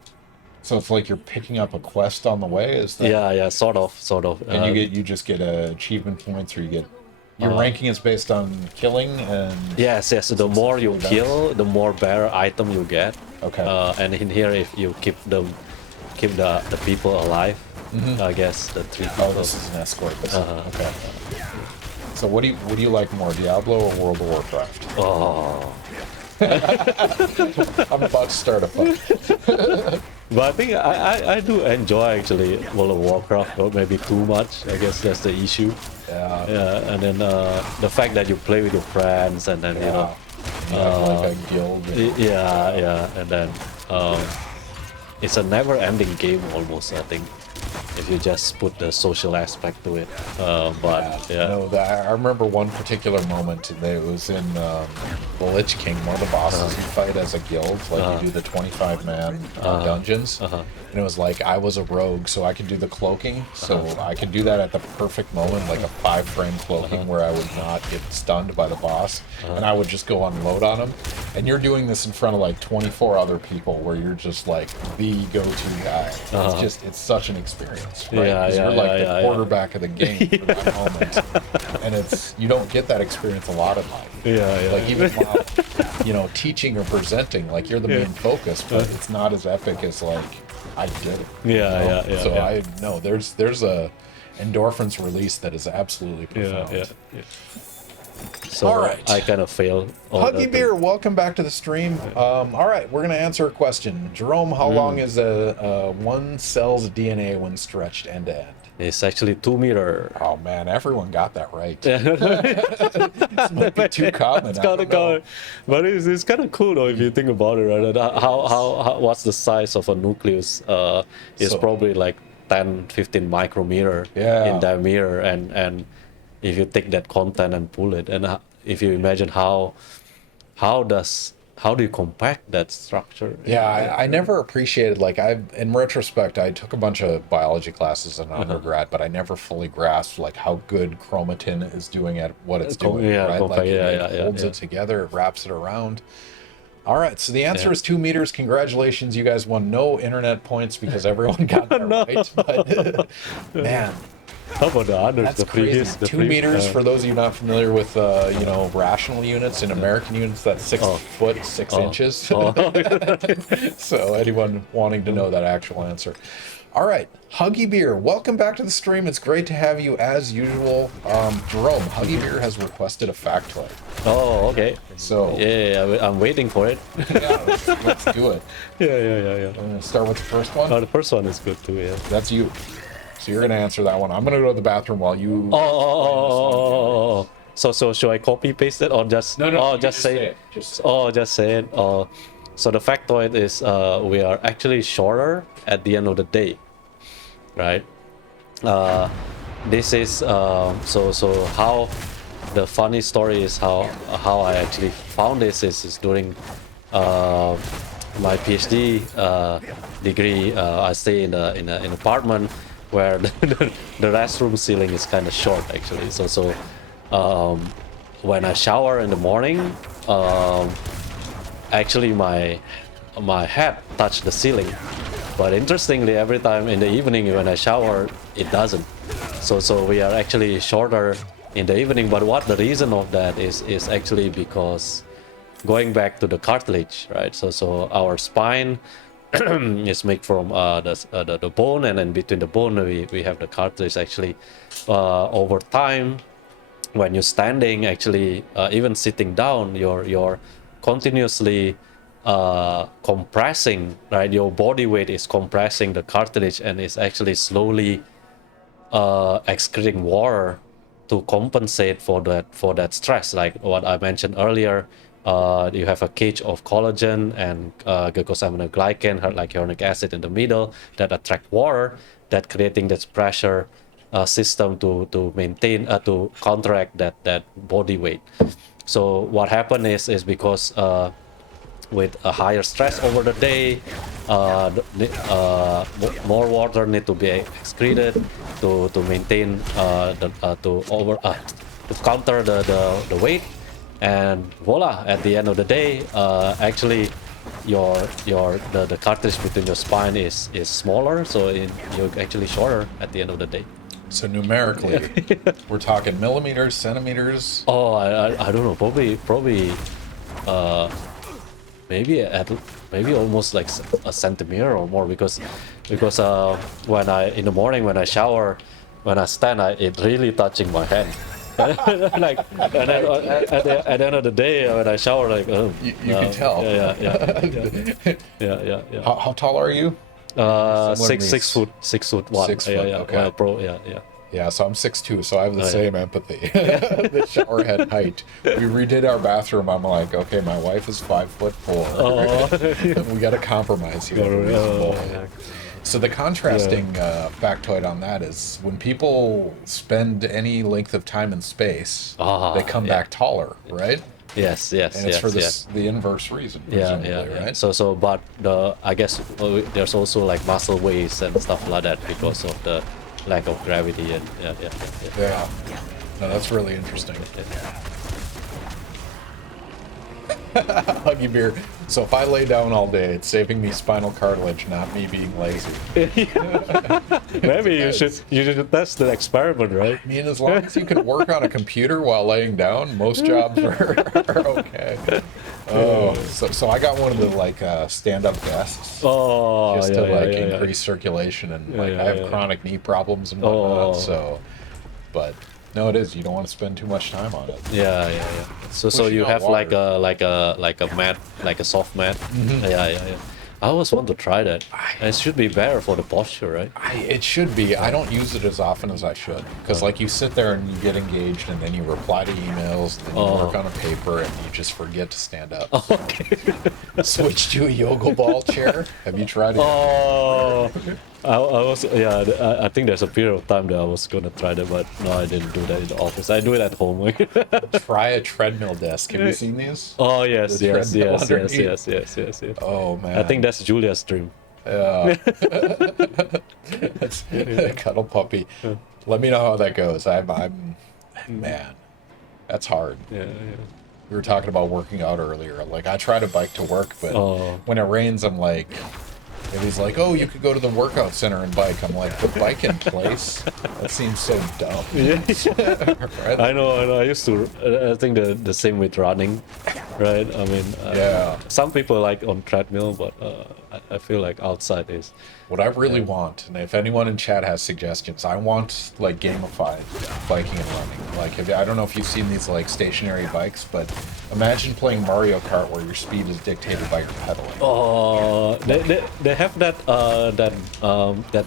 So it's like you're picking up a quest on the way, is that? Yeah, sort of. And you just get achievement points, or you get your ranking is based on killing and. Yes. The more you kill, the more better item you get. Okay. And in here, if you keep the people alive, I guess the 3 people. Oh, this is an escort. Okay. So what do you like more, Diablo or World of Warcraft? Oh. I'm about to start a fight. But I think I do enjoy actually World of Warcraft, but maybe too much. I guess that's the issue. Yeah. And then the fact that you play with your friends, and then you know. Like a guild. Yeah. And then it's a never-ending game almost, I think. if you just put the social aspect to it. But yeah. No, I remember one particular moment. It was in the Lich King. One of the bosses you fight as a guild, like you do the 25-man dungeons, and it was like I was a rogue, so I could do the cloaking. So I could do that at the perfect moment, like a 5-frame cloaking, where I would not get stunned by the boss, and I would just go unload on him. And you're doing this in front of like 24 other people, where you're just like the go-to guy. It's such an experience, right? Yeah, 'Cause yeah, you're like yeah, the yeah, quarterback of the game for that moment, and you don't get that experience a lot in life. Yeah. Like even while teaching or presenting, like you're the main focus, but it's not as epic as like I did it. Yeah. So yeah. I know there's a endorphins release that is absolutely profound. Yeah. So All right. I kind of failed. Huggy Beer, welcome back to the stream. All right, we're gonna answer a question. Jerome, how long is one cell's DNA when stretched end to end? It's actually 2 meter. Oh man, everyone got that right. This might be too common. It's kind of common, but it's kind of cool though if you think about it. Right? How what's the size of a nucleus? It's probably like 10-15 micrometer in diameter, and if you take that content and pull it, and if you imagine how do you compact that structure? Yeah, I never appreciated, like, in retrospect, I took a bunch of biology classes in undergrad, but I never fully grasped, like, how good chromatin is doing at what it's doing, right? Like, it holds it together, it wraps it around. All right, so the answer is 2 meters. Congratulations, you guys won no internet points because everyone got that right. But, man, how about the others? that's crazy. 2 meters, for those of you not familiar with, rational units. In American units, that's 6 foot, 6 inches. So anyone wanting to know that actual answer. All right, Huggy Beer, welcome back to the stream. It's great to have you as usual. Jerome, Huggy Beer has requested a factoid. Oh, okay. So yeah, I'm waiting for it. Yeah, let's do it. Yeah. I'm gonna start with the first one. Oh, the first one is good too. Yeah. That's you. So you're gonna answer that one. I'm gonna go to the bathroom while you. Oh. So should I copy paste it or just? No. Oh, just say it. Just say it. So the factoid is we are actually shorter at the end of the day, right? This is so how the funny story is how I actually found this is during my PhD degree. I stay in an apartment where the restroom ceiling is kind of short actually. So when I shower in the morning, actually my head touched the ceiling, but interestingly every time in the evening when I shower it doesn't. So we are actually shorter in the evening, but what the reason of that is actually because going back to the cartilage, right? So our spine is made from the bone, and then between the bone we have the cartilage. Actually over time when you're standing, actually even sitting down, you're continuously compressing, right? Your body weight is compressing the cartilage and is actually slowly excreting water to compensate for that stress. Like what I mentioned earlier, you have a cage of collagen and glycosaminoglycan, like hyaluronic acid in the middle, that attract water, that creating this pressure system to maintain to counteract that body weight. So what happened is because with a higher stress over the day, more water need to be excreted to maintain to counter the weight, and voila, at the end of the day, actually the cartilage between your spine is smaller, so you're actually shorter at the end of the day. So numerically, we're talking millimeters, centimeters. Oh, I don't know. Probably maybe almost like a centimeter or more, because when in the morning when I shower, when I stand, it really touching my hand. Like, and then at the end of the day when I shower, like you can tell. Yeah. How tall are you? 6 foot 1. 6 foot. Okay. Yeah, so I'm 6'2", so I have the same empathy. The shower head height. We redid our bathroom. I'm like, okay, my wife is 5'4". We got to compromise here. So the contrasting factoid on that is when people spend any length of time in space, they come back taller, right? Yes, yes, And it's yes, for yes. the inverse reason, Yeah, presumably, yeah. right? So, but I guess there's also like muscle waste and stuff like that because of the lack of gravity and Yeah. No, that's really interesting. Huggy beer. So if I lay down all day, it's saving me spinal cartilage, not me being lazy. Maybe you should test the experiment, right? I mean, as long as you can work on a computer while laying down, most jobs are okay. Oh, so I got one of the like stand-up desks Oh, just to yeah, like yeah, increase circulation and like yeah, I have yeah. chronic knee problems and whatnot. Oh. So, but no, it is. You don't want to spend too much time on it. Yeah. So Pushing you out have water. like a mat, like a soft mat. Yeah. I always want to try that. It should be better for the posture, right? It should be. I don't use it as often as I should because, like, you sit there and you get engaged, and then you reply to emails, and then you work on a paper, and you just forget to stand up. Okay. Switch to a yoga ball chair. Have you tried it? Oh, I think there's a period of time that I was gonna try that, but no, I didn't do that in the office. I do it at home. Try a treadmill desk. Have you seen these? Oh yes, The yes, treadmill yes, underneath. yes. Oh man. I think that's Julia's dream. Yeah. That's cuddle puppy. Let me know how that goes. I'm man. That's hard. Yeah. We were talking about working out earlier. Like I try to bike to work, but Oh. when it rains, I'm like, and he's like, "Oh, you could go to the workout center and bike." I'm like, "The bike in place? That seems so dumb." Yeah. Right? I know. I used to. I think the same with running, right? I mean, Yeah. some people like on treadmill, but I feel like outside is. What I really want, and if anyone in chat has suggestions, I want like gamified biking and running. Like, I don't know if you've seen these like stationary bikes, but imagine playing Mario Kart where your speed is dictated by your pedaling. Oh, they have that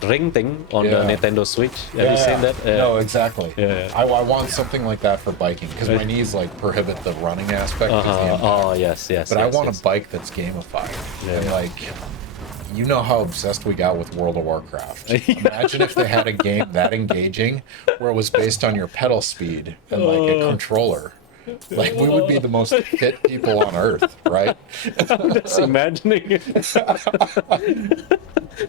ring thing on the Yeah. Nintendo Switch. Have you seen that? No, exactly. Yeah. I want something like that for biking because my knees like prohibit the running aspect. Of the impact. Oh yes. But I want yes. a bike that's gamified. Yeah. And like, you know how obsessed we got with World of Warcraft. Imagine if they had a game that engaging where it was based on your pedal speed and like a controller. Like we would be the most fit people on earth, right? I'm just imagining it.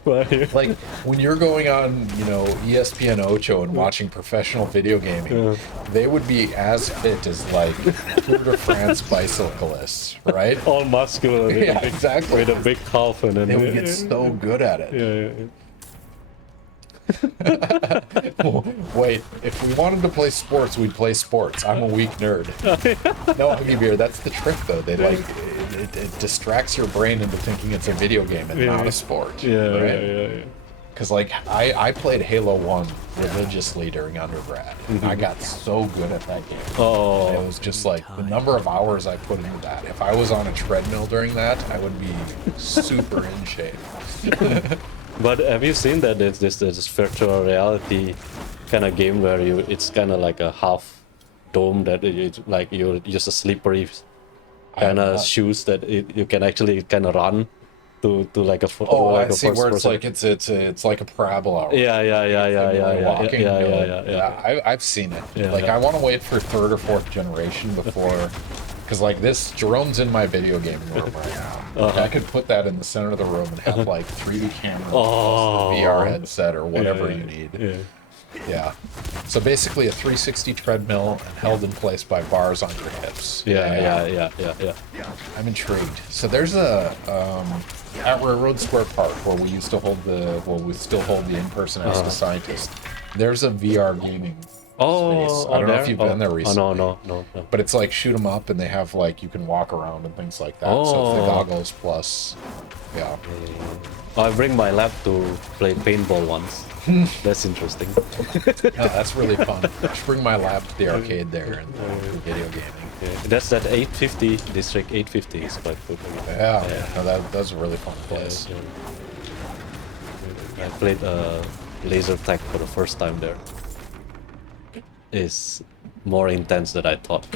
Like when you're going on, ESPN Ocho and watching professional video gaming, they would be as fit as like Tour de France bicyclists, right? All muscular. With Yeah, a big, exactly. With a big calf and then. They would get so good at it. Yeah. Wait, if we wanted to play sports, we'd play sports. I'm a weak nerd. No, Huggy Beer, that's the trick though. They like it distracts your brain into thinking it's a video game and not a sport. Yeah. Because like I played Halo 1 religiously during undergrad. And I got so good at that game. Oh. And it was just like the number of hours I put into that. If I was on a treadmill during that, I would be super in shape. But have you seen that there's this virtual reality kind of game where it's kind of like a half dome that it's like you're just a slippery kind of shoes that you can actually kind of run to like a I see where it's like it's like a parabola. Walking. I've seen it. I want to wait for third or fourth generation before. Because like this, Jerome's in my video gaming room right now. I could put that in the center of the room and have like 3D camera, plus the VR headset or whatever you need. Yeah. So basically a 360 treadmill and held in place by bars on your hips. Yeah. I'm intrigued. So there's a at Railroad Square Park where we used to hold we still hold the in-person Ask a Scientist. There's a VR gaming space. I don't know if you've been there recently. No. But it's like shoot 'em up, and they have like you can walk around and things like that. So it's the goggles plus, yeah. I bring my lab to play paintball once. That's interesting. No, that's really fun. I should bring my lab to the arcade there and do video gaming. Yeah. That's that 850 district. 850 is quite good. No, that's a really fun place. I played laser tag for the first time there. Is more intense than I thought.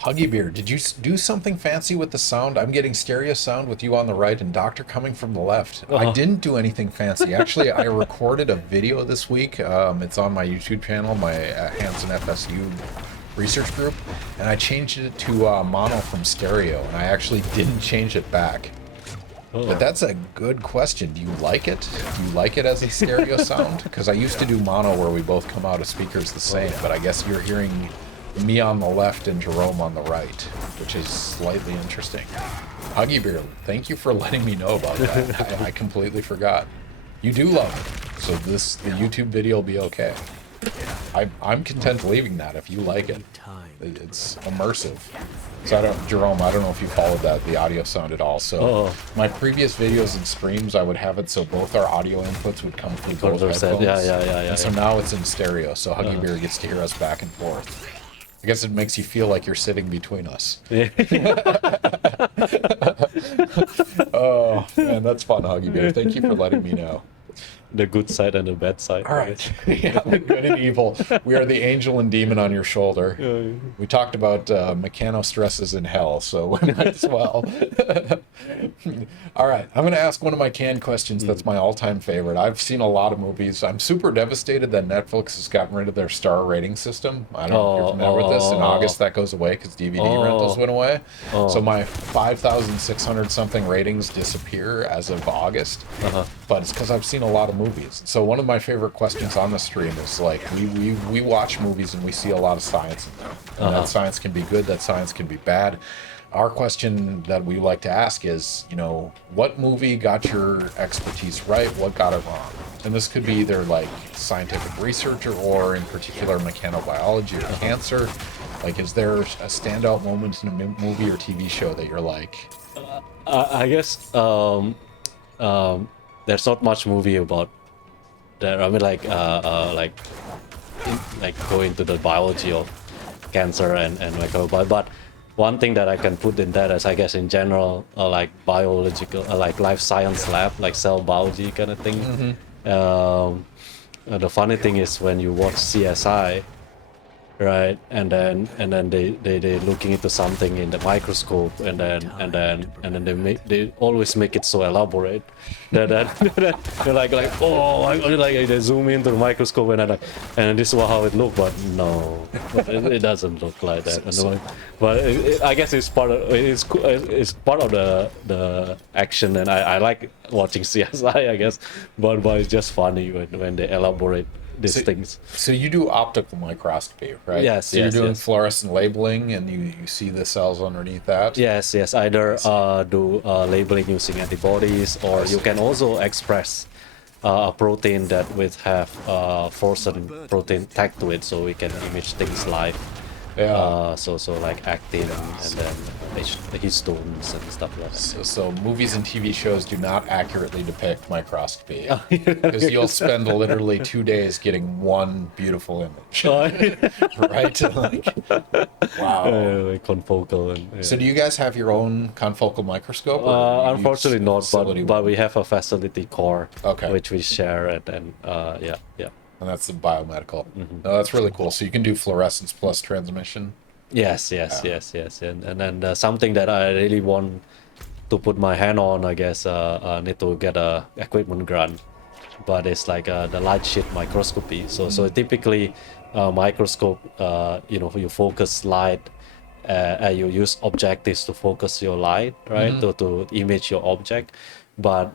Huggy Beer, did you do something fancy with the sound? I'm getting stereo sound with you on the right and Doctor coming from the left. I didn't do anything fancy. Actually, I recorded a video this week. It's on my YouTube channel, my Hanson FSU research group, and I changed it to mono from stereo, and I actually didn't change it back. But that's a good question. Do you like it? Do you like it as a stereo sound? Because I used to do mono where we both come out of speakers the same, but I guess you're hearing me on the left and Jerome on the right, which is slightly interesting. Huggy Beer, thank you for letting me know about that. I completely forgot. You do love it, so the YouTube video will be okay. I'm content leaving that if you like it. It's immersive. So Jerome, I don't know if you followed the audio sound at all. So my previous videos and streams, I would have it so both our audio inputs would come through both headphones. Yeah. And so now it's in stereo, so Huggy Beer gets to hear us back and forth. I guess it makes you feel like you're sitting between us. Yeah. Oh, man, that's fun, Huggy Bear. Thank you for letting me know. The good side and the bad side. All right. Yeah, the good and evil. We are the angel and demon on your shoulder. We talked about mechano stresses in hell, so we might as well. All right. I'm going to ask one of my canned questions that's my all-time favorite. I've seen a lot of movies. I'm super devastated that Netflix has gotten rid of their star rating system. I don't know if you're familiar with this. In August, that goes away because DVD rentals went away. So my 5,600 something ratings disappear as of August. But it's because I've seen a lot of movies. So one of my favorite questions on the stream is like, we watch movies and we see a lot of science in them. And that science can be good, that science can be bad. Our question that we like to ask is, what movie got your expertise right? What got it wrong? And this could be either like scientific research or in particular mechanobiology or cancer. Like, is there a standout moment in a movie or TV show that you're like? I guess there's not much movie about that. I mean, like go into the biology of cancer and microbiology. But one thing that I can put in that is, I guess, in general, like biological, like life science lab, like cell biology kind of thing. The funny thing is when you watch CSI, right, and then they looking into something in the microscope, and then they always make it so elaborate that they're like they zoom into the microscope and this is how it look, but no, it doesn't look like that. But I guess it's part of the action, and I like watching CSI, I guess, but it's just funny when they elaborate these things. So you do optical microscopy, right? Yes. So you're doing fluorescent labeling, and you see the cells underneath that. Yes. Either do labeling using antibodies, or you can also express a protein that would have fluorescent protein tagged to it, so we can image things live. Yeah. So like actin and then histones and stuff like that. So movies and TV shows do not accurately depict microscopy, because you'll spend literally 2 days getting one beautiful image, right? Like, wow. Confocal. And, So do you guys have your own confocal microscope? Unfortunately not, but we have a facility core, Okay. which we share, and yeah. And that's the biomedical. No, that's really cool. So you can do fluorescence plus transmission. Yes, and then something that I really want to put my hand on, I guess, I need to get a equipment grant, but it's like the light sheet microscopy. So typically, microscope, you focus light, you use objectives to focus your light, right, to image your object. But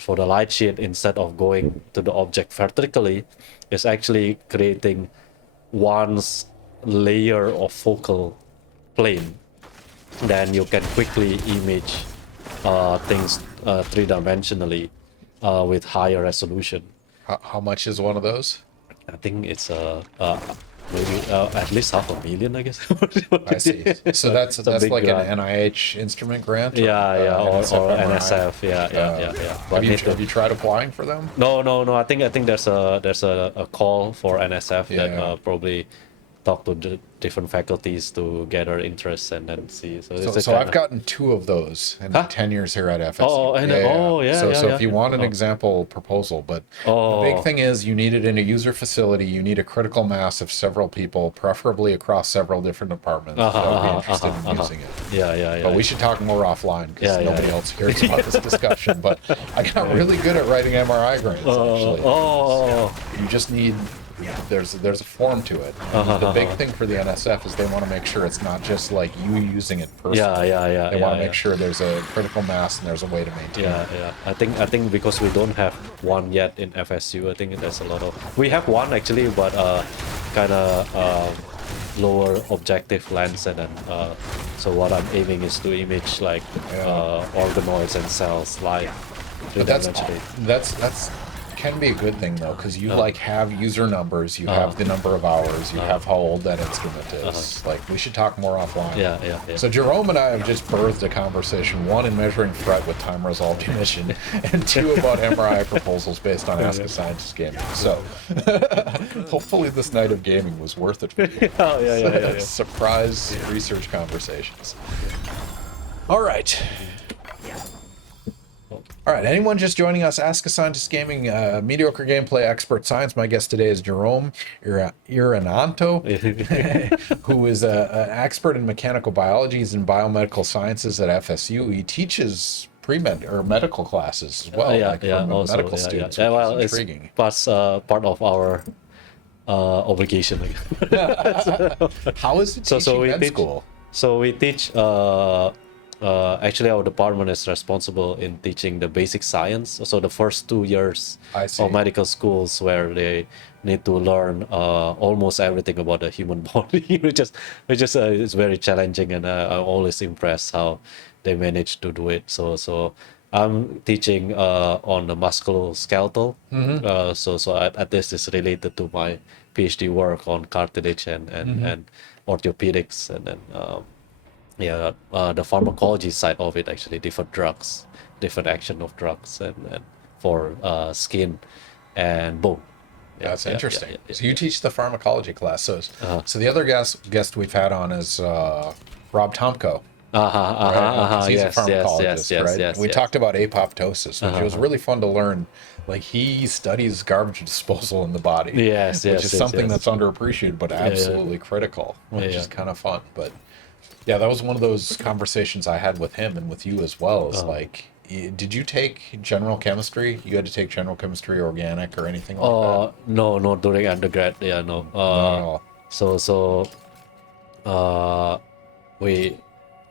for the light sheet, instead of going to the object vertically, it's actually creating one layer of focal plane. Then you can quickly image things three-dimensionally with higher resolution. How much is one of those? I think it's maybe at least 500,000, I guess. I see. So that's like grant. an NIH instrument grant? Or NSF, But Have you tried applying for them? No. I think there's a call for NSF that probably talk to the different faculties to gather interest and then see. So I've gotten 2 of those in 10 years here at FSU. So if you want an example proposal, but the big thing is you need it in a user facility. You need a critical mass of several people, preferably across several different departments that would be interested in using it. But we should talk more offline because nobody else hears about this discussion. But I got really good at writing MRI grants, actually. You just need... There's a form to it. The big thing for the NSF is they want to make sure it's not just like you using it personally. They want to make sure there's a critical mass and there's a way to maintain it. I think because we don't have one yet in FSU, I think there's a lot of... We have one actually, but kind of lower objective lens, and then so what I'm aiming is to image like organoids and cells live. But that's can be a good thing though, because you like have user numbers, you have the number of hours, you have how old that instrument is. Like, we should talk more offline. So Jerome and I have just birthed a conversation, 1 in measuring threat with time resolved emission, and 2 about MRI proposals based on Ask a Scientist gaming. So hopefully this night of gaming was worth it for you. Surprise research conversations. All right. All right, anyone just joining us, Ask a Scientist Gaming, mediocre gameplay expert science. My guest today is Jerome Irianto, who is an expert in mechanical biology. He's in biomedical sciences at FSU. He teaches pre-med or medical classes as well, also, medical students, which is intriguing. It's part of our obligation. How is it teaching med school? So we teach... actually, our department is responsible in teaching the basic science. So the first 2 years of medical schools, where they need to learn almost everything about the human body, which is very challenging, and I'm always impressed how they manage to do it. So I'm teaching on the musculoskeletal. So at this is related to my PhD work on cartilage and orthopedics, and then. The pharmacology side of it, actually, different drugs, different action of drugs, and for skin and bone. That's interesting. So you teach the pharmacology class. So the other guest we've had on is Rob Tomko. He's a pharmacologist, right? We talked about apoptosis, which was really fun to learn. Like, he studies garbage disposal in the body, which is something that's underappreciated, but absolutely critical, which is kind of fun. But yeah, that was one of those conversations I had with him and with you as well. Is like, did you take general chemistry? You had to take general chemistry, organic, or anything like that? No, not during undergrad. We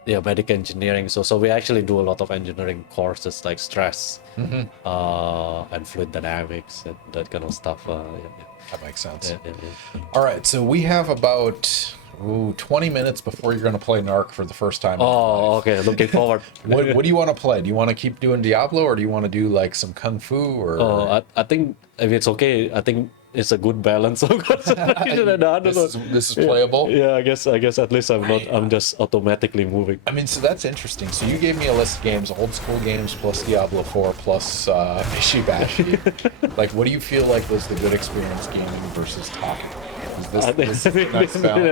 medical engineering. So we actually do a lot of engineering courses like stress and fluid dynamics and that kind of stuff. That makes sense. All right, so we have about 20 minutes before you're going to play NARC for the first time. Okay. Looking forward. What do you want to play? Do you want to keep doing Diablo, or do you want to do like some Kung Fu? Or I think if it's okay, I think it's a good balance. This is playable. I guess at least I'm just automatically moving. I mean, so that's interesting. So you gave me a list of games, old school games plus Diablo IV plus Bishi Bashi. Like, what do you feel like was the good experience gaming versus talking? I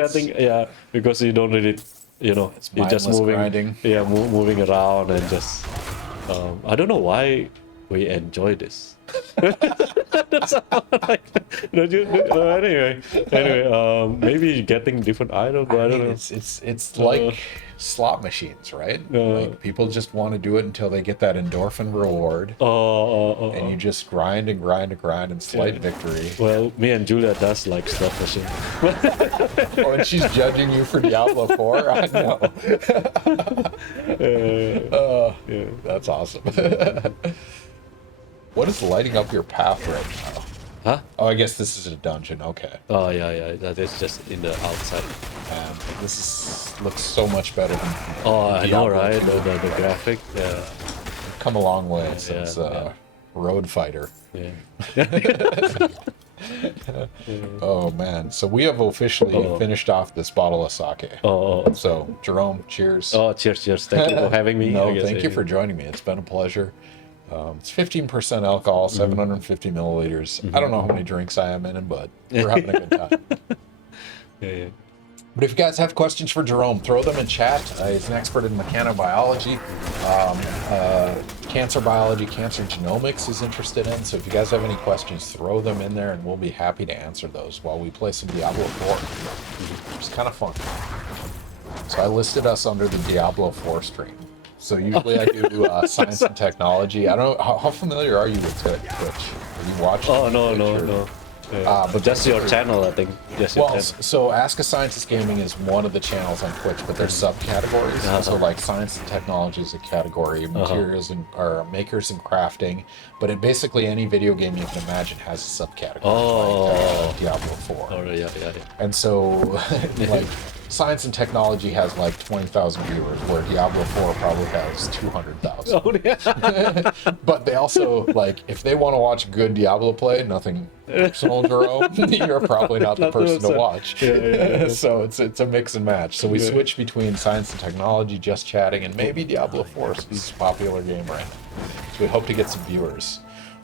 think because you don't really, you're just moving, grinding. Moving around and just, I don't know why we enjoy this. Anyway, maybe getting different items. I don't know. It's like slot machines, right? Like, people just want to do it until they get that endorphin reward. And you just grind and slight victory. Well, me and Julia does like slot machine. And she's judging you for Diablo 4? I know. That's awesome. What is lighting up your path right now? Huh? Oh, I guess this is a dungeon. Okay. Oh, yeah. That is just in the outside. Looks so much better than I know, right? The graphic. Yeah. We've come a long way since Road Fighter. Yeah. Oh, man. So we have officially finished off this bottle of sake. So, Jerome, cheers. Cheers. Thank you for having me. Thank you for joining me. It's been a pleasure. It's 15% alcohol, 750 milliliters. I don't know how many drinks I am in, but we're having a good time. yeah. But if you guys have questions for Jerome, throw them in chat. He's an expert in mechanobiology, cancer biology, cancer genomics he's interested in. So if you guys have any questions, throw them in there and we'll be happy to answer those while we play some Diablo 4. It's kind of fun. So I listed us under the Diablo 4 stream. So usually I do science and technology. I don't know, how familiar are you with Twitch? Are you watching? Oh, no. Yeah. But just your channel, I think. Just your channel. So Ask a Scientist Gaming is one of the channels on Twitch, but there's subcategories. So like science and technology is a category, materials and or makers and crafting. But it basically any video game you can imagine has a subcategory. Like Diablo 4. Oh, yeah. And so like science and technology has like 20,000 viewers, where Diablo 4 probably has 200,000. Oh, yeah. But they also, like, if they want to watch good Diablo play, nothing personal, Jerome, you're probably not the person to watch. Yeah. So it's a mix and match. So we switch between science and technology, just chatting, and maybe Diablo 4 is a popular game right now. So we hope to get some viewers.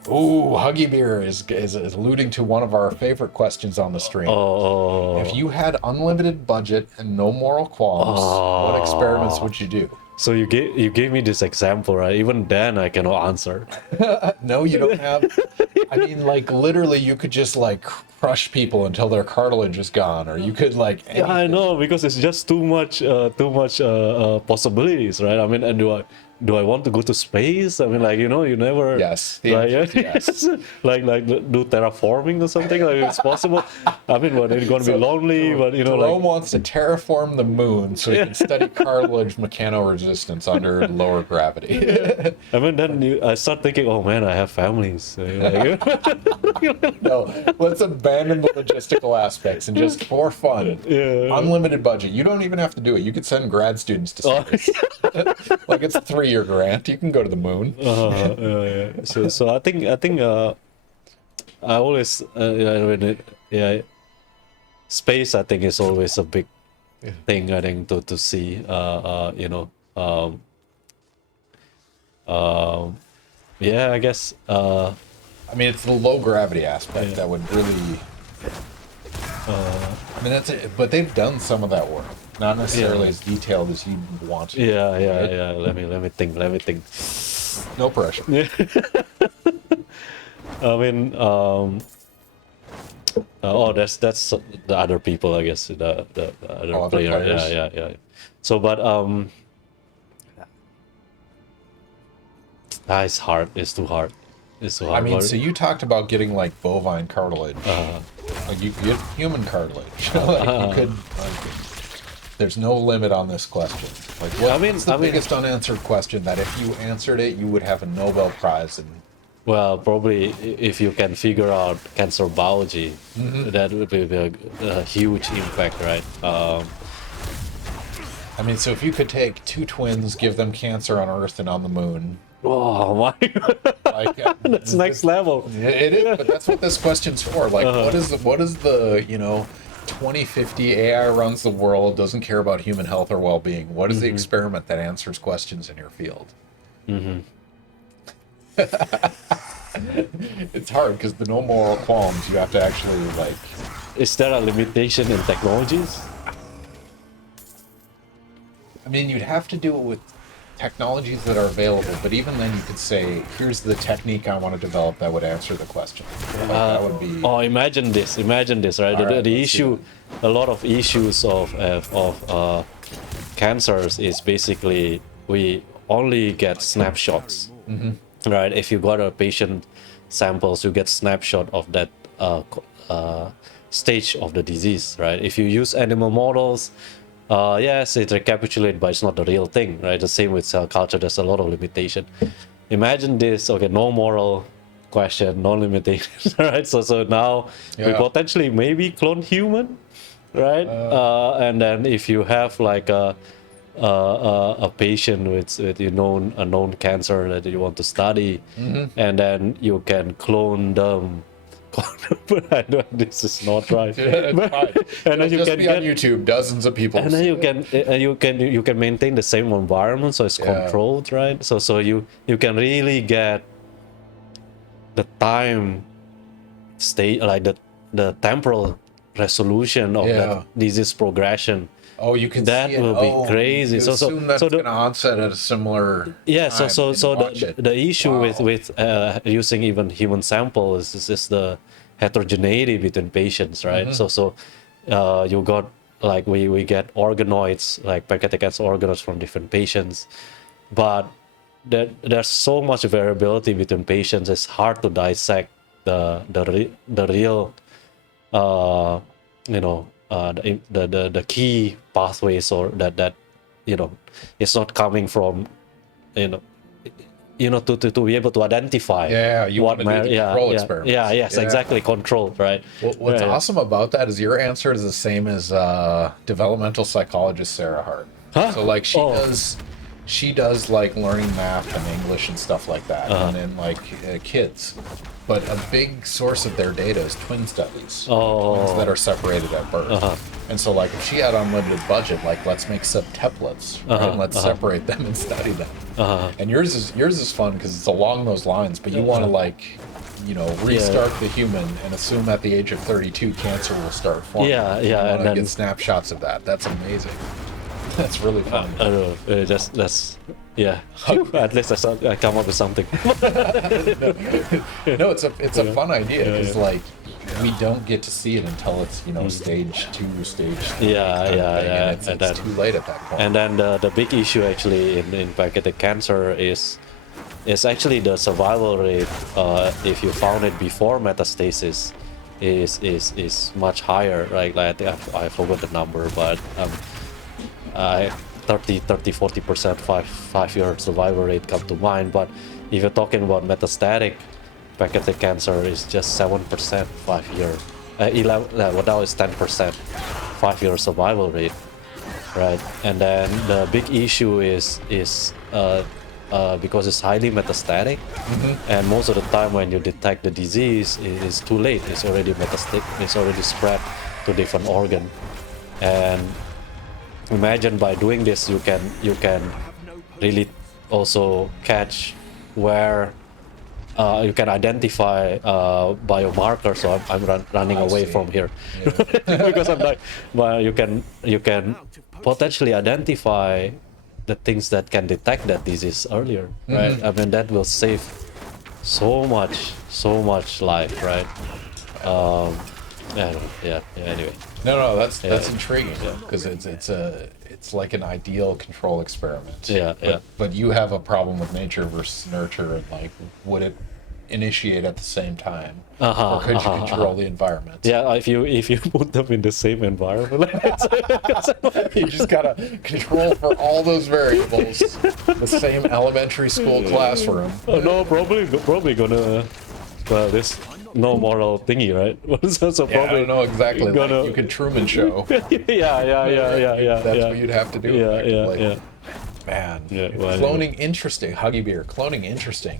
Ooh, Huggy Beer is alluding to one of our favorite questions on the stream. Oh. If you had unlimited budget and no moral qualms, what experiments would you do? So you gave me this example, right? Even then I cannot answer. No, you don't have. I mean, like literally, you could just like crush people until their cartilage is gone, or you could like. Yeah, I know, because it's just too much possibilities, right? I mean, and do I want to go to space? I mean, like, you never. Yes. Yes. like do terraforming or something. Like it's possible. I mean, but it's gonna be lonely. But Jerome wants to terraform the moon so he can study cartilage mechanoresistance under lower gravity. I mean, then I start thinking, oh man, I have families. No, let's abandon the logistical aspects and just for fun, unlimited budget. You don't even have to do it. You could send grad students to space. Like it's a 3-year grant. You can go to the moon. So I think I always space I think is always a big thing, I think, to see I guess I mean, it's the low gravity aspect that would really. I mean, that's it. But they've done some of that work, not necessarily as detailed as you want to. Yeah. Let me think. No pressure. I mean, that's the other people, I guess. The other player. Players. Yeah. So, but it's hard. It's too hard. I mean, so you talked about getting like bovine cartilage. Like you could get human cartilage. Like you could. There's no limit on this question. Like, what's the biggest unanswered question that if you answered it, you would have a Nobel Prize in? Well, probably if you can figure out cancer biology, that would be a huge impact, right? I mean, so if you could take two twins, give them cancer on Earth and on the moon. Oh my! Like, that's next level. It is, but that's what this question's for. Like, what is the 2050 AI runs the world, doesn't care about human health or well-being. What is the experiment that answers questions in your field? It's hard because the no moral qualms, you have to actually like. Is there a limitation in technologies? I mean, you'd have to do it with technologies that are available, but even then you could say, here's the technique I want to develop that would answer the question. Like, that would be... Oh, imagine this, right? The issue, a lot of issues of cancers is basically we only get snapshots, right? If you got a patient samples, you get snapshot of that stage of the disease, right? If you use animal models, yes, it recapitulates, but it's not the real thing, right? The same with cell culture, there's a lot of limitation. Imagine this, okay, no moral question, no limitation, right? So now we potentially maybe clone human, right? And then if you have like a patient with a known cancer that you want to study, and then you can clone them. But I know this is not right. And then you can be on YouTube, dozens of people. And then you can maintain the same environment, so it's controlled, right? So you can really get the time state, like the temporal resolution of that disease progression. Oh, you can That see it. will be crazy. You So assume that's going to onset at a similar yeah. time So and watch it. the issue with using even human samples is the heterogeneity between patients, right? You got like we get organoids, like pancreatic cancer organoids from different patients, but there's so much variability between patients. It's hard to dissect the real the key pathways, or that it's not coming from to be able to identify you want to do the control experiments. exactly, control, right? What's awesome about that is your answer is the same as developmental psychologist Sarah Hart. So like she does like learning math and English and stuff like that, and then like kids. But a big source of their data is twin studies, twins that are separated at birth. And so like if she had unlimited budget, like let's make septuplets, right? And let's separate them and study them. And yours is fun because it's along those lines, but you want to like restart the human and assume at the age of 32 cancer will start forming. You want to get snapshots of that. That's amazing. That's really fun. I don't know. That's at least I come up with something. No, it's a fun idea because like we don't get to see it until it's stage 2, stage 3. And it's too late at that point. And then the big issue actually in pancreatic cancer is actually the survival rate. If you found it before metastasis, is much higher, right? Like I forgot the number, but 30-40% 5-year survival rate come to mind. But if you're talking about metastatic pancreatic cancer, is just 7% 5-year. 11. What now is 10% 5-year survival rate, right? And then the big issue is because it's highly metastatic, and most of the time when you detect the disease, it is too late. It's already metastatic. It's already spread to different organ, and imagine by doing this you can really also catch where you can identify biomarkers. So I'm running away from here because I'm like, well, you can potentially identify the things that can detect that disease earlier, right? I mean, that will save so much life, right? Anyway. No, that's intriguing because it's like an ideal control experiment. But you have a problem with nature versus nurture, and like, would it initiate at the same time, or could you control the environment? If you put them in the same environment, you just gotta control for all those variables. The same elementary school classroom. No, probably gonna. Well, this no moral thingy, right? So I don't know exactly. Like you could Truman Show. Yeah. That's what you'd have to do. Man, well, cloning interesting. Huggy Beer, cloning interesting.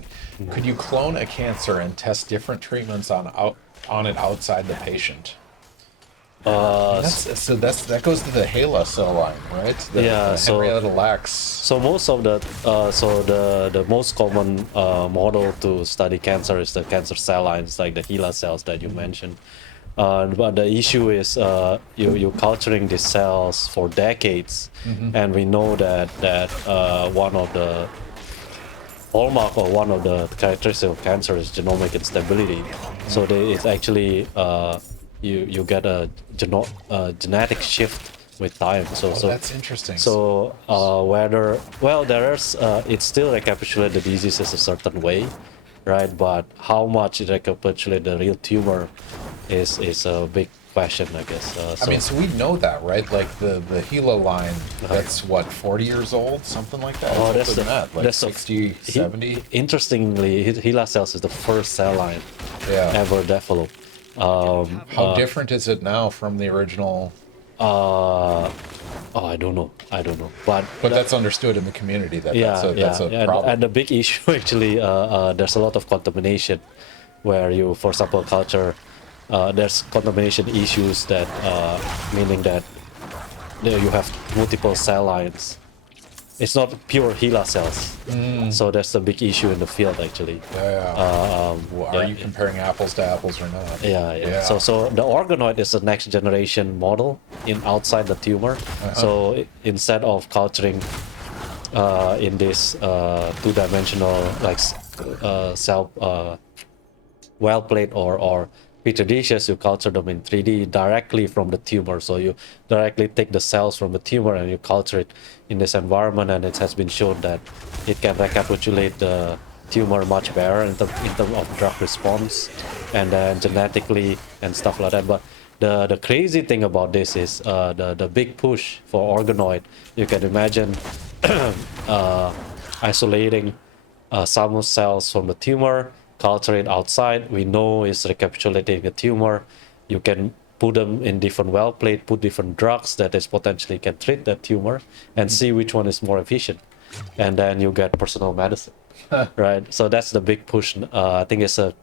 Could you clone a cancer and test different treatments on it outside the patient? That goes to the HeLa cell line, right? The Henrietta Lacks. So most of the most common model to study cancer is the cancer cell lines, like the HeLa cells that you mentioned. But the issue is you're culturing these cells for decades, and we know that one of the hallmark or one of the characteristics of cancer is genomic instability. So it's actually you get a genetic shift with time. So that's interesting. So it still recapitulates the diseases a certain way, right? But how much it recapitulates the real tumor is a big question, I guess. I mean, so we know that, right? Like the HeLa line, that's what, 40 years old, something like that. Oh, that's 60, 70. Interestingly, HeLa cells is the first cell line ever developed. How different is it now from the original? I don't know. But that's understood in the community. That's a problem. And the big issue actually, there's a lot of contamination, where you, for example, culture. There's contamination issues that meaning that you have multiple cell lines it's not pure HeLa cells. So that's a big issue in the field actually. Well, are you comparing apples to apples or not? Yeah. So the organoid is the next generation model in outside the tumor. So instead of culturing in this two-dimensional like cell well plate or petri dishes, you culture them in 3D directly from the tumor. So you directly take the cells from the tumor and you culture it in this environment, and it has been shown that it can recapitulate the tumor much better in terms of drug response and then genetically and stuff like that. But the crazy thing about this is the big push for organoid. You can imagine isolating some cells from the tumor, culture it outside. We know it's recapitulating a tumor. You can put them in different well plate, put different drugs that is potentially can treat that tumor, and see which one is more efficient, and then you get personal medicine. Right. So that's the big push. I think it's a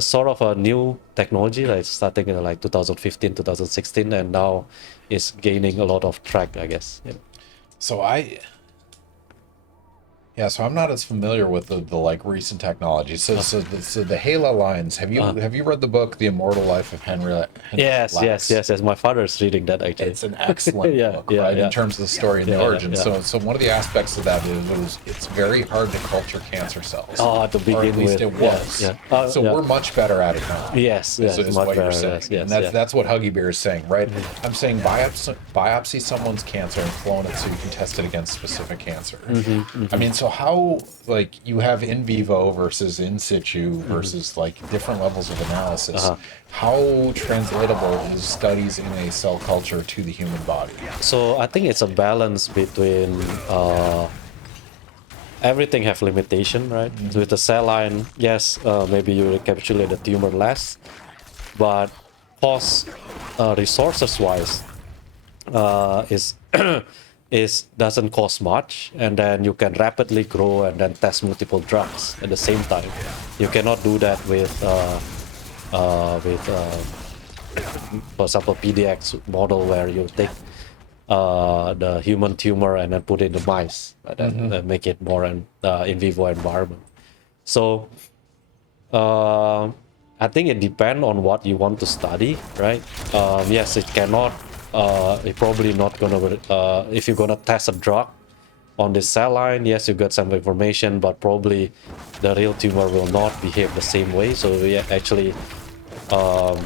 sort of a new technology, like starting in like 2015, 2016, and now it's gaining a lot of track, I guess. So I'm not as familiar with the like recent technology. So the HeLa lines. Have you read the book The Immortal Life of Henry? Yes. My father's reading that actually. It's an excellent book, right? In terms of the story and the origin. So one of the aspects of that is it's very hard to culture cancer cells. To begin or at least with. it was. We're much better at it now. Yes, is much what better. You're saying. And that's what Huggy Bear is saying, right? I'm saying biopsy someone's cancer and clone it so you can test it against specific cancer. I mean, so how, like, you have in vivo versus in situ versus like different levels of analysis. How translatable is studies in a cell culture to the human body? So I think it's a balance between everything have limitation, right? So with the cell line, yes, maybe you recapitulate the tumor less, but cost resources wise is doesn't cost much, and then you can rapidly grow and then test multiple drugs at the same time. You cannot do that with for example PDX model, where you take the human tumor and then put it in the mice and make it more an in vivo environment. So I think it depends on what you want to study, right? Yes, it cannot. It's probably not gonna. If you're gonna test a drug on this cell line, yes, you get some information, but probably the real tumor will not behave the same way. So we actually, some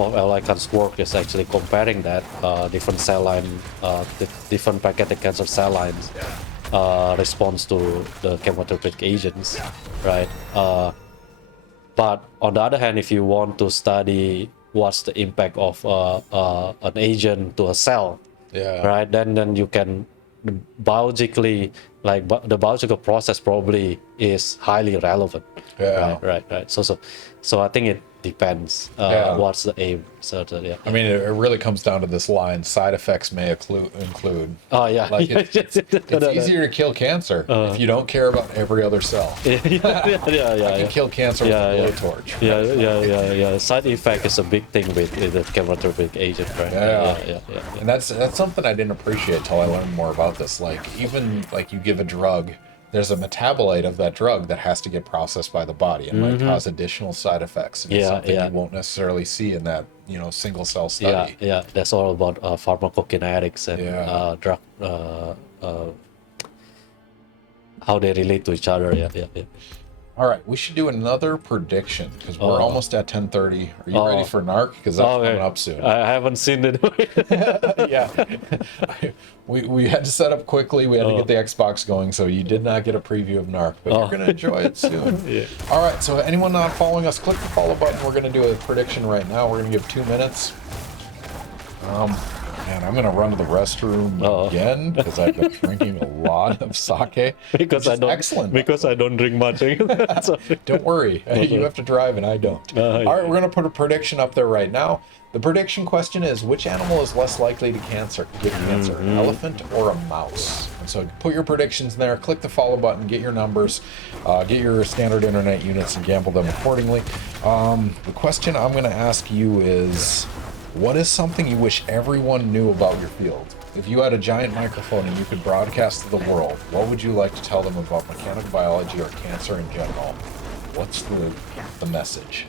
of Elikan's work is actually comparing that different cell line, different pancreatic cancer cell lines response to the chemotherapeutic agents, right? But on the other hand, if you want to study what's the impact of an agent to a cell, right? Then you can biologically, like the biological process probably is highly relevant. Right. So I think it depends. What's the aim? Certainly. I mean, it really comes down to this line: side effects may include. Oh yeah. Like it's easier to kill cancer if you don't care about every other cell. I can kill cancer with a blowtorch. Yeah. Side effect is a big thing with the chemotherapeutic agent, right? Yeah. And that's something I didn't appreciate till I learned more about this. Like, even like you give a drug, there's a metabolite of that drug that has to get processed by the body and might cause additional side effects. And it's something you won't necessarily see in that, single cell study. Yeah. That's all about pharmacokinetics and drug, how they relate to each other. Yeah. All right, we should do another prediction because we're almost at 10:30. Are you ready for NARC? Because that's coming up soon. I haven't seen it. We had to set up quickly. We had to get the Xbox going, so you did not get a preview of NARC, but you're going to enjoy it soon. All right, so anyone not following us, click the follow button. We're going to do a prediction right now. We're going to give 2 minutes. Man, I'm going to run to the restroom again because I've been drinking a lot of sake. Because I don't drink much. Don't worry. You have to drive and I don't. All right, we're going to put a prediction up there right now. The prediction question is, which animal is less likely to get cancer, an elephant or a mouse? And so put your predictions in there, click the follow button, get your numbers, get your standard internet units and gamble them accordingly. The question I'm going to ask you is, What is something you wish everyone knew about your field? If you had a giant microphone and you could broadcast to the world, what would you like to tell them about mechanobiology or cancer in general? What's the message?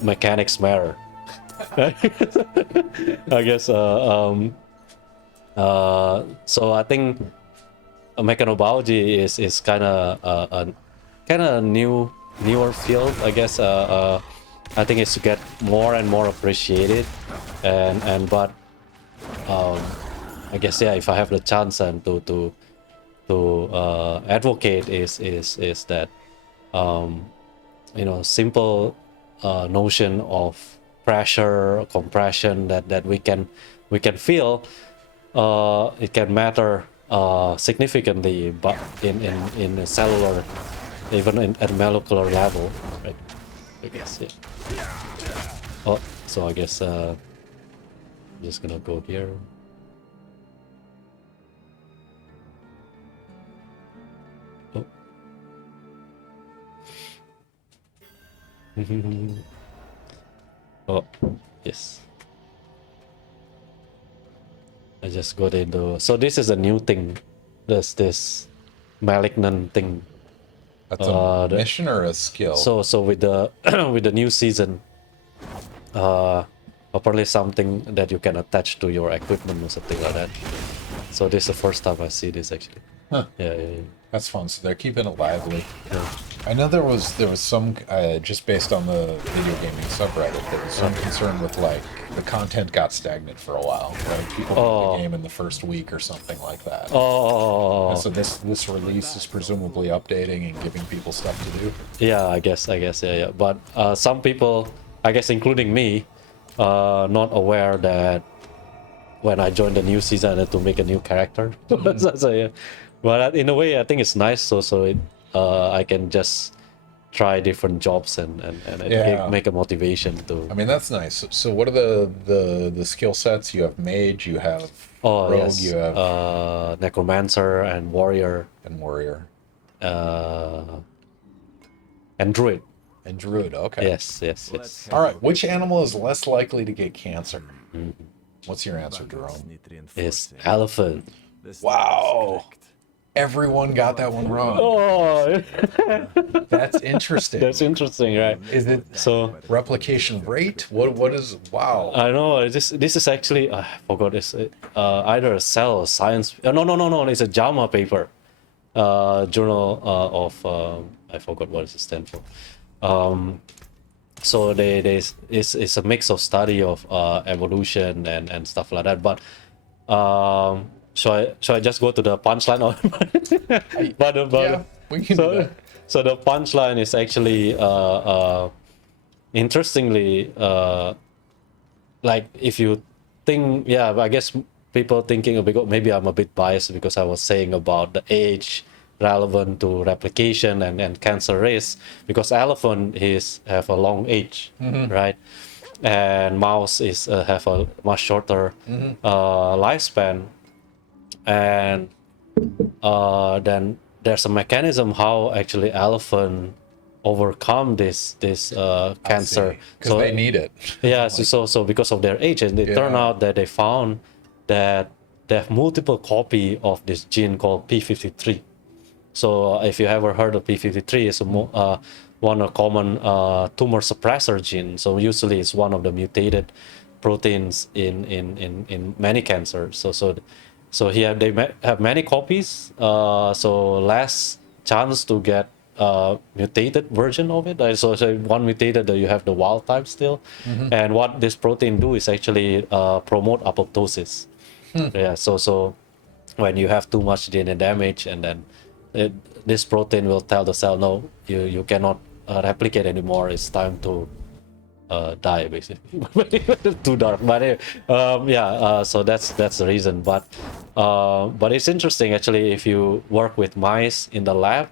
Mechanics matter. I guess. So I think mechanobiology is kind of a newer field. I guess. I think it's to get more and more appreciated, but I guess, yeah, if I have the chance and to advocate is that simple notion of pressure, compression that we can feel, it can matter significantly, but in a cellular, even at molecular level, right? I guess, yeah. Oh, so I guess I'm just gonna go here. Oh. Oh, yes. I just got into. So this is a new thing. There's this malignant thing. That's a mission or a skill? So with the with the new season, apparently something that you can attach to your equipment or something like that. So this is the first time I see this actually. Huh. Yeah. That's fun. So they're keeping it lively. Yeah. I know there was some just based on the video gaming subreddit, there was some concern with like the content got stagnant for a while. Right? People beat the game in the first week or something like that. And so this release is presumably updating and giving people stuff to do. Yeah, I guess, yeah. But some people, I guess, including me, not aware that when I joined the new season, I had to make a new character. So yeah. But in a way, I think it's nice. So it, I can just try different jobs and make a motivation to. I mean, that's nice. So what are the skill sets? You have mage, you have rogue, yes. you have necromancer and warrior. And warrior. And druid. And druid, okay. Yes. All right, which animal is less likely to get cancer? What's your answer, Jerome? It's elephant. Wow. Everyone got that one wrong. Oh, that's interesting. That's interesting, right? Is it so replication rate? What is? Wow. I know this is actually I forgot. It's either a cell or science. No. It's a JAMA paper, journal of I forgot what it stands for. So it's a mix of study of evolution and stuff like that. But should I just go to the punchline? Yeah, we can do that. So the punchline is actually interestingly like if you think, yeah, I guess people thinking maybe I'm a bit biased because I was saying about the age relevant to replication and cancer risk, because elephant have a long age, right? And mouse have a much shorter lifespan. And then there's a mechanism how actually elephant overcome this cancer because they need it. Yeah, so because of their age, and it turned out that they found that they have multiple copy of this gene called P53. So if you ever heard of P53, it's one of common tumor suppressor gene. So usually it's one of the mutated proteins in many cancers. So here they have many copies, so less chance to get mutated version of it. So one mutated that you have the wild type still. And what this protein do is actually promote apoptosis. Yeah, so when you have too much DNA damage, and then this protein will tell the cell, no, you cannot replicate anymore. It's time to die, basically. Too dark, but anyway, so that's the reason. But it's interesting actually. If you work with mice in the lab,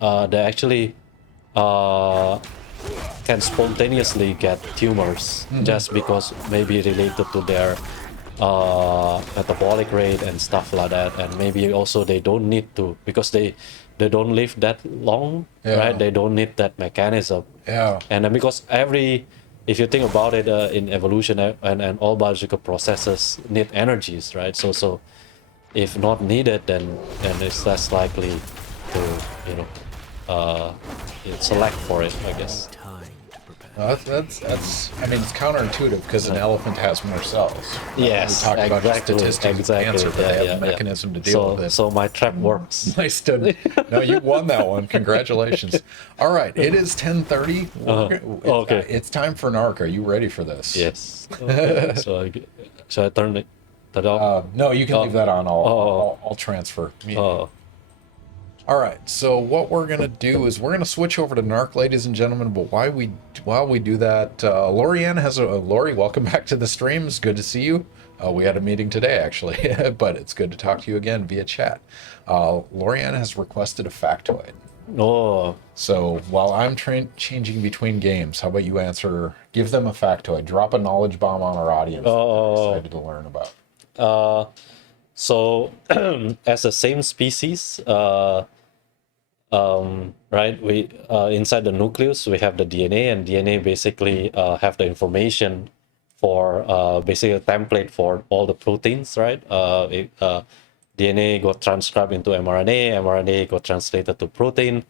they actually can spontaneously get tumors just because maybe related to their metabolic rate and stuff like that, and maybe also they don't need to, because they don't live that long, right? They don't need that mechanism. And then because every if you think about it, in evolution, and all biological processes need energies, right? So if not needed, then it's less likely to, you know, select for it, I guess. That's I mean, it's counterintuitive because an elephant has more cells. Yes, we talked about exactly, statistics of cancer, but they have a mechanism to deal with it. So my trap works. Nice to no, you won that one. Congratulations. All right, it is 10:30. Okay. It's time for NARC. Are you ready for this? Yes. Okay. Should I turn it off? No, you can leave that on. I'll transfer. All right, so what we're going to do is we're going to switch over to NARC, ladies and gentlemen, but while we do that, Lori, welcome back to the stream. It's good to see you. We had a meeting today, actually, but it's good to talk to you again via chat. Lorianne has requested a factoid. Oh. So while I'm changing between games, how about you give them a factoid, drop a knowledge bomb on our audience that they're excited to learn about. So as the same species, right, we inside the nucleus we have the DNA, and DNA basically have the information for basically a template for all the proteins, right? DNA got transcribed into mRNA got translated to protein,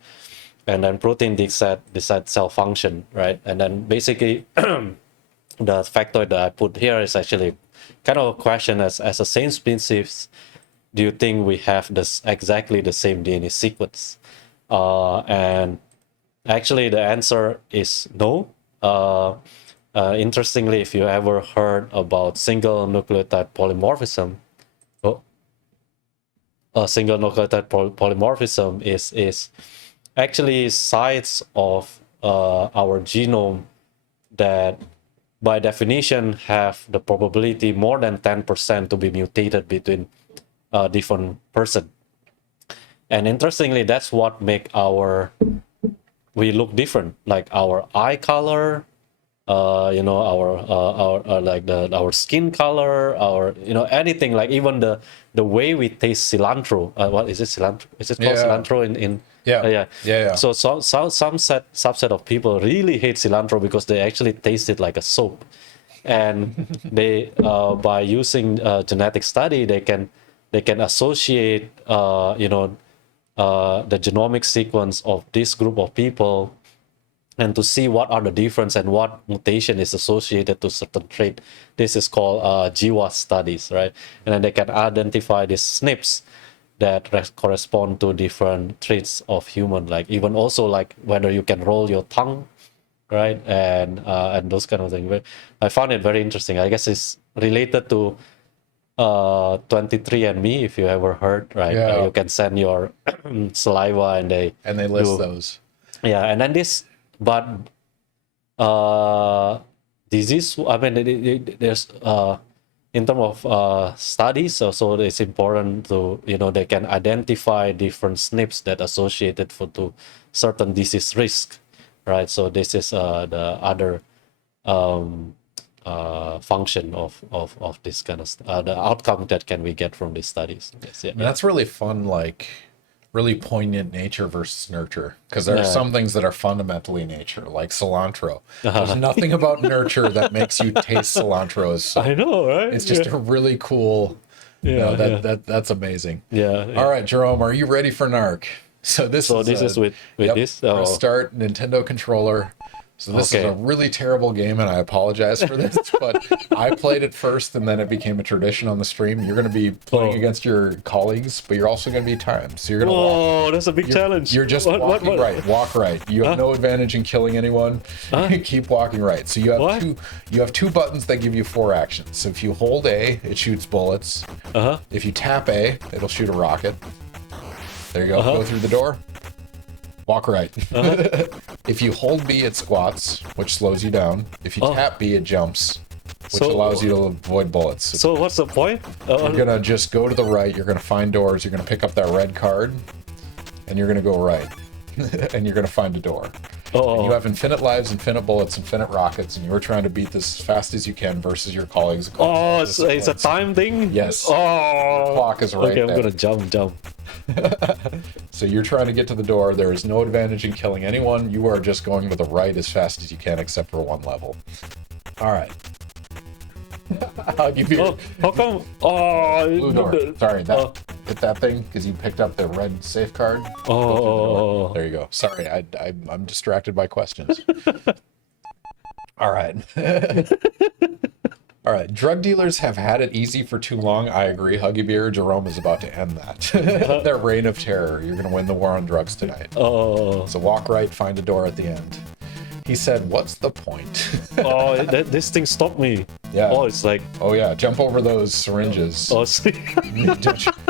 and then protein decide cell function, right? And then basically the factoid that I put here is actually kind of a question: as a same species, do you think we have exactly the same DNA sequence? And actually the answer is no. Interestingly, if you ever heard about single nucleotide polymorphism, single nucleotide polymorphism is actually sites of our genome that by definition have the probability more than 10% to be mutated between different person. And interestingly, that's what make we look different, like our eye color, you know, our like our skin color, anything, like even the way we taste cilantro. What is it, cilantro? Is it called cilantro in yeah. So some subset of people really hate cilantro because they actually taste it like a soap, and they by using genetic study they can associate the genomic sequence of this group of people, and to see what are the difference and what mutation is associated to certain trait. This is called GWAS studies, right? And then they can identify these SNPs that correspond to different traits of human, like even also like whether you can roll your tongue, right? And those kind of things. I found it very interesting. I guess it's related to 23andMe, if you ever heard, right? Yeah. You can send your saliva and they list those. Yeah, and then disease, I mean, there's in terms of studies, so it's important to, they can identify different SNPs that associated to certain disease risk, right? So this is the other function of this kind of the outcome that can we get from these studies. Yes, yeah. That's really fun, like really poignant nature versus nurture, because there are some things that are fundamentally nature, like cilantro. There's nothing about nurture that makes you taste cilantro as soap. I know, right? It's just a really cool, that's amazing. Yeah. All right, Jerome, are you ready for NARC? So this is with this. Press start Nintendo controller. So this is a really terrible game, and I apologize for this, but I played it first, and then it became a tradition on the stream. You're going to be playing against your colleagues, but you're also going to be timed. So you're going to walk. That's a big challenge. You're just walking right. Walk right. You have no advantage in killing anyone. Keep walking right. So you have two buttons that give you 4 actions. So if you hold A, it shoots bullets. If you tap A, it'll shoot a rocket. There you go. Go through the door. Walk right. If you hold B, it squats, which slows you down. If you tap B, it jumps, which allows you to avoid bullets. So what's the point? You're going to just go to the right. You're going to find doors. You're going to pick up that red card, and you're going to go right. And you're going to find a door. And you have infinite lives, infinite bullets, infinite rockets, and you're trying to beat this as fast as you can versus your colleagues. It's a time thing? Yes. Oh. The clock is right there. Okay, I'm going to jump. So you're trying to get to the door. There is no advantage in killing anyone. You are just going to the right as fast as you can, except for one level. All right. I'll give you How come? Oh, blue door. Sorry, hit that thing because you picked up the red safe card. Oh. There you go. Sorry, I'm distracted by questions. All right. All right. Drug dealers have had it easy for too long. I agree. Huggy Beer, Jerome is about to end that. Their reign of terror. You're going to win the war on drugs tonight. Oh. So walk right, find a door at the end. He said, what's the point? Oh, this thing stopped me. Yeah. Oh, it's like. Oh, yeah. Jump over those syringes. Oh, see.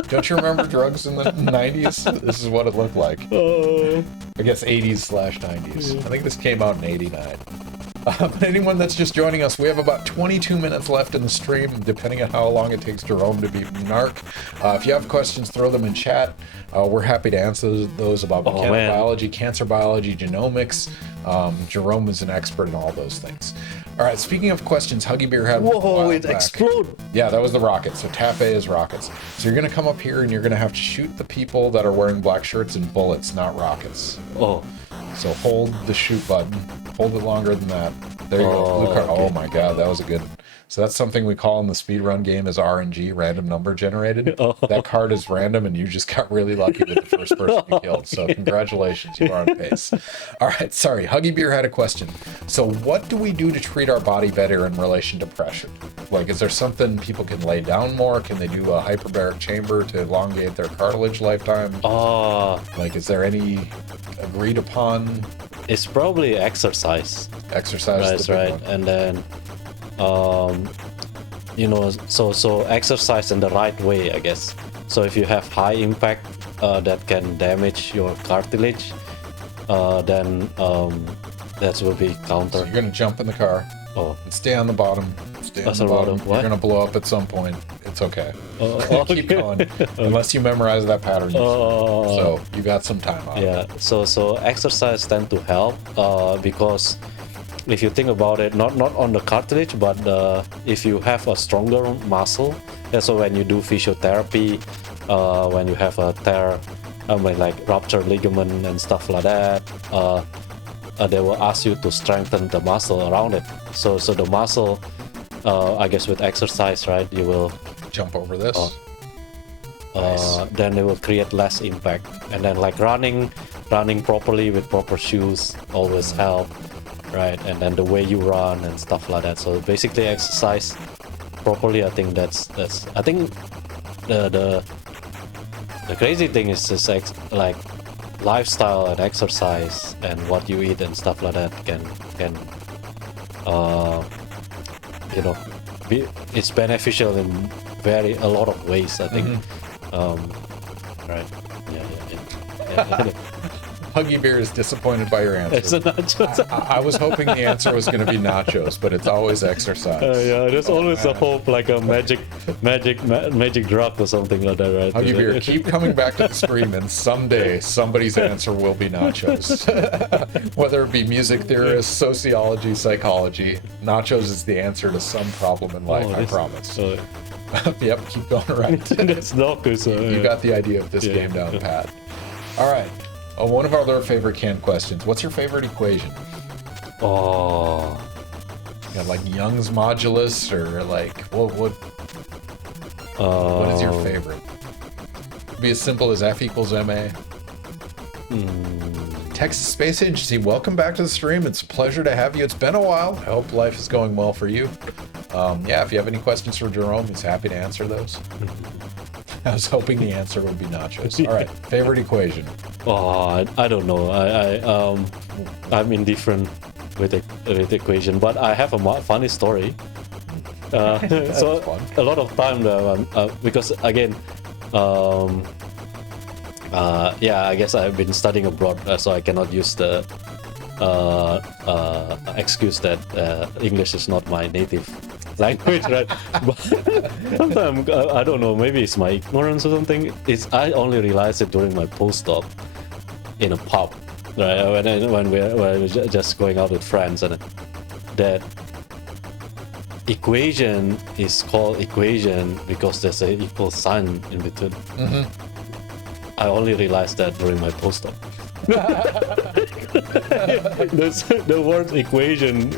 Don't you remember drugs in the 90s? This is what it looked like. I guess 80s/90s. I think this came out in 89. But anyone that's just joining us, we have about 22 minutes left in the stream, depending on how long it takes Jerome to beat NARC. If you have questions, throw them in chat. We're happy to answer those about mechanobiology, cancer biology, genomics. Jerome is an expert in all those things. All right, speaking of questions, Huggy Beer had Whoa, it exploded. Yeah, that was the rocket. So TAP A is rockets. So you're going to come up here and you're going to have to shoot the people that are wearing black shirts and bullets, not rockets. Oh. So hold the shoot button. Hold it longer than that. There you go. Blue card. Okay. Oh my god, that was a good one. So that's something we call in the speedrun game as RNG, random number generated. That card is random and you just got really lucky with the first person you killed. So congratulations, you are on pace. All right, sorry. Huggy Beer had a question. So what do we do to treat our body better in relation to pressure? Like, is there something people can lay down more? Can they do a hyperbaric chamber to elongate their cartilage lifetime? Like, is there any agreed upon? It's probably exercise. Exercise. That's right. One. And then, so exercise in the right way, I guess. So if you have high impact that can damage your cartilage, then that will be counter. So you're gonna jump in the car. Oh. And stay on the bottom. Stay on the bottom. You're gonna blow up at some point. It's okay. Keep going. Unless you memorize that pattern. So you got some time on it. Yeah. So exercise tend to help because if you think about it, not on the cartilage, but if you have a stronger muscle, so when you do physiotherapy, when you have a tear, like ruptured ligament and stuff like that, they will ask you to strengthen the muscle around it. So the muscle, I guess with exercise, right, you will jump over this. Then it will create less impact. And then like running properly with proper shoes always help, right? And then the way you run and stuff like that. So basically exercise properly. I think that's I think the crazy thing is just like lifestyle and exercise and what you eat and stuff like that can it's beneficial in a lot of ways, I think. Right. Yeah. Huggy Beer is disappointed by your answer. It's a nachos. I was hoping the answer was going to be nachos, but it's always exercise. Yeah, there's always a hope, like a magic drug or something like that, right? Huggy Beer, keep coming back to the stream, and someday somebody's answer will be nachos. Whether it be music theorists, sociology, psychology, nachos is the answer to some problem in life. I promise. Yep, keep going right. That's nachos. You got the idea of this game down pat. All right. One of our other favorite canned questions. What's your favorite equation? Oh. Yeah, like Young's modulus, or like what is your favorite? It'd be as simple as F equals ma. Texas Space Agency, welcome back to the stream. It's a pleasure to have you. It's been a while. I hope life is going well for you. Yeah, if you have any questions for Jerome, he's happy to answer those. I was hoping the answer would be nachos. All right, favorite equation. Oh, I don't know. I'm indifferent with the equation, but I have a funny story. So fun. A lot of time because again, I guess I've been studying abroad, so I cannot use the excuse that English is not my native language, right? But sometimes I don't know, maybe it's my ignorance or something. I only realized it during my postdoc in a pub, right? When we were just going out with friends, and that equation is called equation because there's an equal sign in between. I only realized that during my postdoc. The word equation,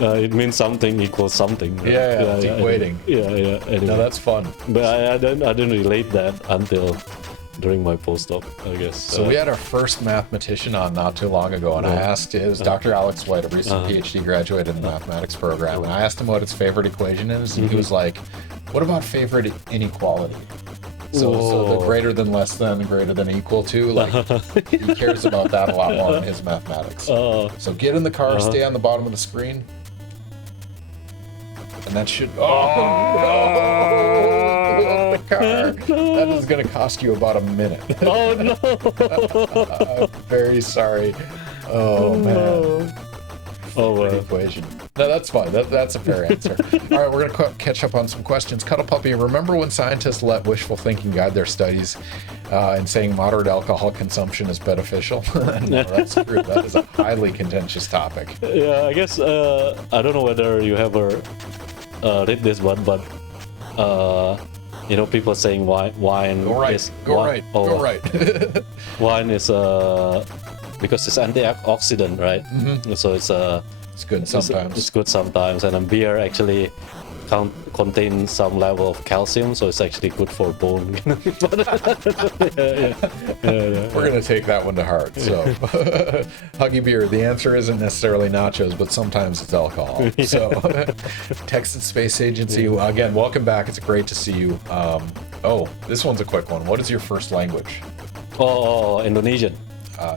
it means something equals something. Right? Yeah, it's equating. Yeah. Anyway. No, that's fun. But I didn't relate that until during my postdoc, I guess. So we had our first mathematician on not too long ago, and I asked, it was Dr. Alex White, a recent PhD graduate in the mathematics program, and I asked him what his favorite equation is, and he was like, what about favorite inequality? So the greater than, less than, greater than, equal to, like, he cares about that a lot more in his mathematics. So get in the car, stay on the bottom of the screen, and that should, the car. That is going to cost you about a minute. Oh no! I'm very sorry. Oh man. Oh well. Equation. No, that's fine. That's a fair answer. All right, we're going to catch up on some questions. Cuddle Puppy, remember when scientists let wishful thinking guide their studies and saying moderate alcohol consumption is beneficial? No, that's true. That is a highly contentious topic. Yeah, I guess I don't know whether you ever read this one, but people saying wine Go right. is Go right. Go right. Wine is because it's antioxidant, right? Mm-hmm. So it's good sometimes. It's good sometimes, and beer actually contains some level of calcium, so it's actually good for bone. Yeah. We're gonna take that one to heart. So, Huggy Beer. The answer isn't necessarily nachos, but sometimes it's alcohol. Yeah. So, Texas Space Agency. Again, welcome back. It's great to see you. This one's a quick one. What is your first language? Indonesian.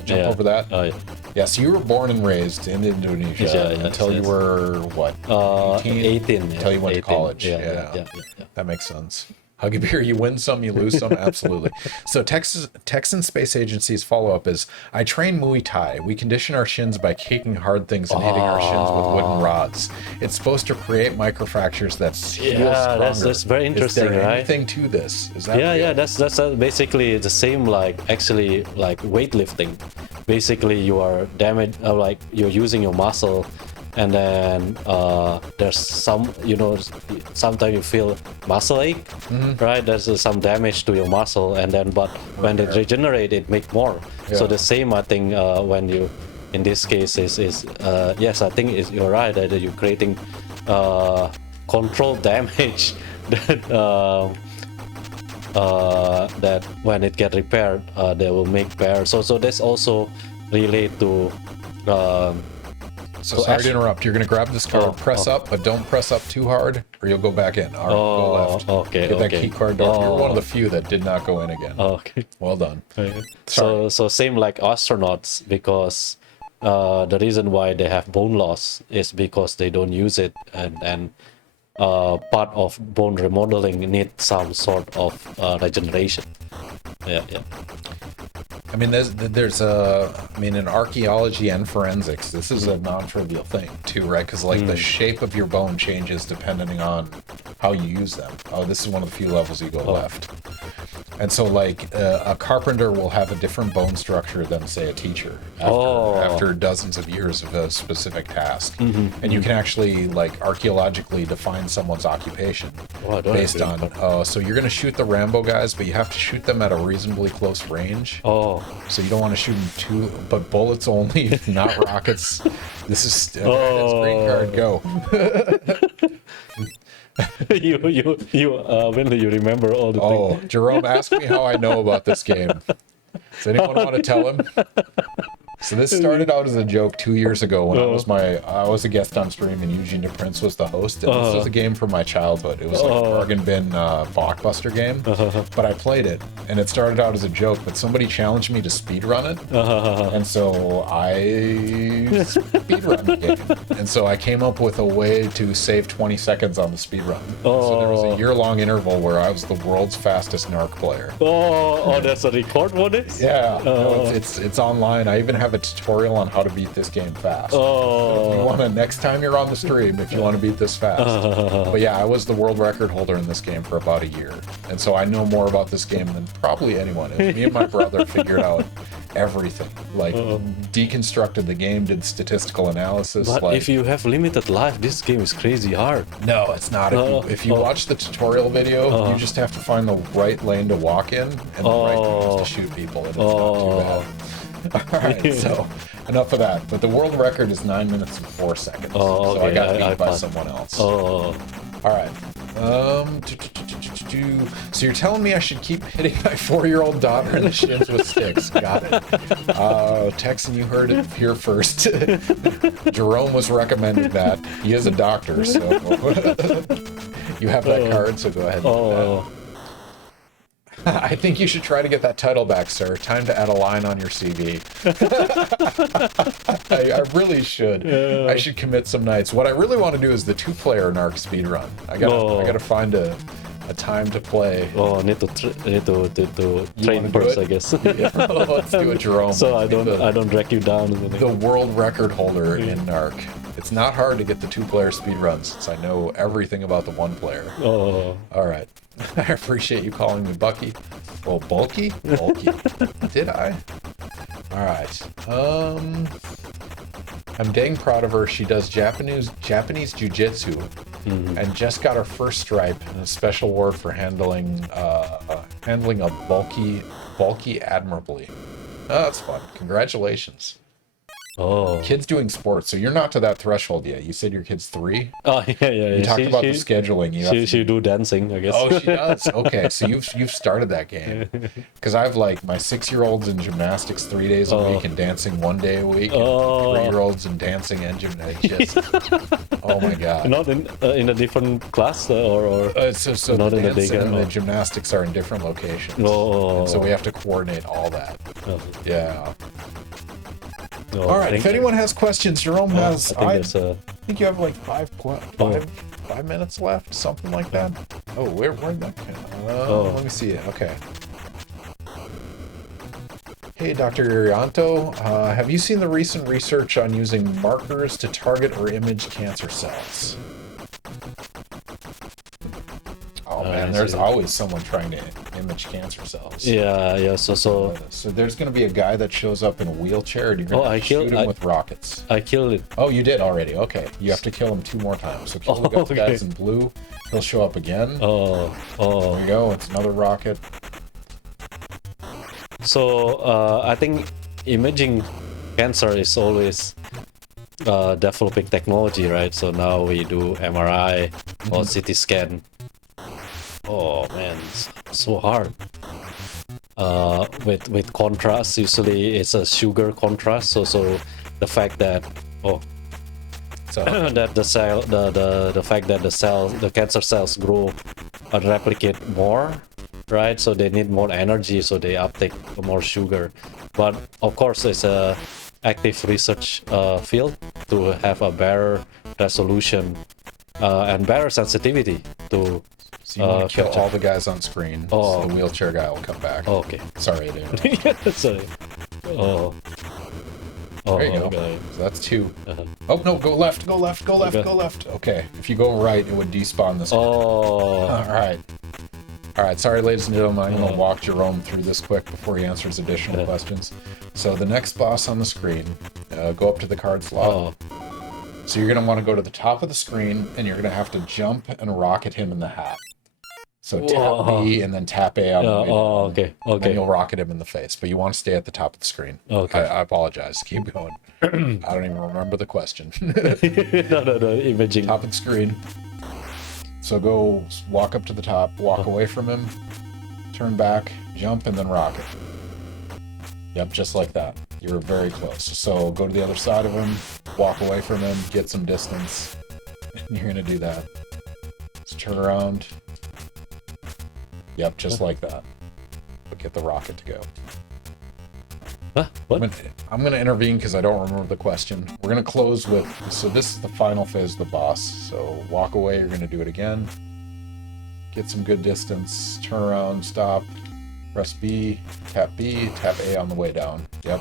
Jump over that. Oh yeah. Yeah, so you were born and raised in Indonesia until you were, what, 18? Until you went 18. to college. Yeah. That makes sense. Huggy Beer, you win some, you lose some, absolutely. So Texan Space Agency's follow-up is, I train Muay Thai. We condition our shins by kicking hard things and hitting our shins with wooden rods. It's supposed to create microfractures that heal stronger. That's very interesting, is there right? anything to this? Is that real? That's basically the same like weightlifting. Basically, you are damaged, you're using your muscle, and then there's some, sometimes you feel muscle ache, right? There's some damage to your muscle, and then when it regenerates, it make more. Yeah. So the same, I think, when you, in this case, is yes, I think you're right that you're creating controlled damage that when it get repaired, they will make repair. So that's also relate to. So sorry to interrupt. You're going to grab this card, press up, but don't press up too hard, or you'll go back in. All right, go left. Okay. Get that key card door. You're one of the few that did not go in again. Okay. Well done. So same like astronauts, because the reason why they have bone loss is because they don't use it, and part of bone remodeling needs some sort of regeneration. Yeah. I mean, in archaeology and forensics, this is a non-trivial thing too, right? Because the shape of your bone changes depending on how you use them. Oh, this is one of the few levels you go left. And so a carpenter will have a different bone structure than, say, a teacher after dozens of years of a specific task. And you can actually archaeologically define someone's occupation based on, so you're going to shoot the Rambo guys, but you have to shoot them at a reasonably close range. So you don't want to shoot them but bullets only, not rockets. This is green card, go. When do you remember all the things? Jerome, ask me how I know about this game. Does anyone want to tell him? So this started out as a joke 2 years ago when I was a guest on stream and Eugene DePrince was the host. And this was a game from my childhood. It was a bargain bin blockbuster game, but I played it and it started out as a joke. But somebody challenged me to speedrun it, and so I speedrun the game. And so I came up with a way to save 20 seconds on the speedrun. So there was a year-long interval where I was the world's fastest NARC player. That's a record one is? Yeah, it's online. I even have a tutorial on how to beat this game fast. So if you want to, next time you're on the stream, if you want to beat this fast. But yeah, I was the world record holder in this game for about a year. And so I know more about this game than probably anyone. Me and my brother figured out everything. Like deconstructed the game, did statistical analysis. But like, if you have limited life, this game is crazy hard. no, it's not. If you watch the tutorial video, you just have to find the right lane to walk in and the right moves to shoot people, and it's not too bad. All right, so enough of that. But the world record is 9 minutes and 4 seconds. Oh, So I okay, got beat by passed. someone else. Oh, All right. So you're telling me I should keep hitting my 4-year-old daughter in the shins with sticks? Got it. Texan, you heard it here first. Jerome was recommending that. He is a doctor, so you have that card. So go ahead. And do that. I think you should try to get that title back, sir. Time to add a line on your CV. I really should. I should commit some nights. What I really want to do is the 2-player NARC speedrun. I gotta find a time to play. need to train wanna do first, it? I guess. Yeah, let's do it, Jerome. So I Let's be don't drag you down. the world record holder in NARC. It's not hard to get the 2-player speedruns since I know everything about the 1-player. Oh, All right. I appreciate you calling me Bucky. Well, Bulky? Bulky. Did I? All right. I'm dang proud of her. She does Japanese jiu-jitsu and just got her first stripe and a special award for handling a bulky admirably. Oh, that's fun. Congratulations. Kids doing sports. So you're not to that threshold yet. You said your kid's 3? Oh, yeah. You talked about the scheduling. She do dancing, I guess. Oh, she does. Okay, so you've started that game. Because I've like my 6-year-olds in gymnastics 3 days a week and dancing 1 day a week. And 3-year-olds in dancing and gymnastics. Oh my god. Not in a different class or so not the in the dancing daycare, and the or- gymnastics are in different locations. Oh. And so we have to coordinate all that. Yeah. Oh, All right. If anyone has questions, Jerome has. I think think you have like five minutes left, something like that. Oh, where'd that come? Let me see it. Okay. Hey, Dr. Irianto, have you seen the recent research on using markers to target or image cancer cells? Oh man, there's always someone trying to image cancer cells. Yeah. So there's going to be a guy that shows up in a wheelchair, and you're going to shoot him with rockets. I killed it. Oh, you did already. Okay, you have to kill him 2 more times. So kill the guys in blue. He'll show up again. Oh. There you go. It's another rocket. So I think imaging cancer is always developing technology, right? So now we do MRI or CT scan. Oh man, it's so hard. With contrast, usually it's a sugar contrast. So the fact that that the fact that the cancer cells grow and replicate more, right? So they need more energy, so they uptake more sugar. But of course, it's a active research field to have a better resolution and better sensitivity to. So you want to kill all the guys on screen. So the wheelchair guy will come back. Okay. Sorry, dude. Sorry. There you go. Okay. So that's 2. Oh no, go left, go left, go left, go left. Okay. If you go right, it would despawn this guy. All right. Sorry, ladies and gentlemen. I'm going to walk Jerome through this quick before he answers additional questions. So the next boss on the screen, go up to the card slot. So you're going to want to go to the top of the screen, and you're going to have to jump and rocket him in the hat. So tap B and then tap A on the way down. Okay. And then you'll rocket him in the face, but you want to stay at the top of the screen. Okay. I apologize. Keep going. I don't even remember the question. No, imaging. Top of the screen. So go walk up to the top, walk away from him, turn back, jump, and then rocket. Yep, just like that. You were very close. So go to the other side of him, walk away from him, get some distance, and you're going to do that. Just turn around. Yep, just like that. But get the rocket to go. What? I'm going to intervene because I don't remember the question. We're going to close with, so this is the final phase of the boss. So walk away, you're going to do it again. Get some good distance, turn around, stop, press B, tap A on the way down. Yep.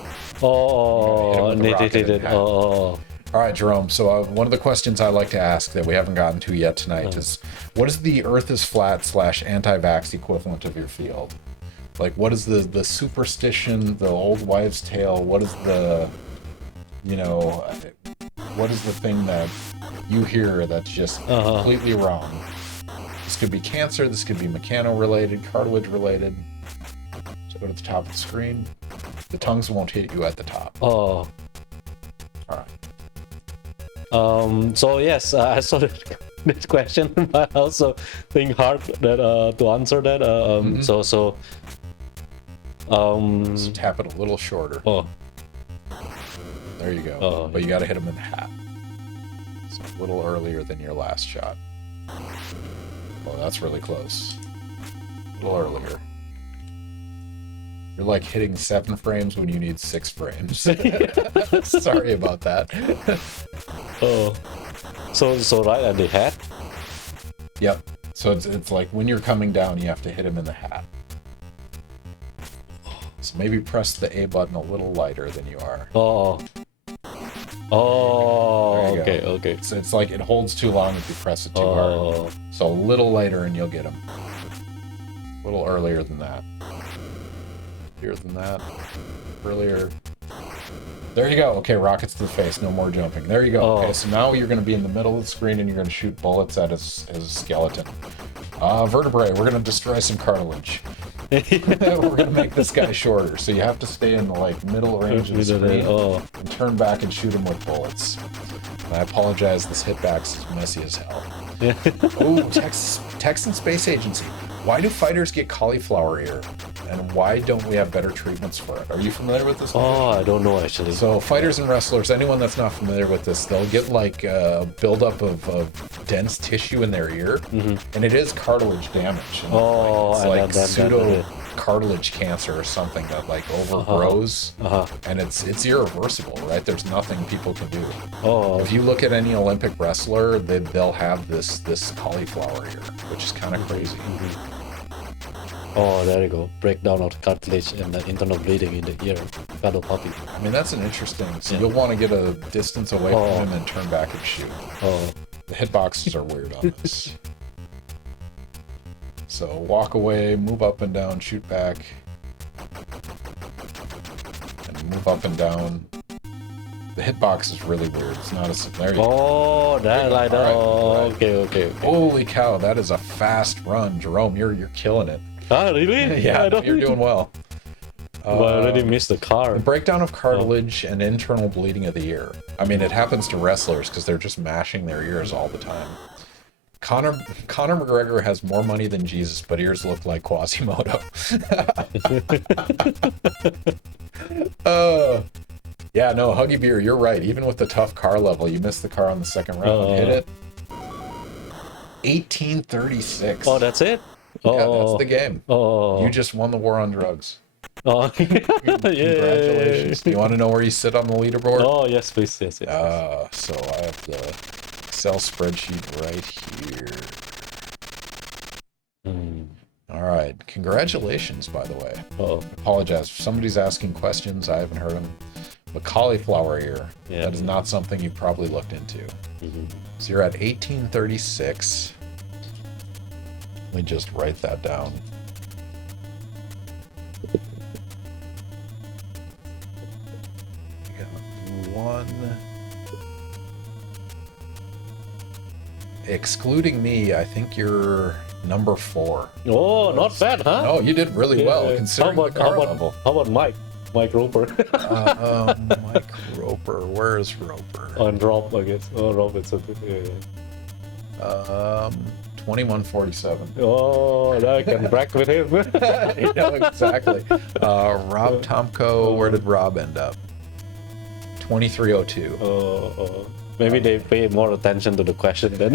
All right, Jerome. So one of the questions I like to ask that we haven't gotten to yet tonight is, what is the Earth is flat / anti-vax equivalent of your field? Like, what is the superstition, the old wives' tale? What is the, you know, what is the thing that you hear that's just completely wrong? This could be cancer. This could be mechano-related, cartilage-related. So go to the top of the screen. The tongues won't hit you at the top. Oh. All right. So yes, I saw this question, but I also think hard that to answer that. Just tap it a little shorter. Oh. There you go. Oh. But you got to hit him in the hat. So a little earlier than your last shot. Oh, that's really close. A little earlier. You're like hitting 7 frames when you need 6 frames. Sorry about that. Oh. So right at the hat. Yep. So it's like when you're coming down, you have to hit him in the hat. So maybe press the A button a little lighter than you are. Oh. Oh. There you Okay. go. Okay. So it's like it holds too long if you press it too hard. So a little lighter and you'll get him. A little earlier than that. Earlier than that. Earlier. There you go. Okay, rockets to the face. No more jumping. There you go. Oh. Okay, so now you're going to be in the middle of the screen and you're going to shoot bullets at his skeleton. Vertebrae. We're going to destroy some cartilage. We're going to make this guy shorter. So you have to stay in the like middle range of the screen and turn back and shoot him with bullets. And I apologize. This hitbox is messy as hell. Oh, Texan Space Agency. Why do fighters get cauliflower ear? And why don't we have better treatments for it? Are you familiar with this? Oh, I don't know actually. So fighters and wrestlers, anyone that's not familiar with this, they'll get like a buildup of dense tissue in their ear, and it is cartilage damage. And it's like pseudo cartilage cancer or something that like overgrows, and it's irreversible, right? There's nothing people can do. If you look at any Olympic wrestler, they'll have this cauliflower ear, which is kind of crazy. Oh, there you go. Breakdown of the cartilage and the internal bleeding in the ear. Battle puppy. I mean, that's an interesting. So you'll want to get a distance away from him and turn back and shoot. The hitboxes are weird on this. So walk away, move up and down, shoot back, and move up and down. The hitbox is really weird. It's not a there you go. That like that. Okay. Holy cow, that is a fast run, Jerome. You're killing it. Ah, really? Yeah, you're doing well. Well, I already missed the car. The breakdown of cartilage and internal bleeding of the ear. I mean, it happens to wrestlers because they're just mashing their ears all the time. Conor McGregor has more money than Jesus, but ears look like Quasimodo. Yeah, no, Huggy Beer, you're right. Even with the tough car level, you missed the car on the second round. Hit it. 1836. Oh, that's it? Yeah, that's the game. Oh. You just won the war on drugs. Oh. Congratulations. Do you want to know where you sit on the leaderboard? Oh, yes, please. Yes. So I have the Excel spreadsheet right here. All right. Congratulations, by the way. Apologize. If somebody's asking questions, I haven't heard them. But cauliflower ear, that is not something you probably looked into. So you're at 1836. Let me just write that down. We got 1. Excluding me, I think you're number 4. Oh, not bad, huh? No, you did really well considering the car level. How about Mike Roper? Mike Roper. Where is Roper? And Rob, I guess. Oh, Rob, it's okay. 2147. Oh, now I can brag with him. You know, exactly. Rob Tomko, where did Rob end up? 2302. Maybe they pay more attention to the question then.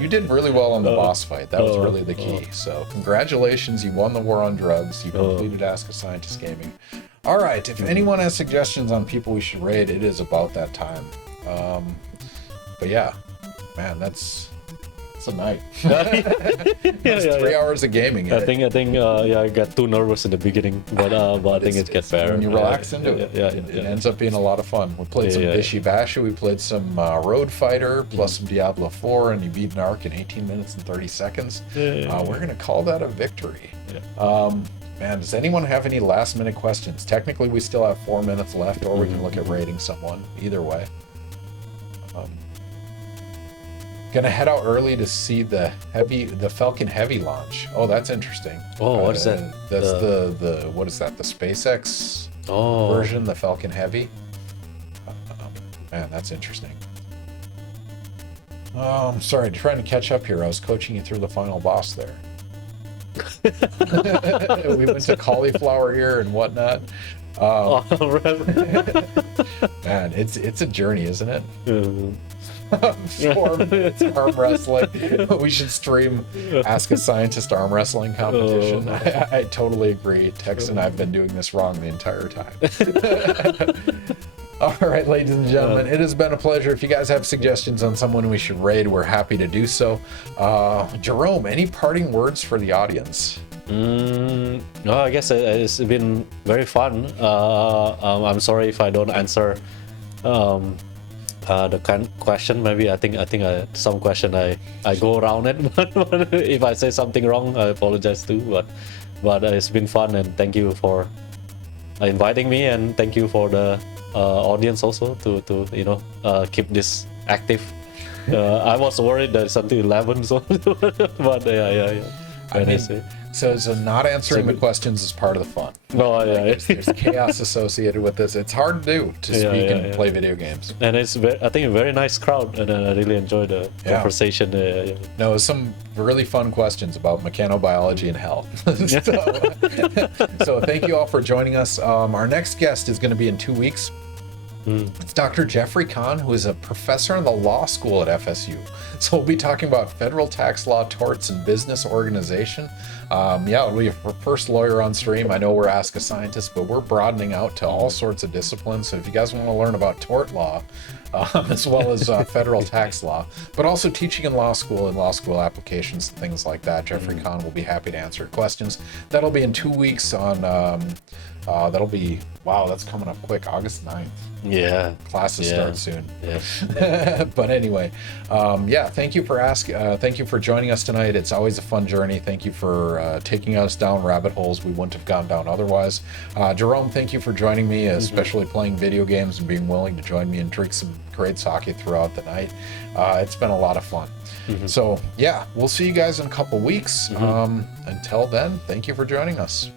You did really well on the boss fight. That was really the key. So congratulations, you won the war on drugs. You completed Ask a Scientist Gaming. All right, if anyone has suggestions on people we should raid, it is about that time. But yeah, man, that's It's a night. Yeah, That's yeah, 3 yeah. hours of gaming. I think I got too nervous in the beginning, but I think it gets better. When you relax into it, it ends up being a lot of fun. We played some Bishi Bashi, we played some Road Fighter, plus some Diablo 4, and you beat NARC in 18 minutes and 30 seconds. We're going to call that a victory. Man, does anyone have any last minute questions? Technically, we still have 4 minutes left, or we can look at rating someone. Either way. Gonna head out early to see the Falcon Heavy launch. Oh, that's interesting. Oh, what is that? That's the what is that? The SpaceX version, the Falcon Heavy. Man, that's interesting. Oh, I'm sorry, trying to catch up here. I was coaching you through the final boss there. We went to cauliflower here and whatnot. Man, it's a journey, isn't it? 4 minutes arm wrestling. We should stream Ask a Scientist arm wrestling competition. I totally agree. Tex and I've been doing this wrong the entire time. All right, ladies and gentlemen, it has been a pleasure. If you guys have suggestions on someone we should raid, we're happy to do so. Jerome, any parting words for the audience? No, I guess it's been very fun. I'm sorry if I don't answer the kind of question. Maybe I think some question I go around it. But if I say something wrong, I apologize too. But it's been fun, and thank you for inviting me, and thank you for the audience also to keep this active. I was worried that it's until 11, so but yeah. I mean, so not answering the questions is part of the fun. No, yeah. There's chaos associated with this. It's hard to do to speak and play video games. And it's I think a very nice crowd, and I really enjoyed the conversation. No, some really fun questions about mechanobiology and health. So thank you all for joining us. Our next guest is going to be in 2 weeks. It's Dr. Jeffrey Kahn, who is a professor in the law school at FSU. So we'll be talking about federal tax law, torts, and business organization. It'll be our first lawyer on stream. I know we're Ask a Scientist, but we're broadening out to all sorts of disciplines. So if you guys want to learn about tort law, as well as federal tax law, but also teaching in law school and law school applications and things like that, Jeffrey Kahn will be happy to answer questions. That'll be in 2 weeks on, that'll be, wow, that's coming up quick, August 9th. Yeah. Classes start soon. Yeah. But anyway, thank you for joining us tonight. It's always a fun journey. Thank you for taking us down rabbit holes we wouldn't have gone down otherwise. Jerome, thank you for joining me, especially playing video games and being willing to join me and drink some great sake throughout the night. It's been a lot of fun. So we'll see you guys in a couple weeks. Until then, thank you for joining us.